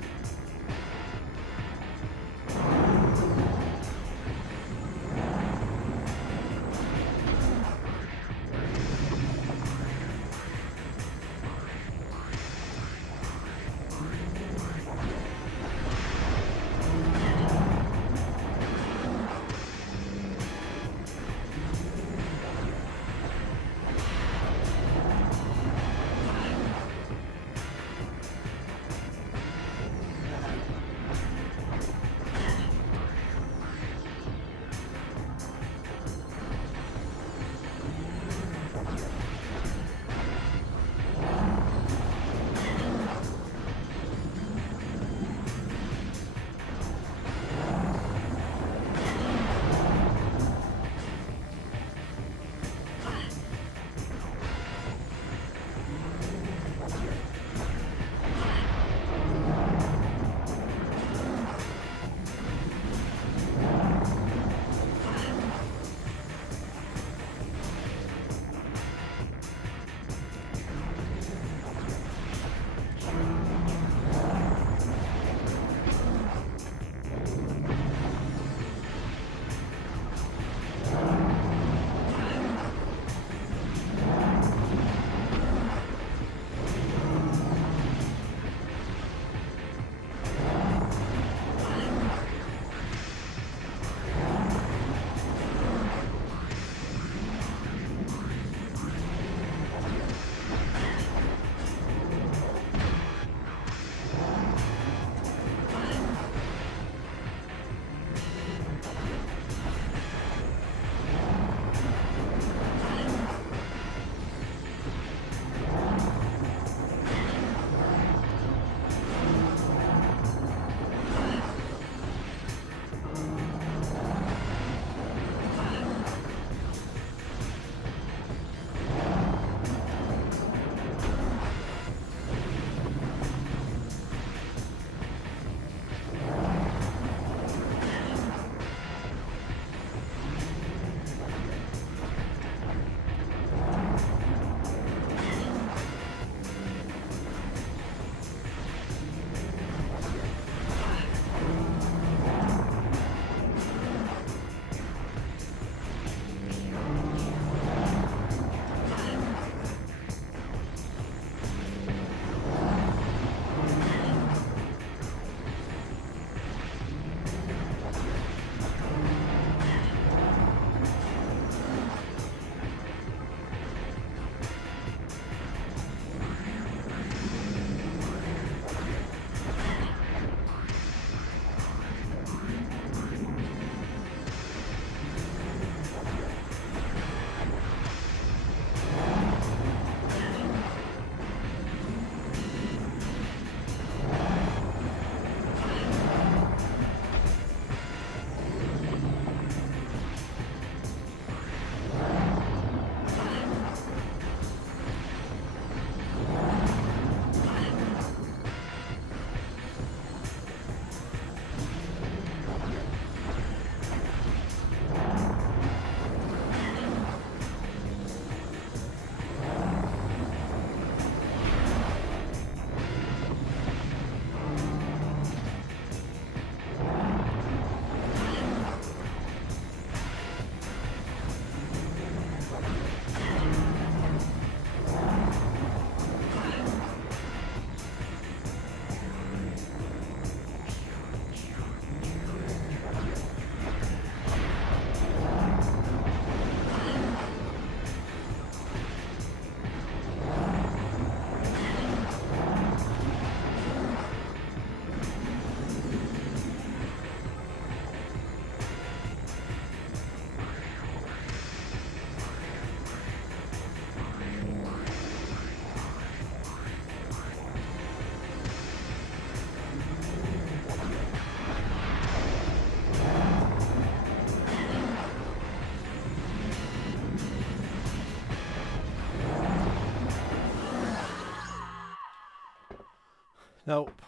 Nope.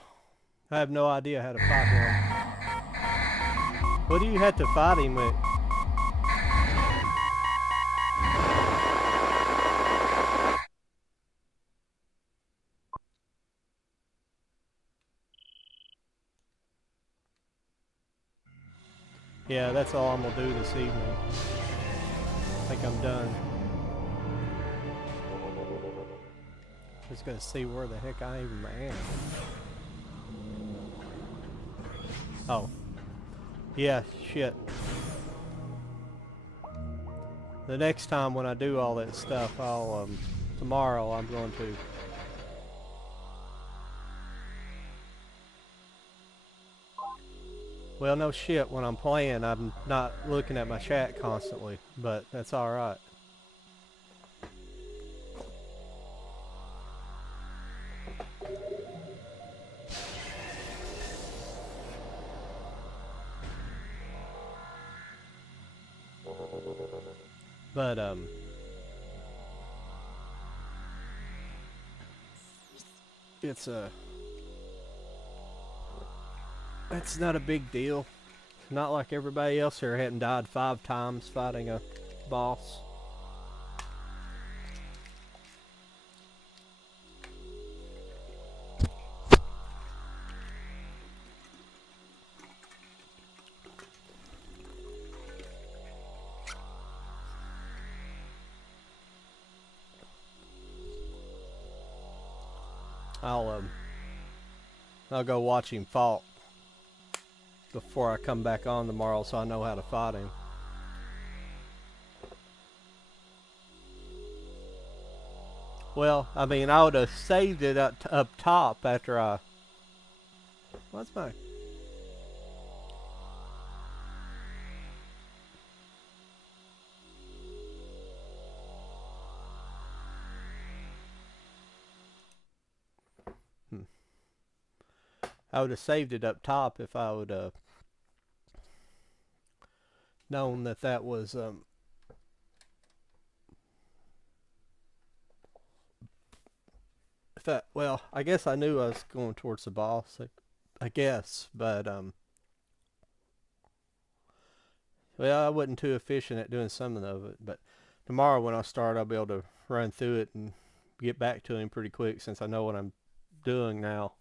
I have no idea how to fight him. What do you have to fight him with? Yeah, that's all I'm gonna do this evening. I think I'm done. Just gonna see where the heck I even am. Oh. Yeah, shit. The next time when I do all that stuff, tomorrow I'm going to. Well, no shit, when I'm playing, I'm not looking at my chat constantly, but that's alright. But, it's it's not a big deal. Not like everybody else here hadn't died 5 times fighting a boss. I'll, um, I'll go watch him fight before I come back on tomorrow so I know how to fight him. Well, I mean, I would have saved it up top after I... What's my... Hmm. I would have saved it up top if I would have known that that was, if that, well, I guess I knew I was going towards the boss, I guess, but, well, I wasn't too efficient at doing some of it, but tomorrow when I start, I'll be able to run through it and get back to him pretty quick since I know what I'm doing now.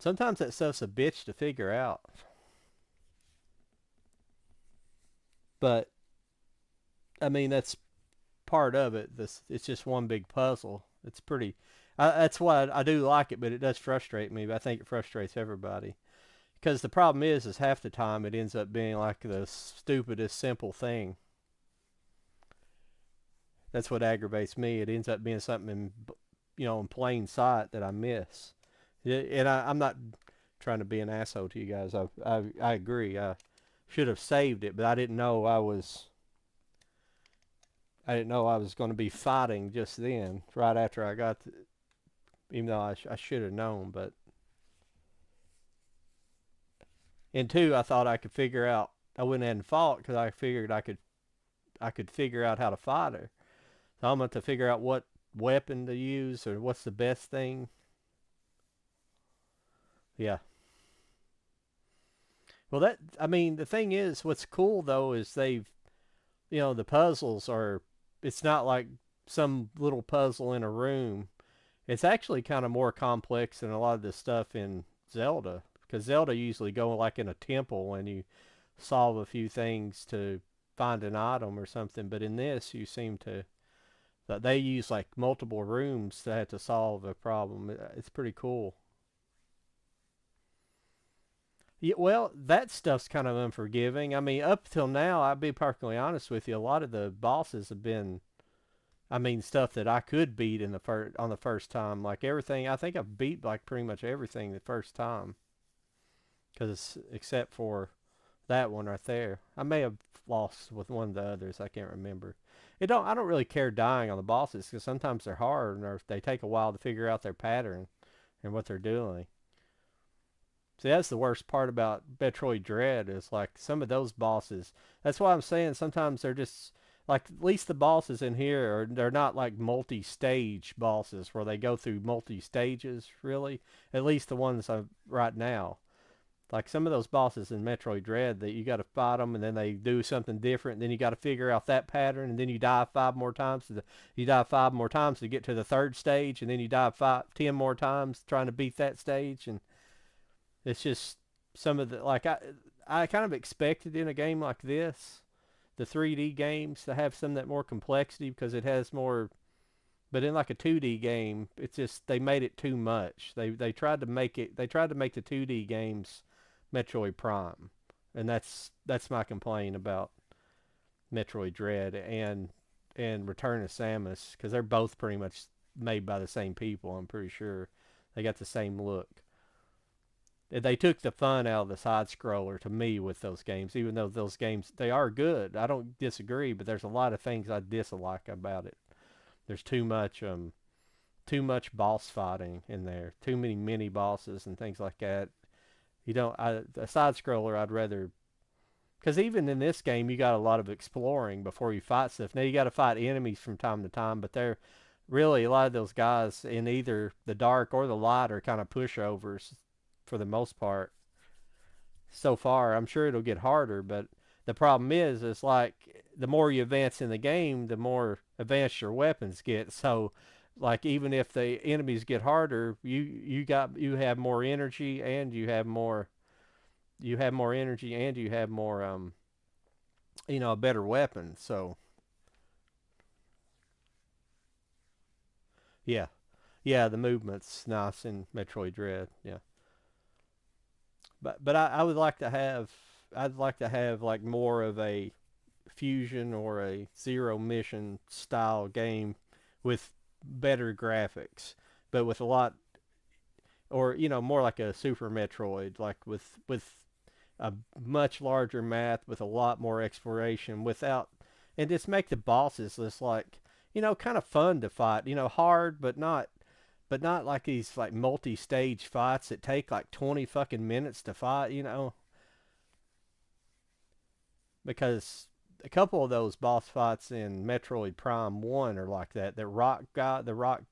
Sometimes that stuff's a bitch to figure out, but I mean that's part of it. This it's just one big puzzle. It's pretty. That's why I do like it, but it does frustrate me. But I think it frustrates everybody because the problem is half the time it ends up being like the stupidest simple thing. That's what aggravates me. It ends up being something in plain sight that I miss. And I'm not trying to be an asshole to you guys. I agree. I should have saved it, but I didn't know I was going to be fighting just then, right after I got, even though I should have known. But in two, I thought I could figure out. I went ahead and fought because I figured I could figure out how to fight her. So I'm going to figure out what weapon to use or what's the best thing. Yeah. Well, I mean, the thing is, what's cool though is the puzzles are. It's not like some little puzzle in a room. It's actually kind of more complex than a lot of the stuff in Zelda, because Zelda usually go like in a temple and you solve a few things to find an item or something. But in this, you seem to that they use like multiple rooms to have to solve a problem. It's pretty cool. Yeah, well, that stuff's kind of unforgiving. I mean, up till now, I'll be perfectly honest with you. A lot of the bosses have been, I mean, stuff that I could beat in on the first time. Like everything, I think I've beat like pretty much everything the first time, because except for that one right there. I may have lost with one of the others. I can't remember. I don't really care dying on the bosses because sometimes they're hard or they take a while to figure out their pattern and what they're doing. See, that's the worst part about Metroid Dread is like some of those bosses. That's why I'm saying sometimes like at least the bosses in here are they're not like multi-stage bosses where they go through multi-stages really. At least the ones right now. Like some of those bosses in Metroid Dread that you got to fight them and then they do something different. And then you got to figure out that pattern and then you die five more times. You die five more times to get to the third stage and then you die 10 more times trying to beat that stage. And it's just some of the like I kind of expected in a game like this the 3D games to have some of that more complexity because it has more. But in like a 2D game, it's just they made it too much. They tried to make it. They tried to make the 2D games Metroid Prime, and that's my complaint about Metroid Dread and Return of Samus because they're both pretty much made by the same people. I'm pretty sure they got the same look. They took the fun out of the side scroller to me with those games, even though those games they are good. I don't disagree, but there's a lot of things I dislike about it. There's too much boss fighting in there, too many mini bosses and things like that. You don't a side scroller I'd rather because even in this game you got a lot of exploring before you fight stuff. Now you got to fight enemies from time to time, but they're really a lot of those guys in either the dark or the light are kind of pushovers for the most part so far. I'm sure it'll get harder, but the problem is like the more you advance in the game, the more advanced your weapons get. So like even if the enemies get harder, you have more energy and you have more a better weapon. So yeah. Yeah, the movement's nice in Metroid Dread. Yeah. But I would like to have I'd like to have like more of a fusion or a zero mission style game with better graphics, but with a lot or more like a Super Metroid, like with a much larger map with a lot more exploration without and just make the bosses just like kind of fun to fight, hard but not like these like multi-stage fights that take like 20 fucking minutes to fight, because a couple of those boss fights in Metroid Prime 1 are like that. The rock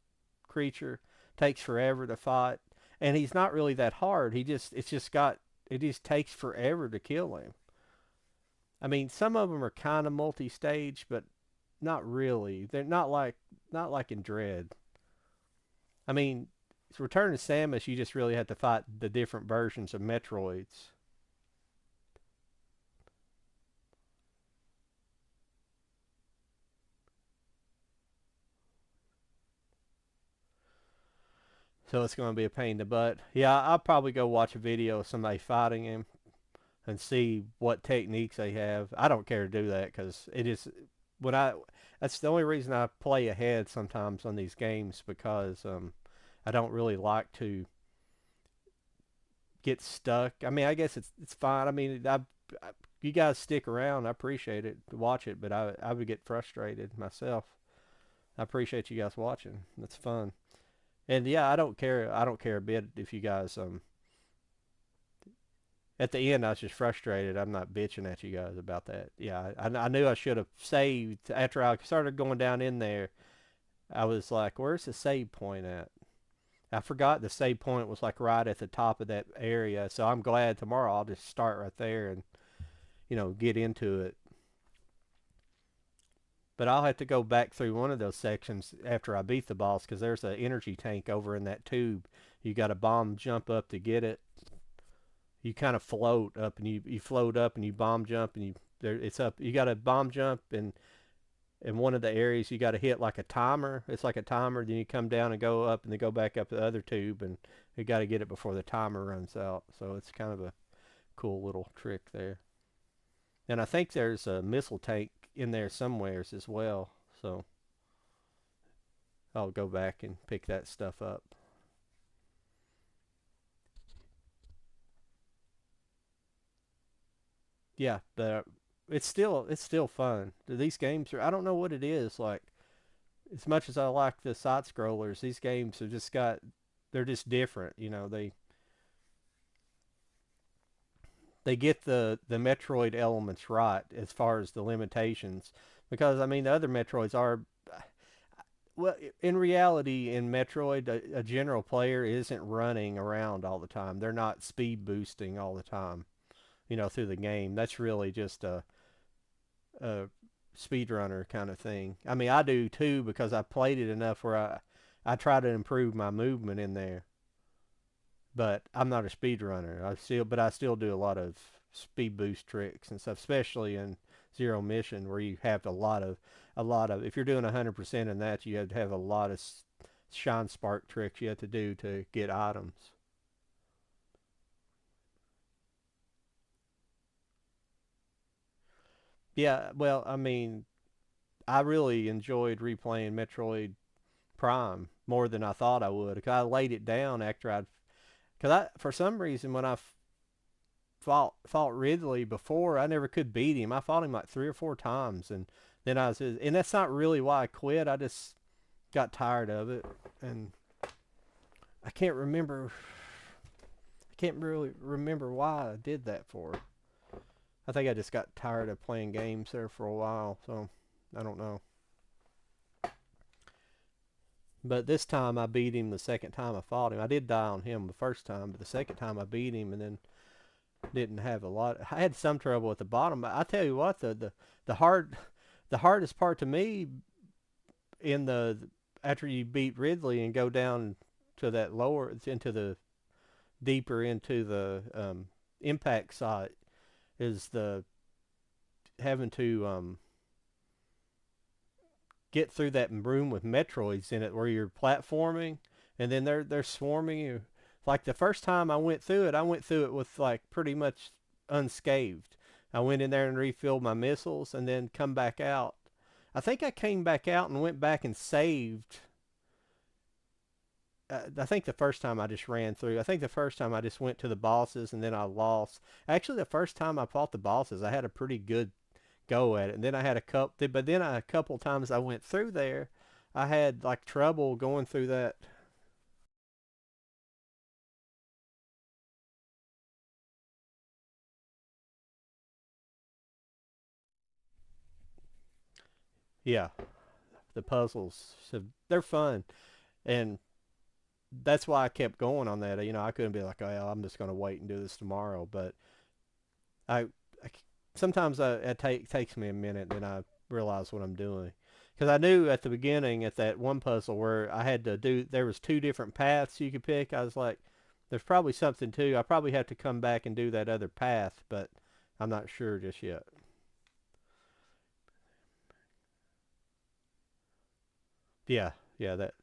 creature takes forever to fight and he's not really that hard. It just takes forever to kill him. I mean, some of them are kind of multi-stage, but not really. They're not like in Dread. I mean, Return to Samus, you just really have to fight the different versions of Metroids. So it's going to be a pain in the butt. Yeah, I'll probably go watch a video of somebody fighting him and see what techniques they have. I don't care to do that because it is when I. That's the only reason I play ahead sometimes on these games because I don't really like to get stuck. I mean, I guess it's fine. I mean, you guys stick around. I appreciate it to watch it, but I would get frustrated myself. I appreciate you guys watching. It's fun. And yeah, I don't care. I don't care a bit if you guys at the end I was just frustrated. I'm not bitching at you guys about that. Yeah, I knew I should have saved after I started going down in there. I was like, where's the save point at? I forgot the save point was like right at the top of that area. So I'm glad tomorrow I'll just start right there and get into it. But I'll have to go back through one of those sections after I beat the boss because there's an energy tank over in that tube. You got to bomb jump up to get it. You kind of float up and you float up and you bomb jump and it's up. You got to bomb jump and in one of the areas you got to hit like a timer. It's like a timer. Then you come down and go up and then go back up the other tube and you got to get it before the timer runs out. So it's kind of a cool little trick there. And I think there's a missile tank in there somewheres as well. So I'll go back and pick that stuff up. Yeah, but it's still fun. These games are I don't know what it is like. As much as I like the side scrollers, these games have just got they're just different. They get the Metroid elements right as far as the limitations, because I mean the other Metroids are well, in reality, in Metroid, a general player isn't running around all the time. They're not speed boosting all the time, through the game. That's really just a speedrunner kind of thing. I mean, I do too because I played it enough where I try to improve my movement in there. But I'm not a speedrunner. I still do a lot of speed boost tricks and stuff, especially in Zero Mission where you have a lot of if you're doing 100% in that, you have to have a lot of shine spark tricks you have to do to get items. Yeah, well, I mean, I really enjoyed replaying Metroid Prime more than I thought I would because I laid it down after I'd because I for some reason when I fought Ridley before, I never could beat him. I fought him like 3 or 4 times, and then and that's not really why I quit. I just got tired of it, and I can't remember. I can't really remember why I did that for. I think I just got tired of playing games there for a while, so I don't know. But this time I beat him the second time I fought him. I did die on him the first time, but the second time I beat him and then didn't have a lot. I had some trouble at the bottom. I tell you what, the hardest part to me in the after you beat Ridley and go down to that lower into the deeper into the impact site is the having to get through that room with Metroids in it where you're platforming and then they're swarming you. Like the first time I went through it with like pretty much unscathed. I went in there and refilled my missiles and then come back out. I think I came back out and went back and saved. I think the first time I just ran through. I think the first time I just went to the bosses and then I lost. Actually, the first time I fought the bosses, I had a pretty good go at it. And then I had a couple, but then a couple times I went through there, I had like trouble going through that. Yeah, the puzzles, so they're fun, and that's why I kept going on that. I couldn't be like, oh, I'm just going to wait and do this tomorrow. But I, I sometimes it takes me a minute, then I realize what I'm doing. Because I knew at the beginning at that one puzzle where I had to do, there was 2 different paths you could pick. I was like, there's probably something too. I probably have to come back and do that other path, but I'm not sure just yet. Yeah, yeah, that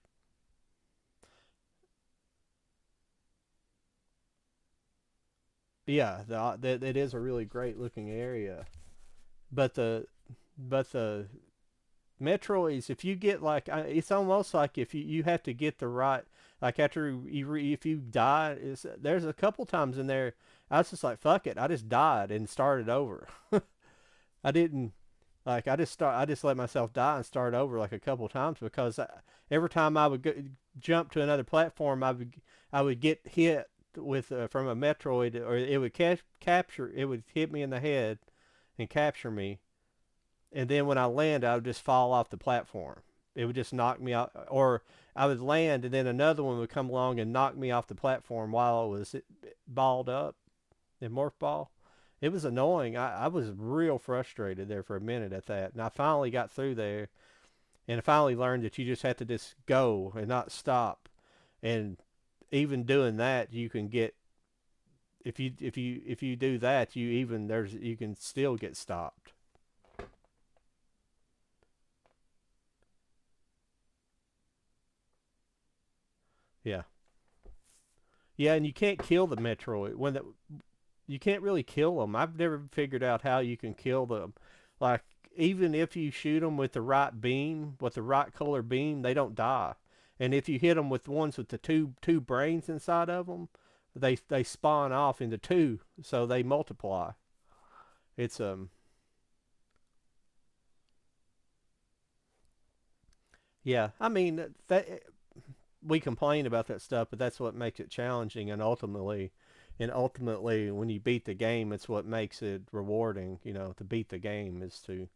it is a really great looking area. But the Metroids, if you get like, it's almost like if you have to get the right, like after if you die, there's a couple times in there, I was just like, fuck it, I just died and started over. I didn't like, I just let myself die and start over like a couple times because every time I would jump to another platform, I would get hit with from a Metroid, or it would capture, it would hit me in the head and capture me, and then when I land, I would just fall off the platform. It would just knock me out, or I would land, and then another one would come along and knock me off the platform while I was balled up in morph ball. It was annoying. I was real frustrated there for a minute at that, and I finally got through there, and I finally learned that you just have to just go and not stop. And even doing that, you can get if you do that, you can still get stopped. Yeah. Yeah, and you can't kill the Metroid you can't really kill them. I've never figured out how you can kill them. Like even if you shoot them with the right beam, with the right color beam, they don't die. And if you hit them with ones with the two brains inside of them, they spawn off into two, so they multiply. It's yeah. I mean that we complain about that stuff, but that's what makes it challenging, and ultimately, when you beat the game, it's what makes it rewarding. To beat the game is to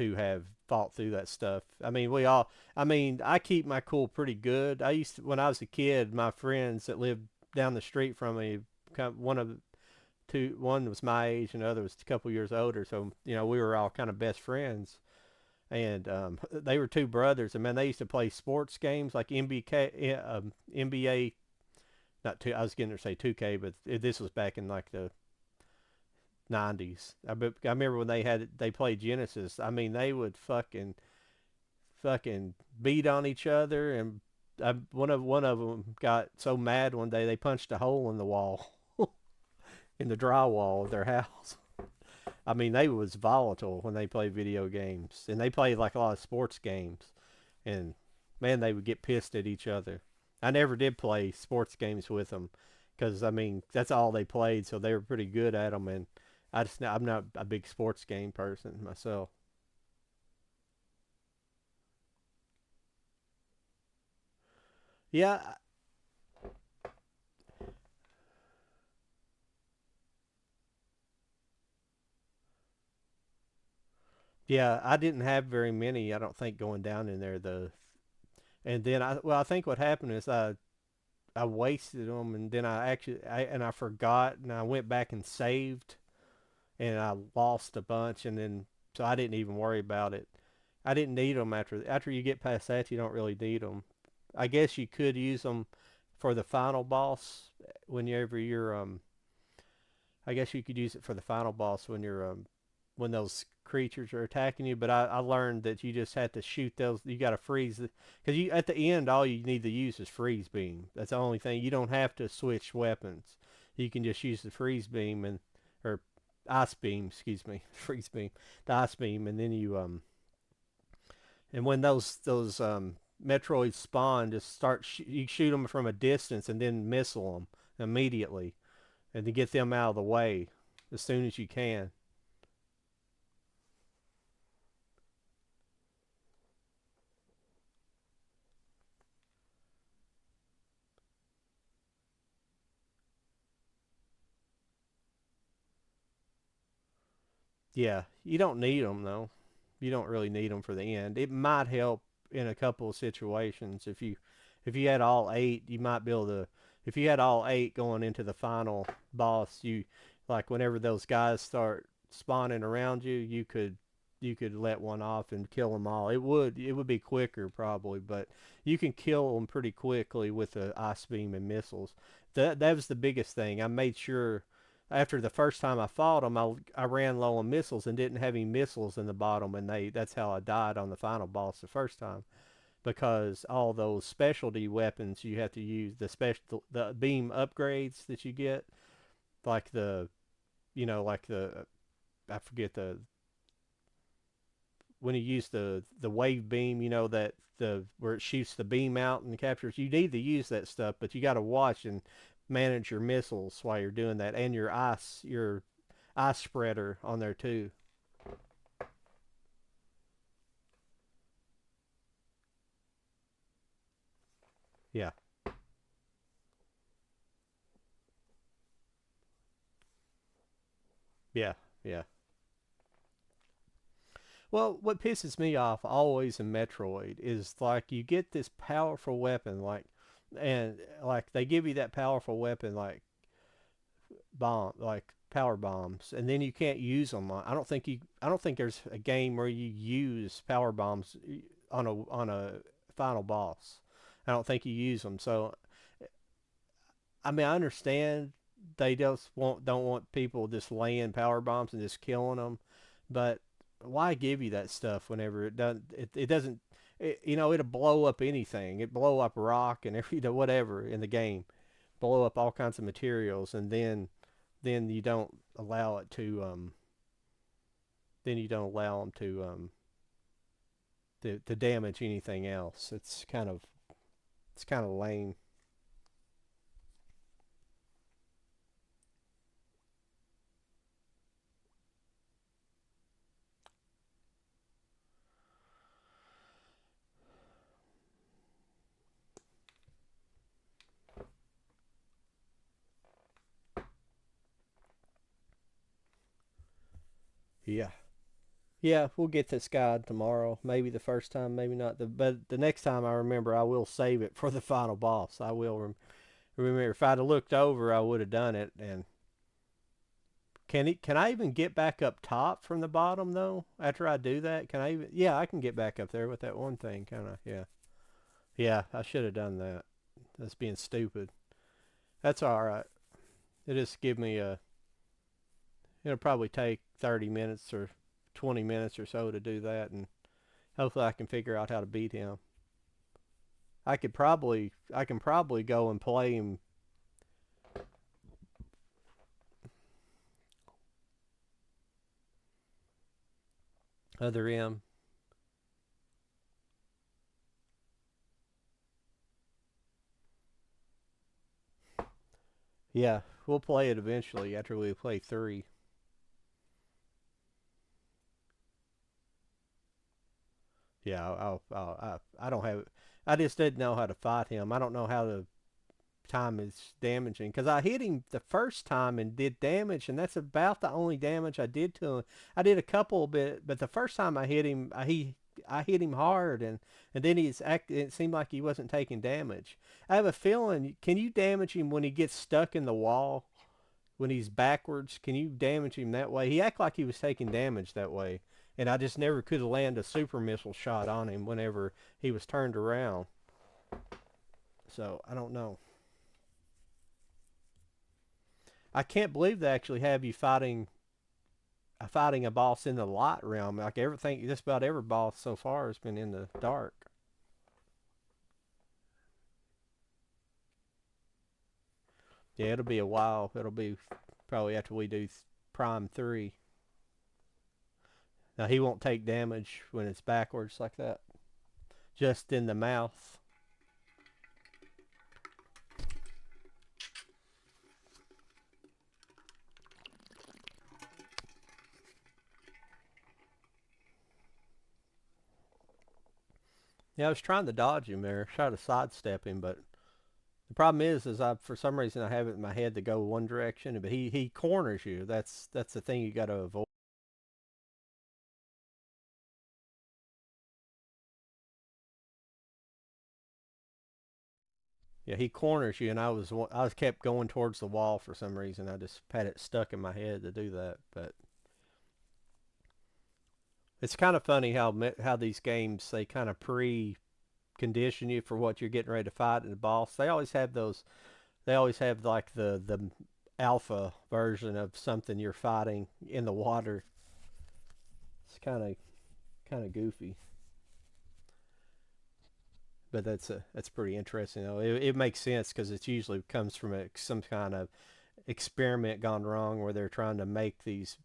two have fought through that stuff. I mean, we all. I mean, I keep my cool pretty good. I used to, when I was a kid, my friends that lived down the street from me, one of two, one was my age and the other was a couple years older. So we were all kind of best friends. And they were two brothers, and man, they used to play sports games like NBA. Not two. I was going to say 2K, but this was back in like the '90s. I remember when they played Genesis. I mean, they would fucking beat on each other, and one of them got so mad one day they punched a hole in the wall in the drywall of their house. I mean, they was volatile when they played video games, and they played like a lot of sports games, and man, they would get pissed at each other. I never did play sports games with them because I mean that's all they played, so they were pretty good at them, and I'm not a big sports game person myself. Yeah, yeah, I didn't have very many. I don't think going down in there the and then I think what happened is I wasted them, and then I forgot, and I went back and saved, and I lost a bunch, and then so I didn't even worry about it. I didn't need them after you get past that. You don't really need them. I guess you could use them for the final boss whenever you're I guess you could use it for the final boss when those creatures are attacking you. But I learned that you just have to shoot those. You got to freeze because you at the end all you need to use is freeze beam. That's the only thing. You don't have to switch weapons. You can just use the freeze beam and or ice beam. Excuse me, freeze beam, the ice beam, and then and when those Metroids spawn, just you shoot them from a distance and then missile them immediately, and to get them out of the way as soon as you can. Yeah, you don't need them though. You don't really need them for the end. It might help in a couple of situations if you had all eight, you might be able to. If you had all eight going into the final boss, you like whenever those guys start spawning around you, you could let one off and kill them all. It would be quicker probably, but you can kill them pretty quickly with the ice beam and missiles. That was the biggest thing. I made sure after the first time I fought them, I ran low on missiles and didn't have any missiles in the bottom, and that's how I died on the final boss the first time because all those specialty weapons you have to use the beam upgrades that you get like like the I forget the when you use the wave beam, that the where it shoots the beam out and captures. You need to use that stuff, but you got to watch and manage your missiles while you're doing that, and your ice spreader on there too. Yeah, yeah, yeah. Well, what pisses me off always in Metroid is like you get this powerful weapon and like they give you that powerful weapon like power bombs, and then you can't use them. I don't think there's a game where you use power bombs on a final boss. I don't think you use them. So I mean, I understand they just don't want people just laying power bombs and just killing them, but why give you that stuff whenever it doesn't it'll blow up anything. It blow up rock and every whatever in the game, blow up all kinds of materials, and then you don't allow it to then you don't allow them to damage anything else. It's kind of lame. Yeah. Yeah, we'll get this guy tomorrow. Maybe the first time, maybe not. But the next time I remember, I will save it for the final boss. I will remember. If I'd have looked over, I would have done it. And can I even get back up top from the bottom though? After I do that, can I even? Yeah, I can get back up there with that one thing. Kind of. Yeah. Yeah, I should have done that. That's being stupid. That's all right. It just give me a. It'll probably take 30 minutes or 20 minutes or so to do that, and hopefully I can figure out how to beat him. I can probably go and play him other M. Yeah, we'll play it eventually after we play three. Yeah, I don't have. I just didn't know how to fight him. I don't know how to time his damaging because I hit him the first time and did damage, and that's about the only damage I did to him. I did a couple bit, but the first time I hit him, I hit him hard, and then it seemed like he wasn't taking damage. I have a feeling. Can you damage him when he gets stuck in the wall? When he's backwards, can you damage him that way? He acted like he was taking damage that way, and I just never could land a super missile shot on him whenever he was turned around. So I don't know. I can't believe they actually have you fighting a boss in the light realm. Like everything, just about every boss so far has been in the dark. Yeah, it'll be a while. It'll be probably after we do Prime 3. Now, he won't take damage when it's backwards like that. Just in the mouth. Yeah, I was trying to dodge him there, try to sidestep him, but the problem is I for some reason I have it in my head to go one direction, but he corners you. That's the thing you got to avoid. Yeah, he corners you, and I was kept going towards the wall for some reason. I just had it stuck in my head to do that. But it's kind of funny how these games they kind of pre-condition you for what you're getting ready to fight in the boss. They always have those. They always have like the alpha version of something you're fighting in the water. It's kind of goofy, but that's pretty interesting. Though it makes sense because it usually comes from some kind of experiment gone wrong where they're trying to make these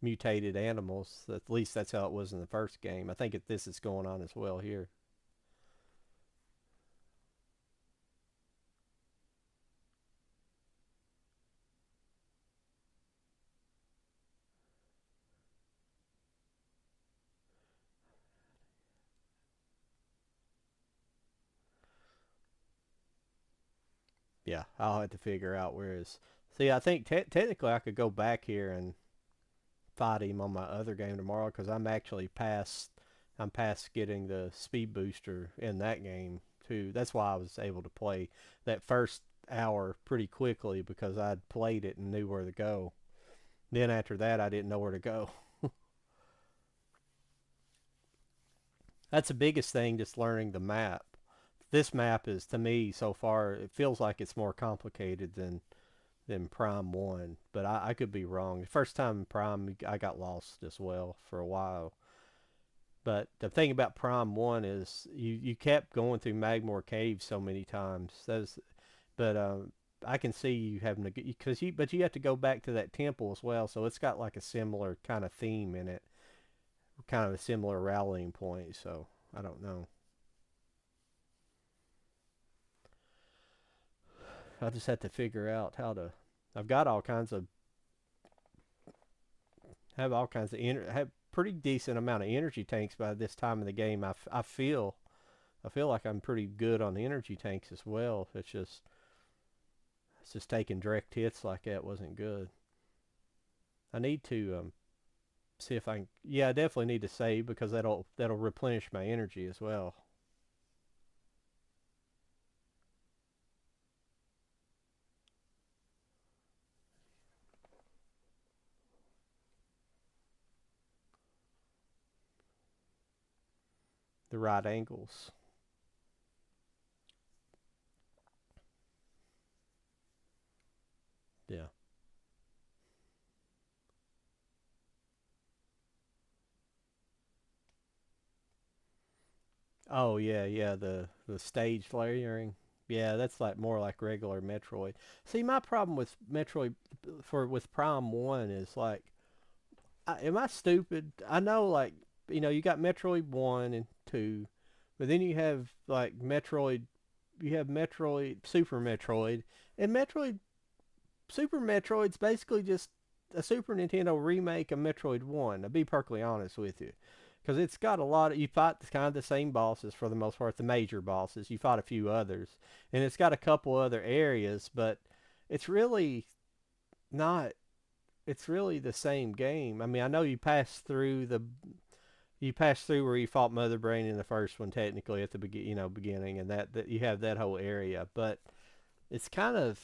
mutated animals. At least that's how it was in the first game. I think this is going on as well here. Yeah, I'll have to figure out where is. See, I think technically I could go back here and fight him on my other game tomorrow because I'm actually past. I'm past getting the speed booster in that game too. That's why I was able to play that first hour pretty quickly because I'd played it and knew where to go. Then after that, I didn't know where to go. That's the biggest thing, just learning the map. This map is to me so far. It feels like it's more complicated than Prime One, but I could be wrong. The first time in Prime, I got lost as well for a while. But the thing about Prime One is you kept going through Magmore Cave so many times. But I can see you having to but you have to go back to that temple as well. So it's got like a similar kind of theme in it, kind of a similar rallying point. So I don't know. I just have to figure out how to. I've got all kinds of have all kinds of have pretty decent amount of energy tanks by this time of the game. I feel like I'm pretty good on the energy tanks as well. It's just taking direct hits like that wasn't good. I need to See if I can. Yeah, I definitely need to save because that'll replenish my energy as well. The right angles. Yeah. Oh yeah, yeah. The stage layering. Yeah, that's like more like regular Metroid. See, my problem with Metroid for with Prime One is like, am I stupid? I know, like, you got Metroid One and Two, but then you have like Metroid. You have Metroid, Super Metroid, and Metroid Super Metroid's basically just a Super Nintendo remake of Metroid One. To be perfectly honest with you, because it's got a lot of you fight kind of the same bosses for the most part, the major bosses. You fought a few others, and it's got a couple other areas, but it's really not. It's really the same game. I mean, I know you pass through where you fought Mother Brain in the first one, technically at the beginning, and that you have that whole area, but it's kind of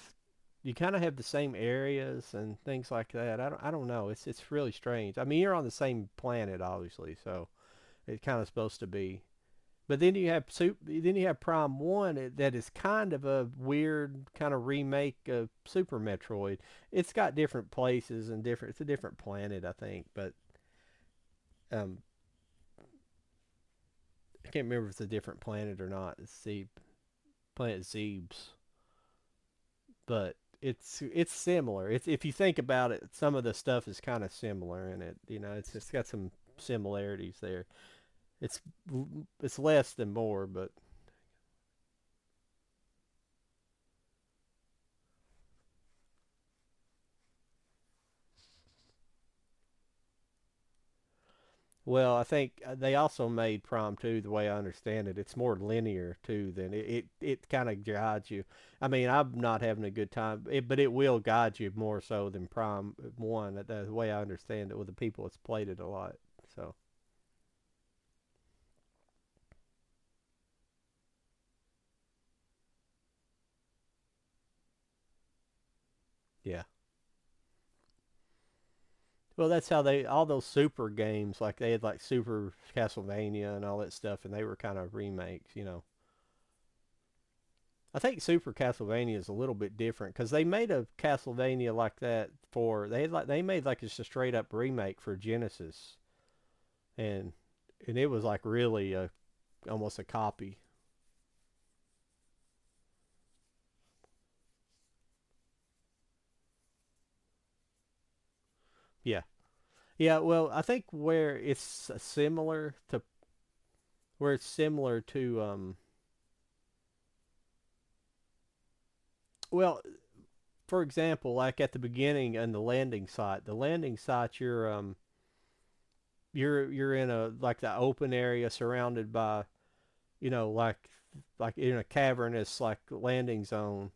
you kind of have the same areas and things like that. I don't know. It's really strange. I mean, you're on the same planet, obviously, so it's kind of supposed to be. But then you have Prime One that is kind of a weird kind of remake of Super Metroid. It's got different places and different. It's a different planet, I think, but um, I can't remember if it's a different planet or not. It's the planet Zebes, but it's similar. It's if you think about it, some of the stuff is kind of similar in it. It's got some similarities there. It's it's less than more, but well, I think they also made Prom 2, the way I understand it. It's more linear too than it kind of guides you. I mean, I'm not having a good time, but it will guide you more so than Prom 1. The way I understand it with the people that's played it a lot. So yeah. Well, that's how they all those super games like they had like Super Castlevania and all that stuff, and they were kind of remakes. I think Super Castlevania is a little bit different because they made a Castlevania like that for they made like just a straight up remake for Genesis, and it was like really almost a copy. Yeah, yeah. Well, I think where it's similar to well, for example, like at the beginning and the landing site you're in a like the open area surrounded by like in a cavernous like landing zone,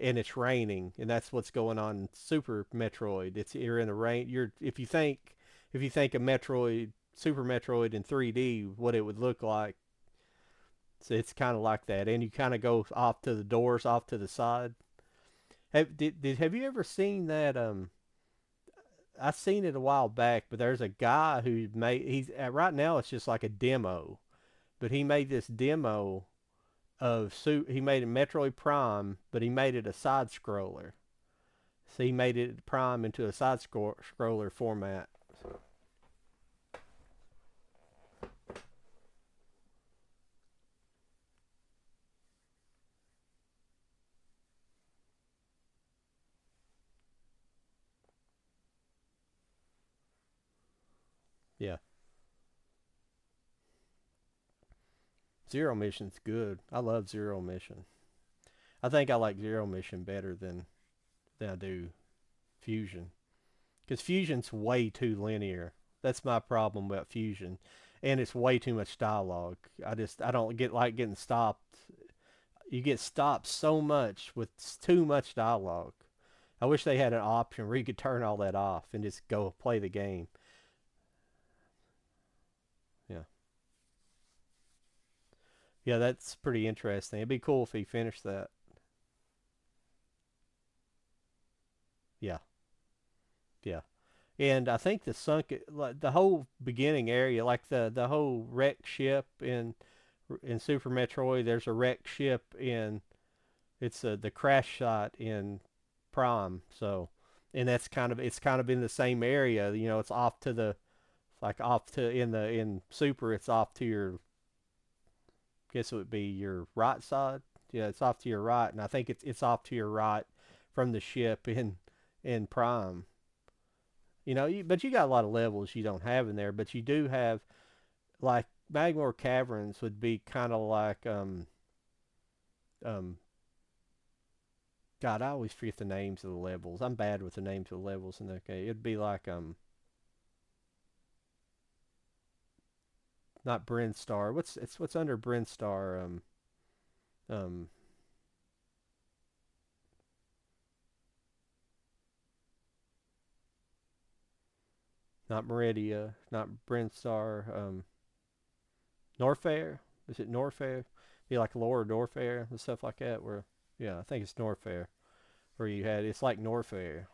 and it's raining, and that's what's going on in Super Metroid. It's you're in the rain. You're if you think of Metroid Super Metroid in 3D, what it would look like. So it's kind of like that, and you kind of go off to the doors off to the side. Have you ever seen that? I seen it a while back, but there's a guy who made he's right now it's just like a demo, but he made this demo he made a Metroid Prime, but he made it a side scroller. So he made it Prime into a side scroller format. Yeah, Zero Mission's good. I love Zero Mission. I think I like Zero Mission better than I do Fusion because Fusion's way too linear. That's my problem about Fusion, and it's way too much dialogue. I don't get like getting stopped. You get stopped so much with too much dialogue. I wish they had an option where you could turn all that off and just go play the game. Yeah, that's pretty interesting. It'd be cool if he finished that. Yeah, yeah. And I think the like the whole beginning area, like the whole wrecked ship in Super Metroid. There's a wrecked ship in it's the crash site in Prime. So, and that's kind of in the same area. You know, it's off to the like off to in Super. It's off to your guess it would be your right side. Yeah, it's off to your right, and I think it's off to your right from the ship in Prime. But you got a lot of levels you don't have in there, but you do have like Magmore Caverns would be kind of like um God, I always forget the names of the levels. I'm bad with the names of the levels in the game. It'd be like not Brinstar. What's under Brinstar? Um not Meridia, not Brinstar. Norfair. Is it Norfair? Be like Lower Norfair and stuff like that. Where yeah, I think it's Norfair. Where you had it's like Norfair.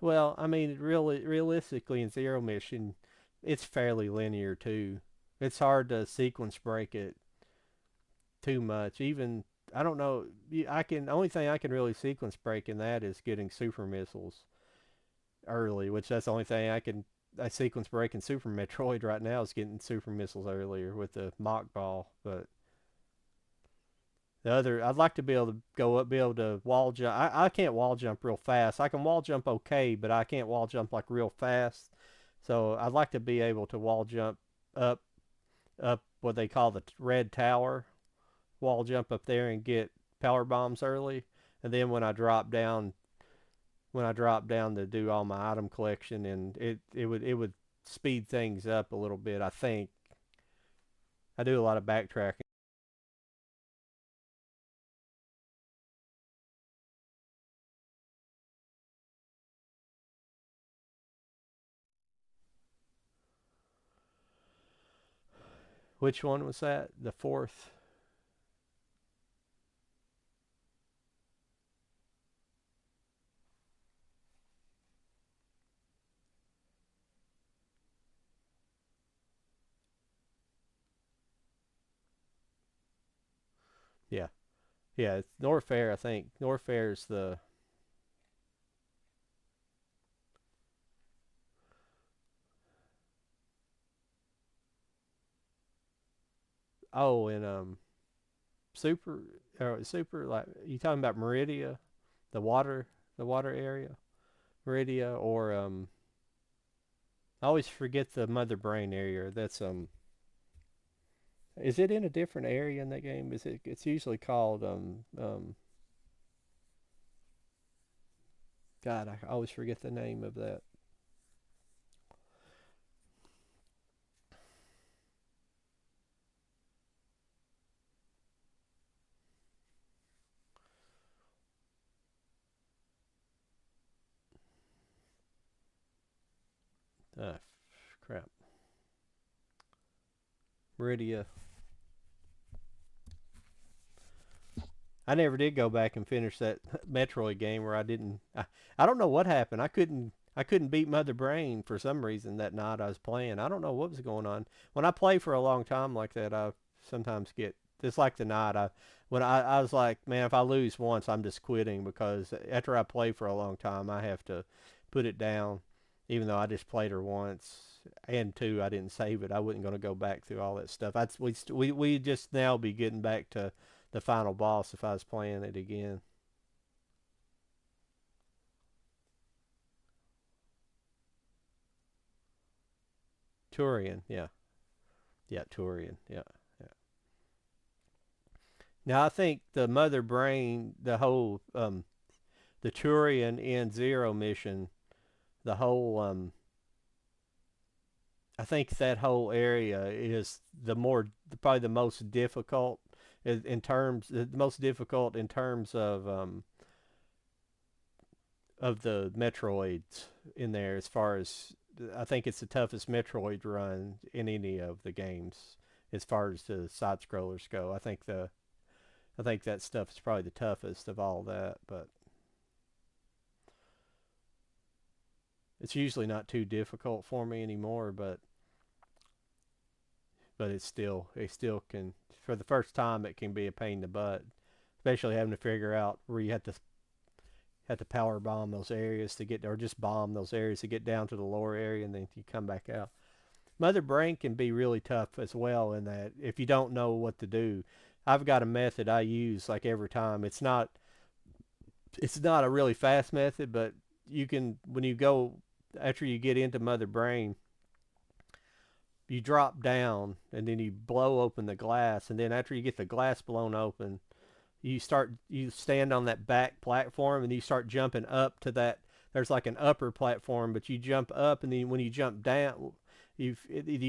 Well, I mean, really, realistically, in Zero Mission, it's fairly linear too. It's hard to sequence break it too much. Even I don't know. I can only thing I can really sequence break in that is getting super missiles early, which that's the only thing I sequence break in Super Metroid right now is getting super missiles earlier with the Mach Ball. But the other, I'd like to be able to go up, be able to wall jump. I can't wall jump real fast. I can wall jump okay, but I can't wall jump like real fast. So I'd like to be able to wall jump up, up what they call the red tower, wall jump up there and get power bombs early, and then when I drop down to do all my item collection, and it would speed things up a little bit. I think I do a lot of backtracking. Which one was that? The fourth? Yeah, yeah. It's Norfair. I think Norfair's the oh, and super super like you talking about Meridia, the water the water area, Meridia or I always forget the Mother Brain area. That's is it in a different area in that game? Is it? It's usually called God, I always forget the name of that. Uh, Crap. Meridia. I never did go back and finish that Metroid game where I didn't. I don't know what happened. I couldn't beat Mother Brain for some reason that night I was playing. I don't know what was going on. When I play for a long time like that, I sometimes get just like the night I was like, man, if I lose once, I'm just quitting because after I play for a long time, I have to put it down, even though I just played her once. And two, I didn't save it. I wasn't going to go back through all that stuff. We just now be getting back to the final boss if I was playing it again. Turian, yeah, yeah, Turian, yeah, yeah. Now I think the Mother Brain, the Turian in Zero mission, the whole I think that whole area is probably the most difficult in terms the most difficult in terms of the Metroids in there. As far as I think it's the toughest Metroid run in any of the games as far as the side scrollers go. I think that stuff is probably the toughest of all that, but it's usually not too difficult for me anymore. But it still can, for the first time it can be a pain in the butt, especially having to figure out where you have to power bomb those areas to get, or just bomb those areas to get down to the lower area, and then you come back out. Mother Brain can be really tough as well in that if you don't know what to do. I've got a method I use like every time. It's not a really fast method, but you can, when you go after you get into Mother Brain, you drop down and then you blow open the glass, and then after you get the glass blown open, you stand on that back platform and you start jumping up to that. There's like an upper platform, but you jump up, and then when you jump down, you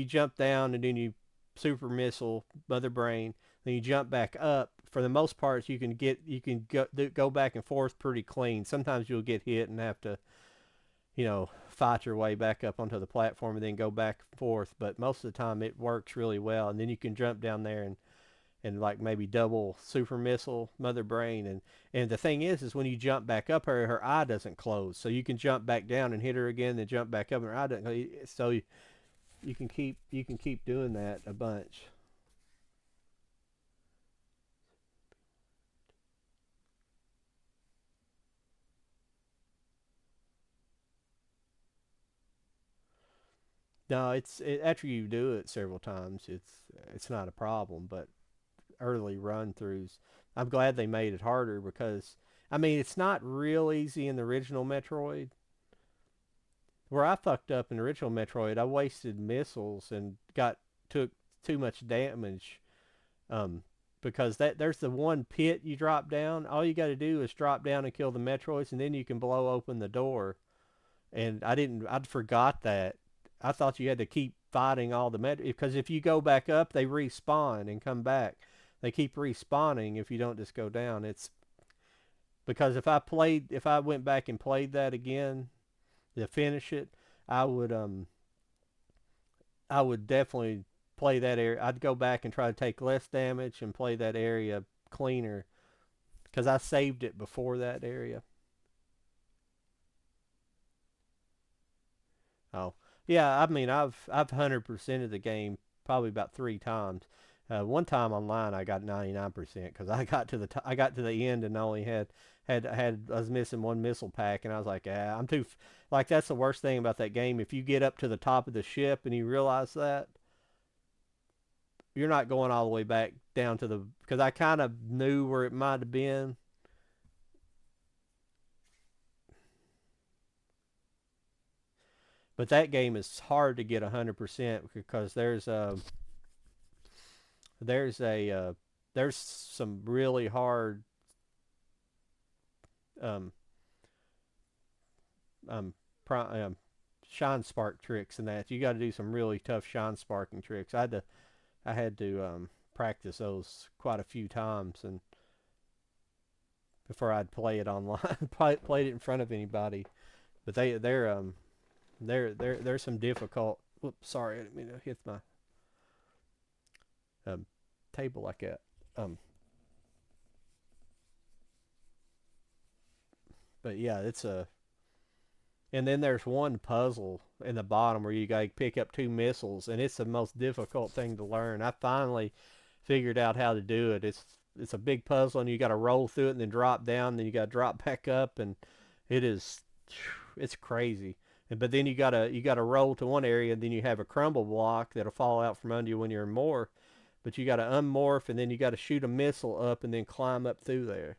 jump down and then you super missile Mother Brain, then you jump back up. For the most part, you can go back and forth pretty clean. Sometimes you'll get hit and have to, fight your way back up onto the platform and then go back and forth. But most of the time, it works really well. And then you can jump down there and like maybe double super missile Mother Brain. And the thing is when you jump back up, her eye doesn't close, so you can jump back down and hit her again, then jump back up and her eye doesn't. So you can keep doing that a bunch. No, after you do it several times, it's not a problem. But early run throughs, I'm glad they made it harder because I mean it's not real easy in the original Metroid. Where I fucked up in the original Metroid, I wasted missiles and took too much damage. Um, because there's the one pit you drop down. All you got to do is drop down and kill the Metroids, and then you can blow open the door. And I'd forgot that. I thought you had to keep fighting all the Met because if you go back up, they respawn and come back. They keep respawning if you don't just go down. It's because if I went back and played that again to finish it, I would I would definitely play that area. I'd go back and try to take less damage and play that area cleaner because I saved it before that area. Oh, yeah. I mean, I've 100% of the game probably about 3 times. One time online, I got 99% because I got to the end and only I was missing one missile pack, and I was like, I'm too like that's the worst thing about that game. If you get up to the top of the ship and you realize that you're not going all the way back down to the, because I kind of knew where it might have been. But that game is hard to get 100% because there's a there's some really hard um um, shine spark tricks and that. You got to do some really tough shine sparking tricks. I had to practice those quite a few times and before I'd play it online, played it in front of anybody. But there's some difficult. Whoops, sorry, I didn't mean to hit my um, table like that. Um, but yeah, it's a. And then there's one puzzle in the bottom where you got to pick up 2 missiles, and it's the most difficult thing to learn. I finally figured out how to do it. It's a big puzzle, and you got to roll through it and then drop down, then you got to drop back up, and it is it's crazy. But then you gotta roll to one area, and then you have a crumble block that'll fall out from under you when you're in morph. But you got to unmorph, and then you got to shoot a missile up, and then climb up through there.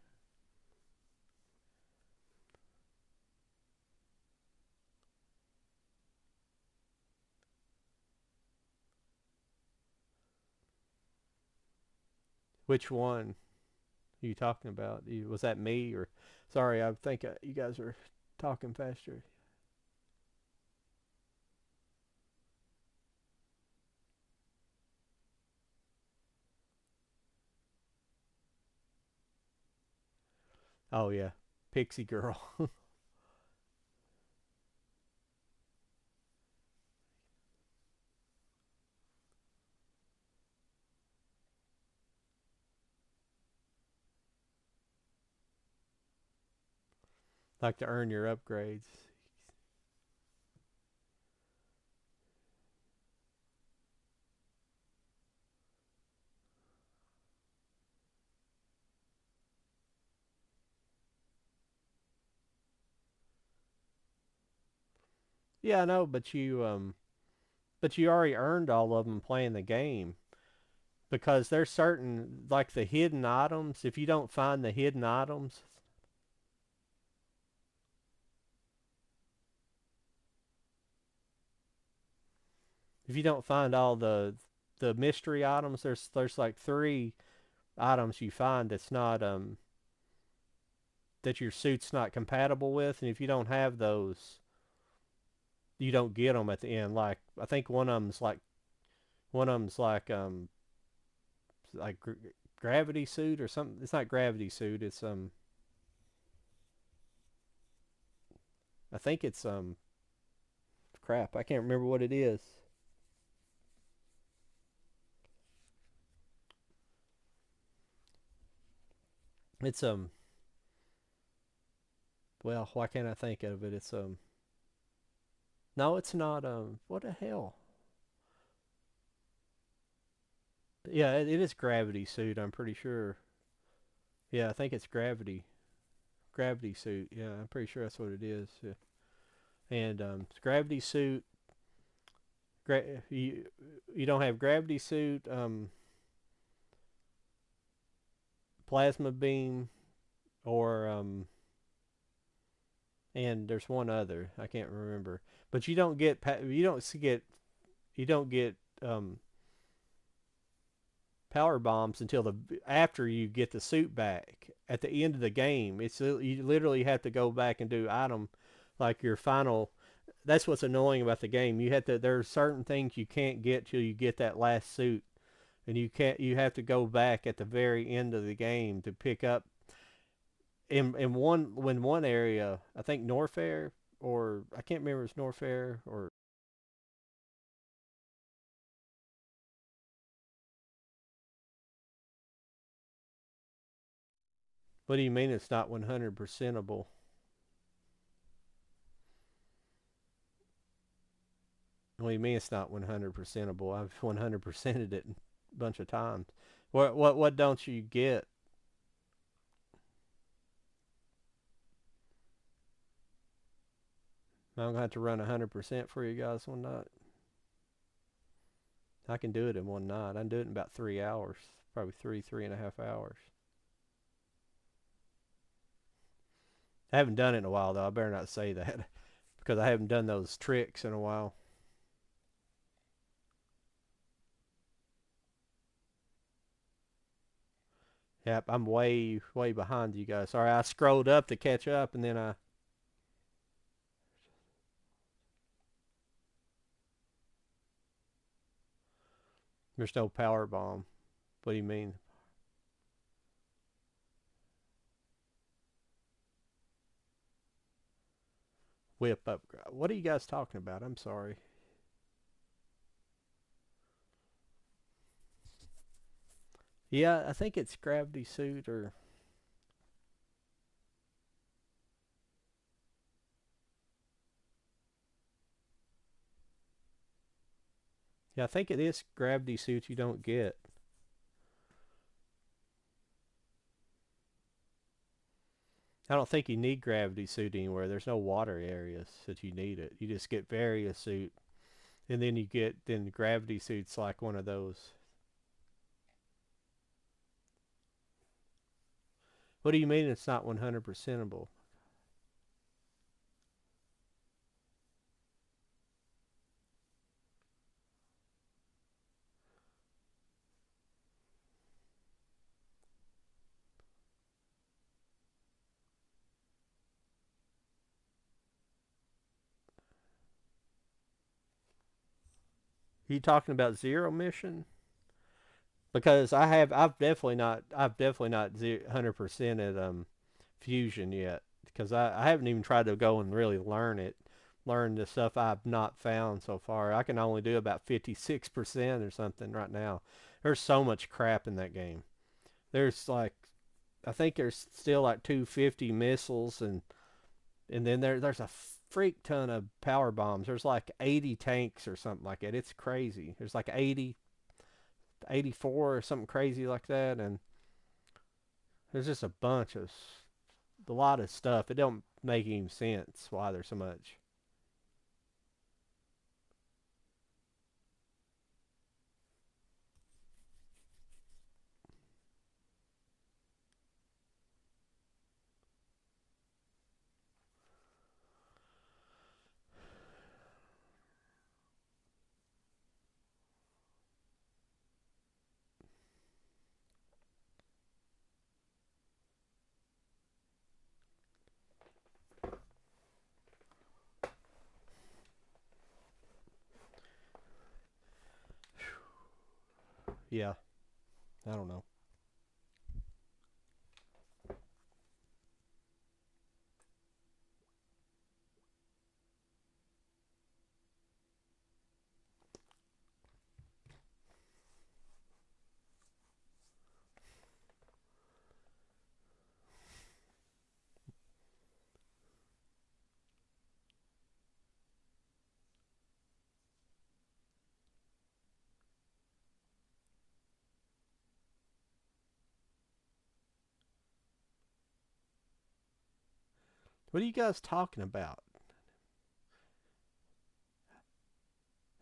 Which one are you talking about? Was that me or? Sorry, I think you guys are talking faster. Oh yeah, Pixie Girl. Like to earn your upgrades. Yeah, I know, but you already earned all of them playing the game because there's certain like the hidden items. If you don't find the hidden items, if you don't find all the mystery items, there's like three items you find that's not that your suit's not compatible with, and if you don't have those, you don't get them at the end. Like I think one of them's like gravity suit or something. It's not gravity suit. It's I think it's crap. I can't remember what it is. It's well, why can't I think of it? It's no, it's not what the hell? Yeah, it is gravity suit. I'm pretty sure. Yeah, I think it's gravity suit. Yeah, I'm pretty sure that's what it is. Yeah. And gravity suit. You don't have gravity suit. Plasma beam or and there's one other I can't remember. But you don't get power bombs until the after you get the suit back at the end of the game. It's you literally have to go back and do item like your final. That's what's annoying about the game. You have to. There are certain things you can't get till you get that last suit, and you can't. You have to go back at the very end of the game to pick up. In one area, I think Norfair or I can't remember if it's Norfair or what do you mean it's not 100 percentable? What do you mean it's not 100 percentable? I've 100 percented it a bunch of times. What don't you get? I'm gonna have to run 100% for you guys one night. I can do it in one night. I can do it in about 3 hours, probably three and a half hours. I haven't done it in a while though. I better not say that because I haven't done those tricks in a while. Yep, I'm way behind you guys. Sorry, I scrolled up to catch up and then I there's no power bomb. What do you mean? Whip up. What are you guys talking about? I'm sorry. Yeah, I think it's gravity suit or yeah, I think it is gravity suit you don't get. I don't think you need gravity suit anywhere. There's no water areas that you need it. You just get various suit, and then you get then gravity suit's like one of those. What do you mean it's not 100 percentable? Are you talking about zero mission? Because I've definitely not 100 percented Fusion yet because I haven't even tried to go and really learn the stuff I've not found so far. I can only do about 56% or something right now. There's so much crap in that game. There's like I think there's still like 250 missiles and then there's a freak ton of power bombs. There's like 80 tanks or something like that. It's crazy. There's like 80, 84 or something crazy like that, and there's just a lot of stuff. It don't make any sense why there's so much. Yeah, I don't know. What are you guys talking about?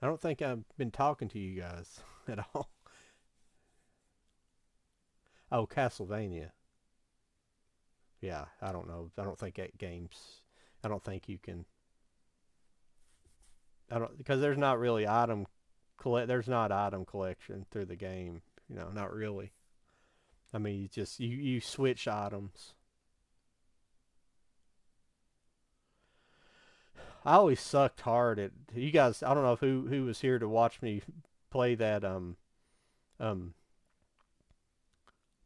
I don't think I've been talking to you guys at all. Oh, Castlevania. Yeah, I don't know. I don't think that game's. I don't think you can. I don't because there's not really item collect. There's not item collection through the game. Not really. I mean, you switch items. I always sucked hard at you guys. I don't know if who was here to watch me play that um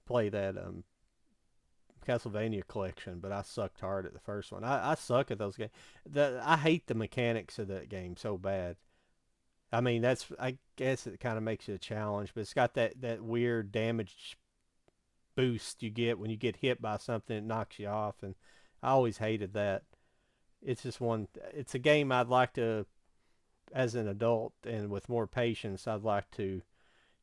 play that Castlevania collection, but I sucked hard at the first one. I suck at those games. I hate the mechanics of that game so bad. I mean, I guess it kind of makes it a challenge, but it's got that weird damage boost you get when you get hit by something that knocks you off, and I always hated that. It's just one. It's a game I'd like to, as an adult and with more patience, I'd like to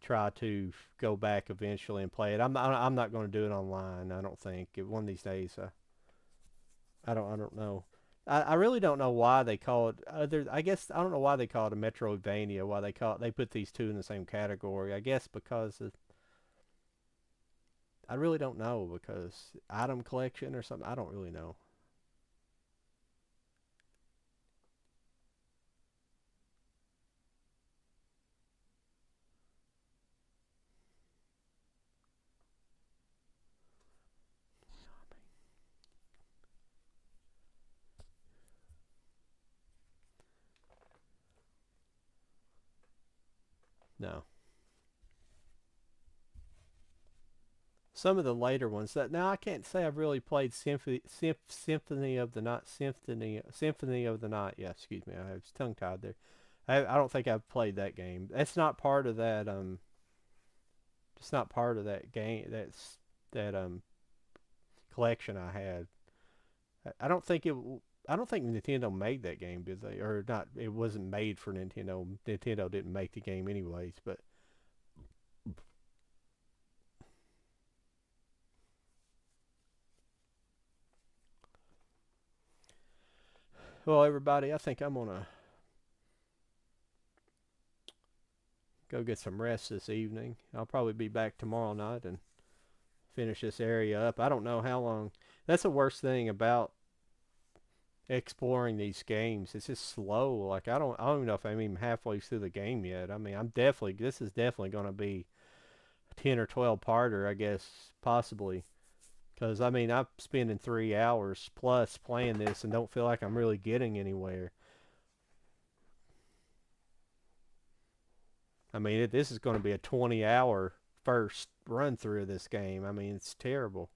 try to go back eventually and play it. I'm not going to do it online. I don't think one of these days. I don't know. I really don't know why they call it. I guess I don't know why they call it a Metroidvania. Why they put these two in the same category. I guess because I really don't know because item collection or something. I don't really know. No. Some of the later ones that now I can't say I've really played Symphony of the Night Symphony of the Night. Yeah, excuse me, I was tongue tied there. I don't think I've played that game. That's not part of that. It's not part of that game. That collection I had. I don't think it. I don't think Nintendo made that game, did they? Or not? It wasn't made for Nintendo. Nintendo didn't make the game anyways. But well, everybody, I think I'm gonna go get some rest this evening. I'll probably be back tomorrow night and finish this area up. I don't know how long. That's the worst thing about exploring these games. It's just slow. Like I don't even know if I'm even halfway through the game yet. I mean, this is definitely going to be a 10 or 12 parter, I guess, possibly. Because I mean, I'm spending 3 hours plus playing this and don't feel like I'm really getting anywhere. I mean, this is going to be a 20-hour first run through of this game. I mean, it's terrible.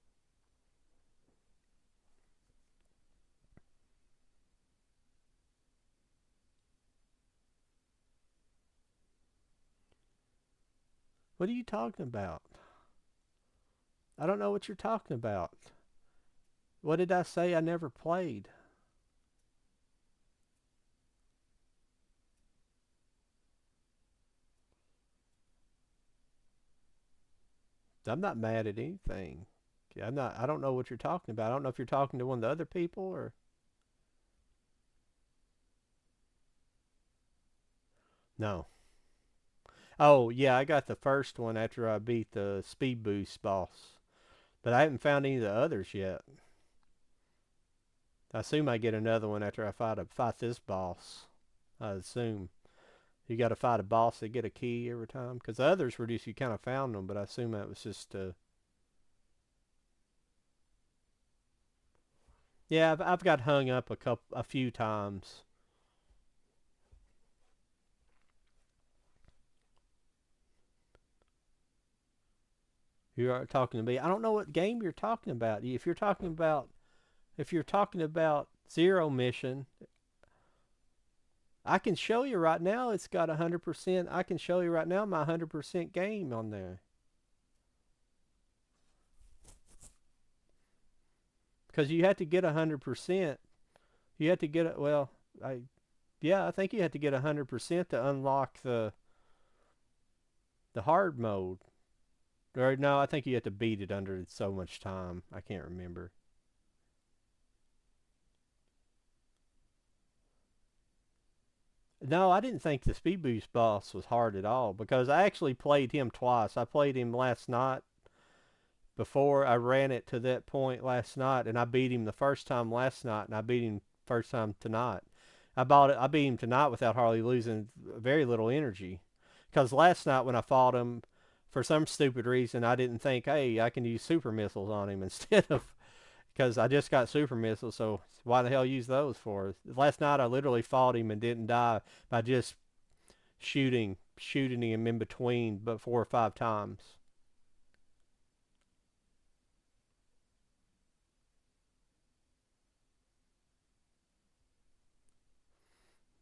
What are you talking about? I don't know what you're talking about. What did I say I never played? I'm not mad at anything. I'm not. I don't know what you're talking about. I don't know if you're talking to one of the other people or no. Oh yeah, I got the first one after I beat the speed boost boss, but I haven't found any of the others yet. I assume I get another one after I fight this boss. I assume you got to fight a boss to get a key every time, because the others were just you kind of found them, but I assume that was just yeah. I've got hung up a few times. You are talking to me. I don't know what game you're talking about. If you're talking about Zero Mission, I can show you right now. It's got 100%. I can show you right now my 100% game on there. Because you have to get 100%. You have to get it. Well, I think you have to get 100% to unlock the hard mode. Or no, I think you have to beat it under so much time. I can't remember. No, I didn't think the Speed Boost boss was hard at all because I actually played him twice. I played him last night before I ran it to that point last night, and I beat him the first time last night, and I beat him first time tonight. I beat him tonight without hardly losing very little energy. Because last night when I fought him, for some stupid reason, I didn't think, hey, I can use super missiles on him instead of because I just got super missiles. So why the hell use those for? Last night I literally fought him and didn't die by just shooting him in between, but 4 or 5 times.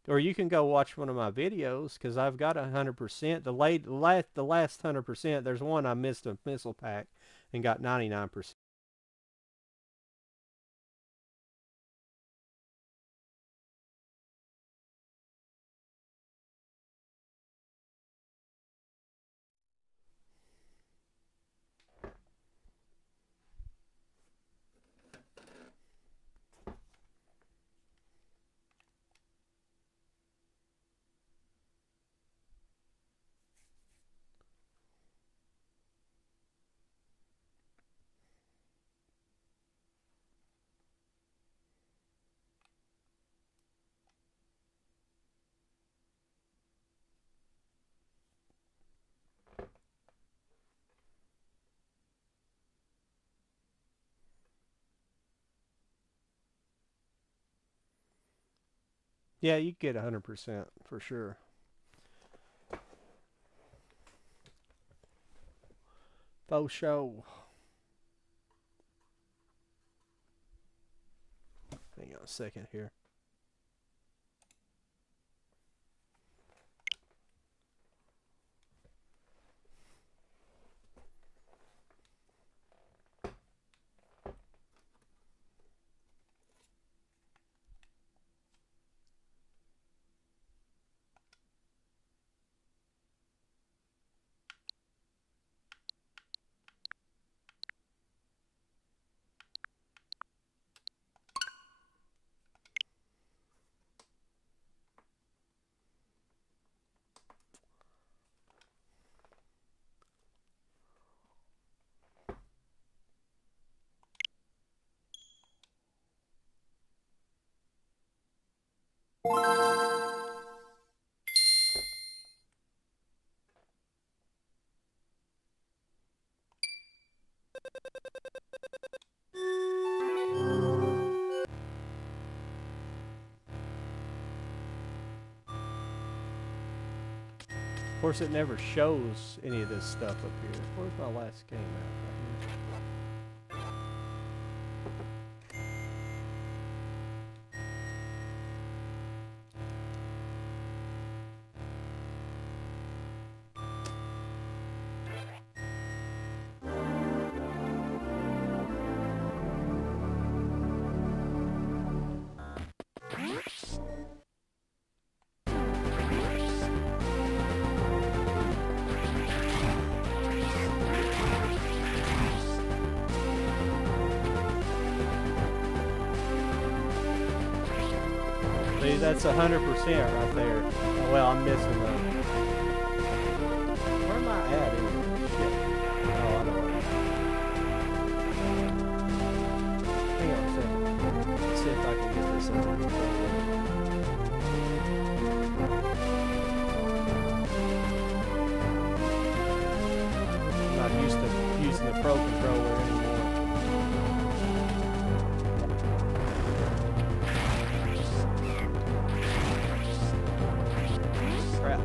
Or you can go watch one of my videos because I've got 100%. The last 100%. There's one I missed a missile pack and got 99%. Yeah, you get 100% for sure. Faux show. Hang on a second here. Of course, it never shows any of this stuff up here. Where's my last game at? Right See, that's 100% right there. Well, I'm missing the. Where am I at anyway? Shit. Oh, I know where I'm at. Hang on a second. Let's see if I can get this under control. I'm not used to using the Pro controller anymore. Crap.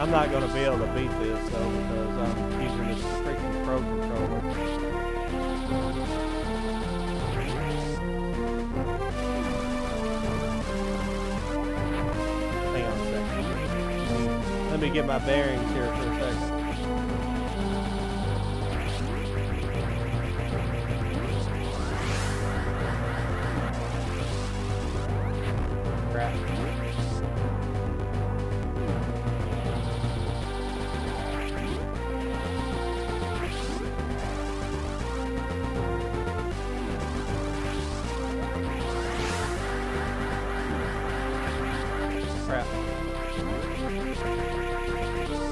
I'm not going to be able to beat this though because I'm using this freaking Pro controller. Hang on a second. Let me get my bearings here for a second. Crap. Crap.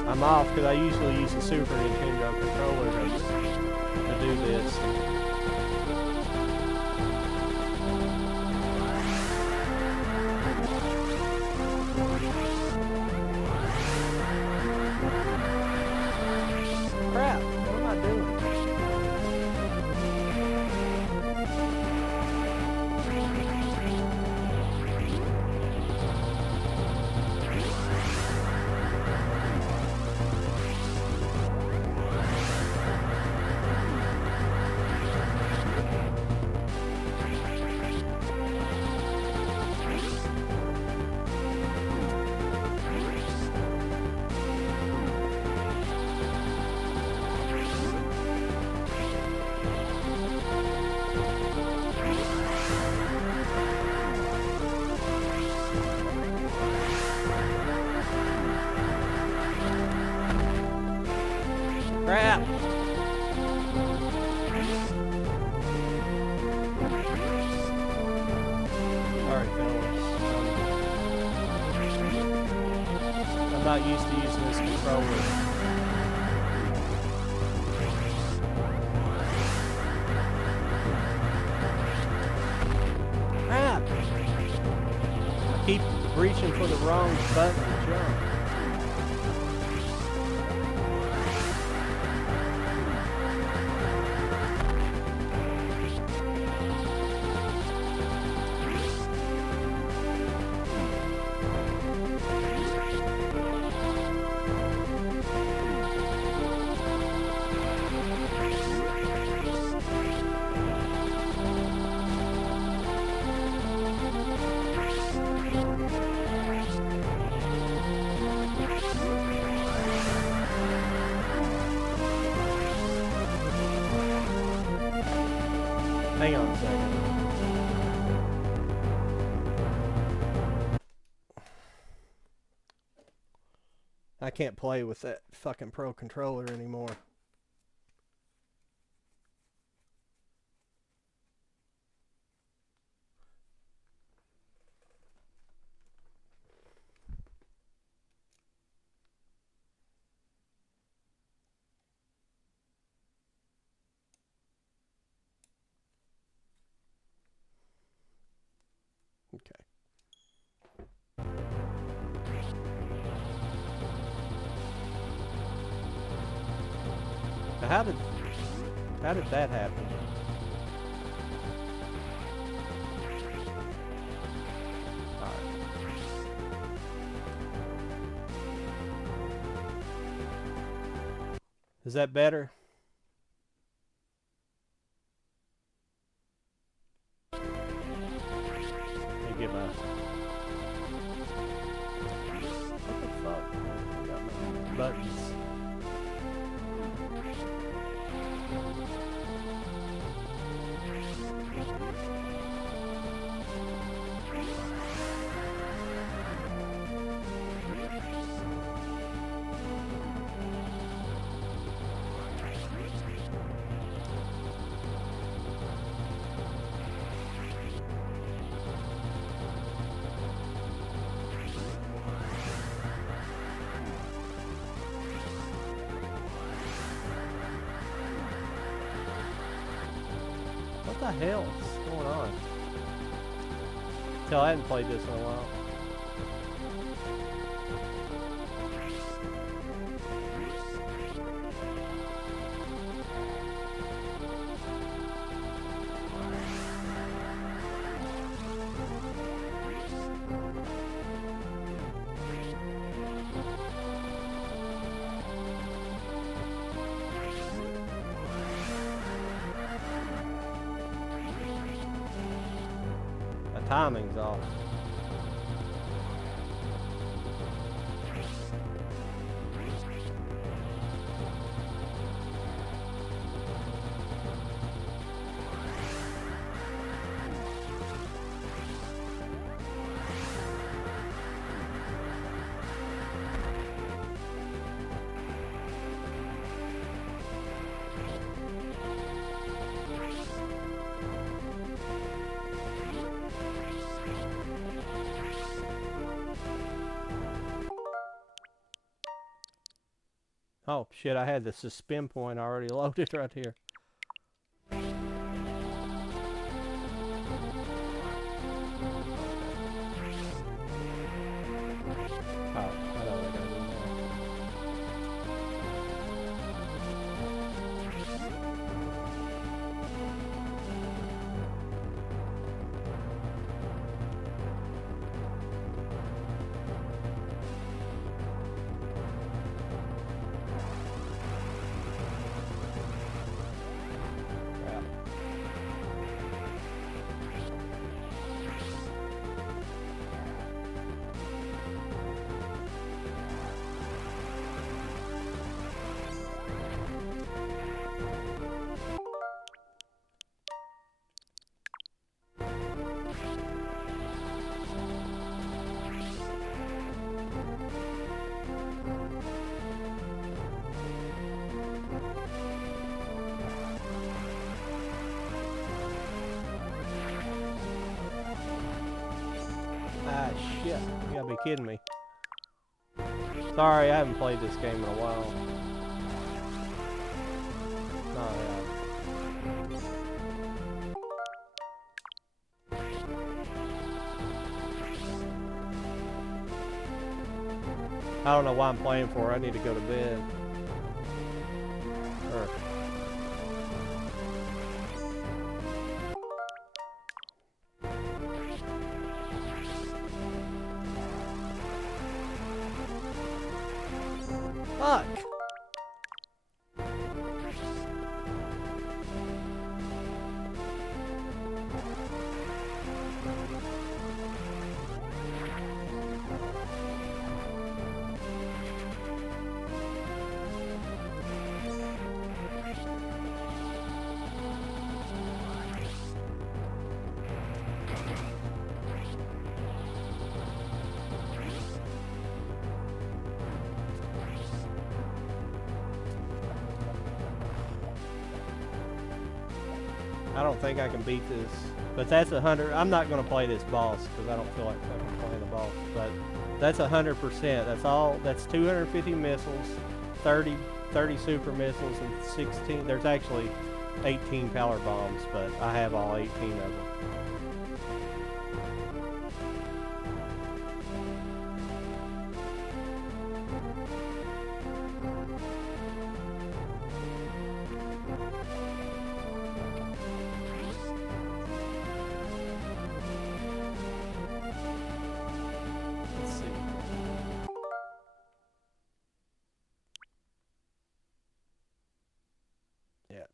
I'm off because I usually use the Super Nintendo controller to do this. Crap, what am I doing? Crap! Alright, fellas. I'm not used to using this controller. Crap! I keep reaching for the wrong button to jump. Hang on a second. I can't play with that fucking Pro controller anymore. Okay. Now how did that happen? Alright. Is that better? Let me get my... What the fuck? I got my... buttons. What the hell is going on? Tell I hadn't played this in a while. The timing's off. Oh shit, I had the suspend point already loaded right here. Oh, I know what I gotta do now. Crap. Ah, shit. You gotta be kidding me. Sorry, I haven't played this game in a while. Oh, yeah. I don't know why I'm playing for. I need to go to bed. Or, fuck! I don't think I can beat this. But that's 100. I'm not going to play this boss because I don't feel like fucking playing the boss. But that's 100%. That's all. That's 250 missiles, 30 super missiles, and 16. There's actually 18 power bombs, but I have all 18 of them. Let's see. Yeah.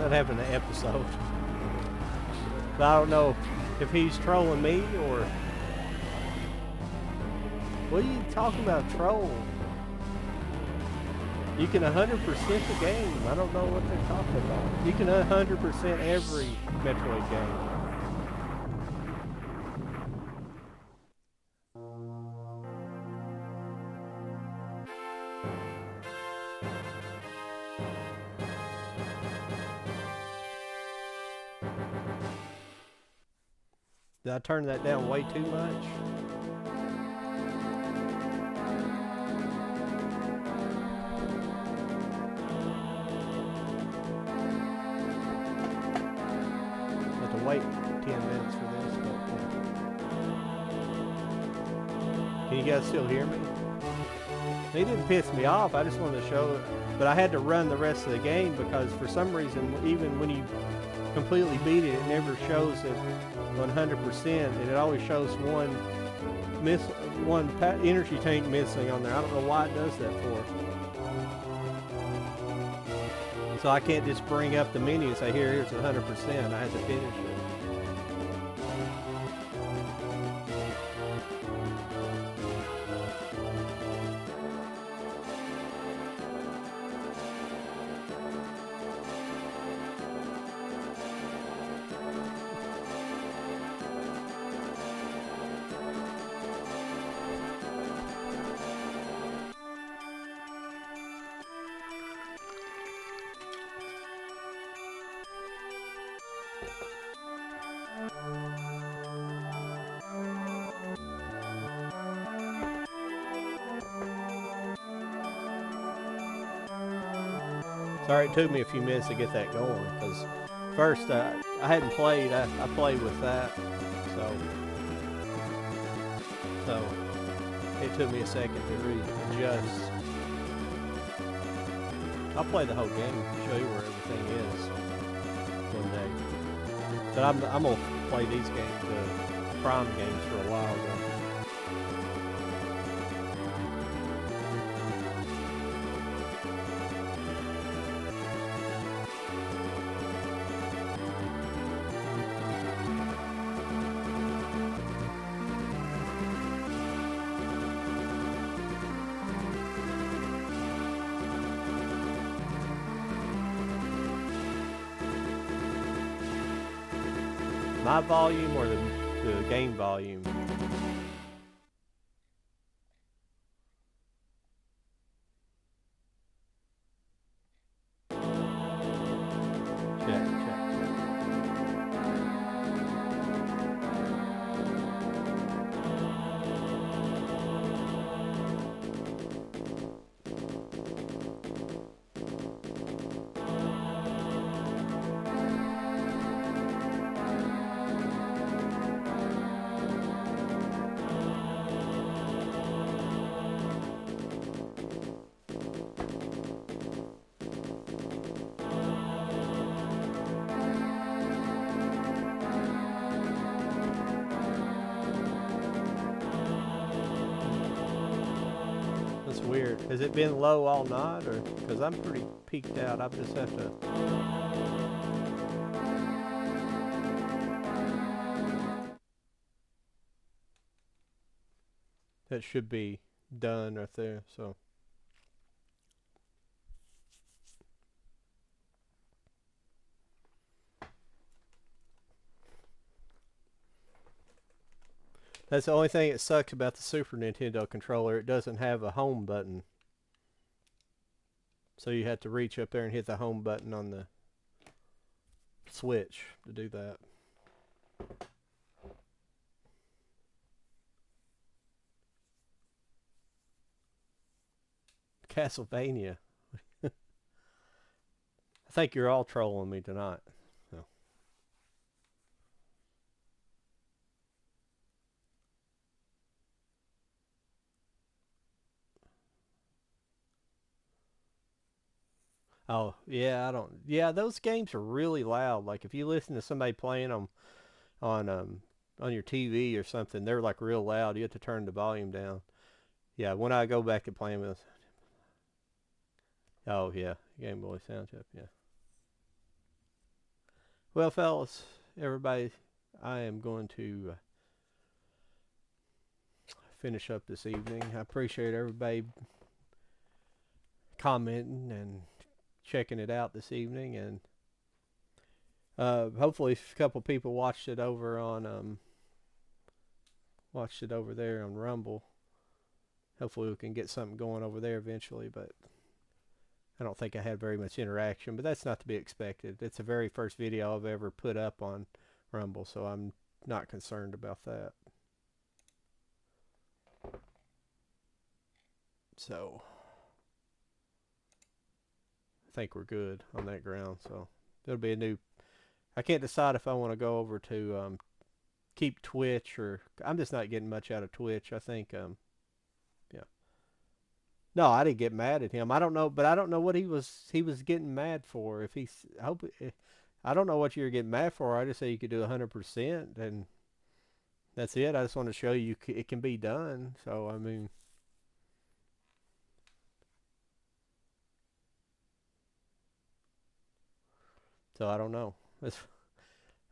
not having an episode. But I don't know if he's trolling me or... What are you talking about, troll? You can 100% the game. I don't know what they're talking about. You can 100% every Metroid game. Did I turn that down way too much? Have to wait 10 minutes for this, but yeah. Can you guys still hear me? He didn't piss me off, I just wanted to show it. But I had to run the rest of the game because for some reason, even when you completely beat it, it never shows it 100%. It always shows one energy tank missing on there. I don't know why it does that for. So I can't just bring up the menu and say, here's 100%. I had to finish it. Sorry, it took me a few minutes to get that going because first I hadn't played. I played with that, so it took me a second to readjust. I'll play the whole game, show you where everything is one day. But I'm gonna play these games, the Prime games, for a while though. My volume or the game volume? Check, check. That's weird. Has it been low all night, or because I'm pretty peaked out? I just have to. That should be done right there. So. That's the only thing that sucks about the Super Nintendo controller. It doesn't have a home button. So you have to reach up there and hit the home button on the Switch to do that. Castlevania. I think you're all trolling me tonight. So. Oh, yeah, I don't. Yeah, those games are really loud. Like if you listen to somebody playing them on your TV or something, they're like real loud. You have to turn the volume down. Yeah, when I go back to playing with. Oh yeah, Game Boy Sound Chip. Yeah. Well, fellas, everybody, I am going to finish up this evening. I appreciate everybody commenting and checking it out this evening, and hopefully a couple people watched it over there on Rumble. Hopefully we can get something going over there eventually, but I don't think I had very much interaction, but that's not to be expected. It's the very first video I've ever put up on Rumble, so I'm not concerned about that. So I think we're good on that ground. So it'll be a new. I can't decide if I want to go over to keep Twitch, or I'm just not getting much out of Twitch. I think yeah. No, I didn't get mad at him. I don't know, but I don't know what he was getting mad for. If he's I hope I don't know what you were getting mad for. I just say you could do 100%, and that's it. I just want to show you it can be done. So I mean, so I don't know.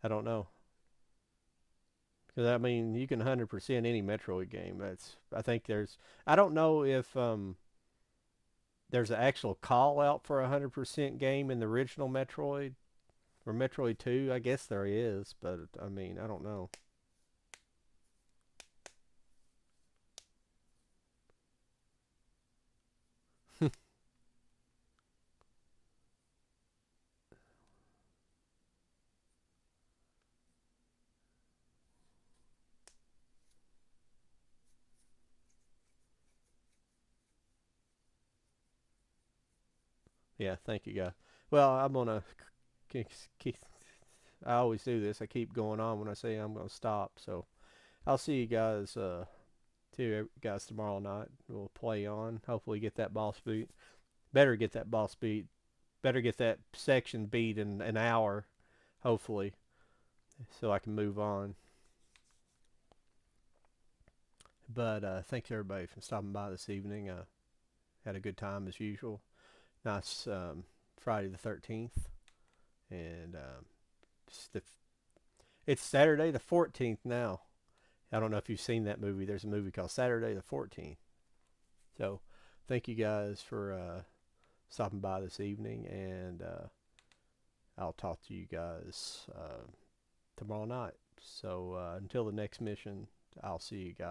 I don't know. Because I mean, you can 100% any Metroid game. I think I don't know if there's an actual call out for a 100% game in the original Metroid or Metroid 2. I guess there is, but I mean, I don't know. Yeah, thank you, guys. Well, I'm gonna keep. I always do this. I keep going on when I say I'm gonna stop. So I'll see you guys. See you guys tomorrow night. We'll play on. Hopefully, get that boss beat. Better get that boss beat. Better get that section beat in an hour. Hopefully, so I can move on. But thanks everybody for stopping by this evening. Had a good time as usual. Nice Friday the 13th, and it's, it's Saturday the 14th now. I don't know if you've seen that movie. There's a movie called Saturday the 14th. So thank you guys for stopping by this evening, and I'll talk to you guys tomorrow night. So until the next mission, I'll see you guys.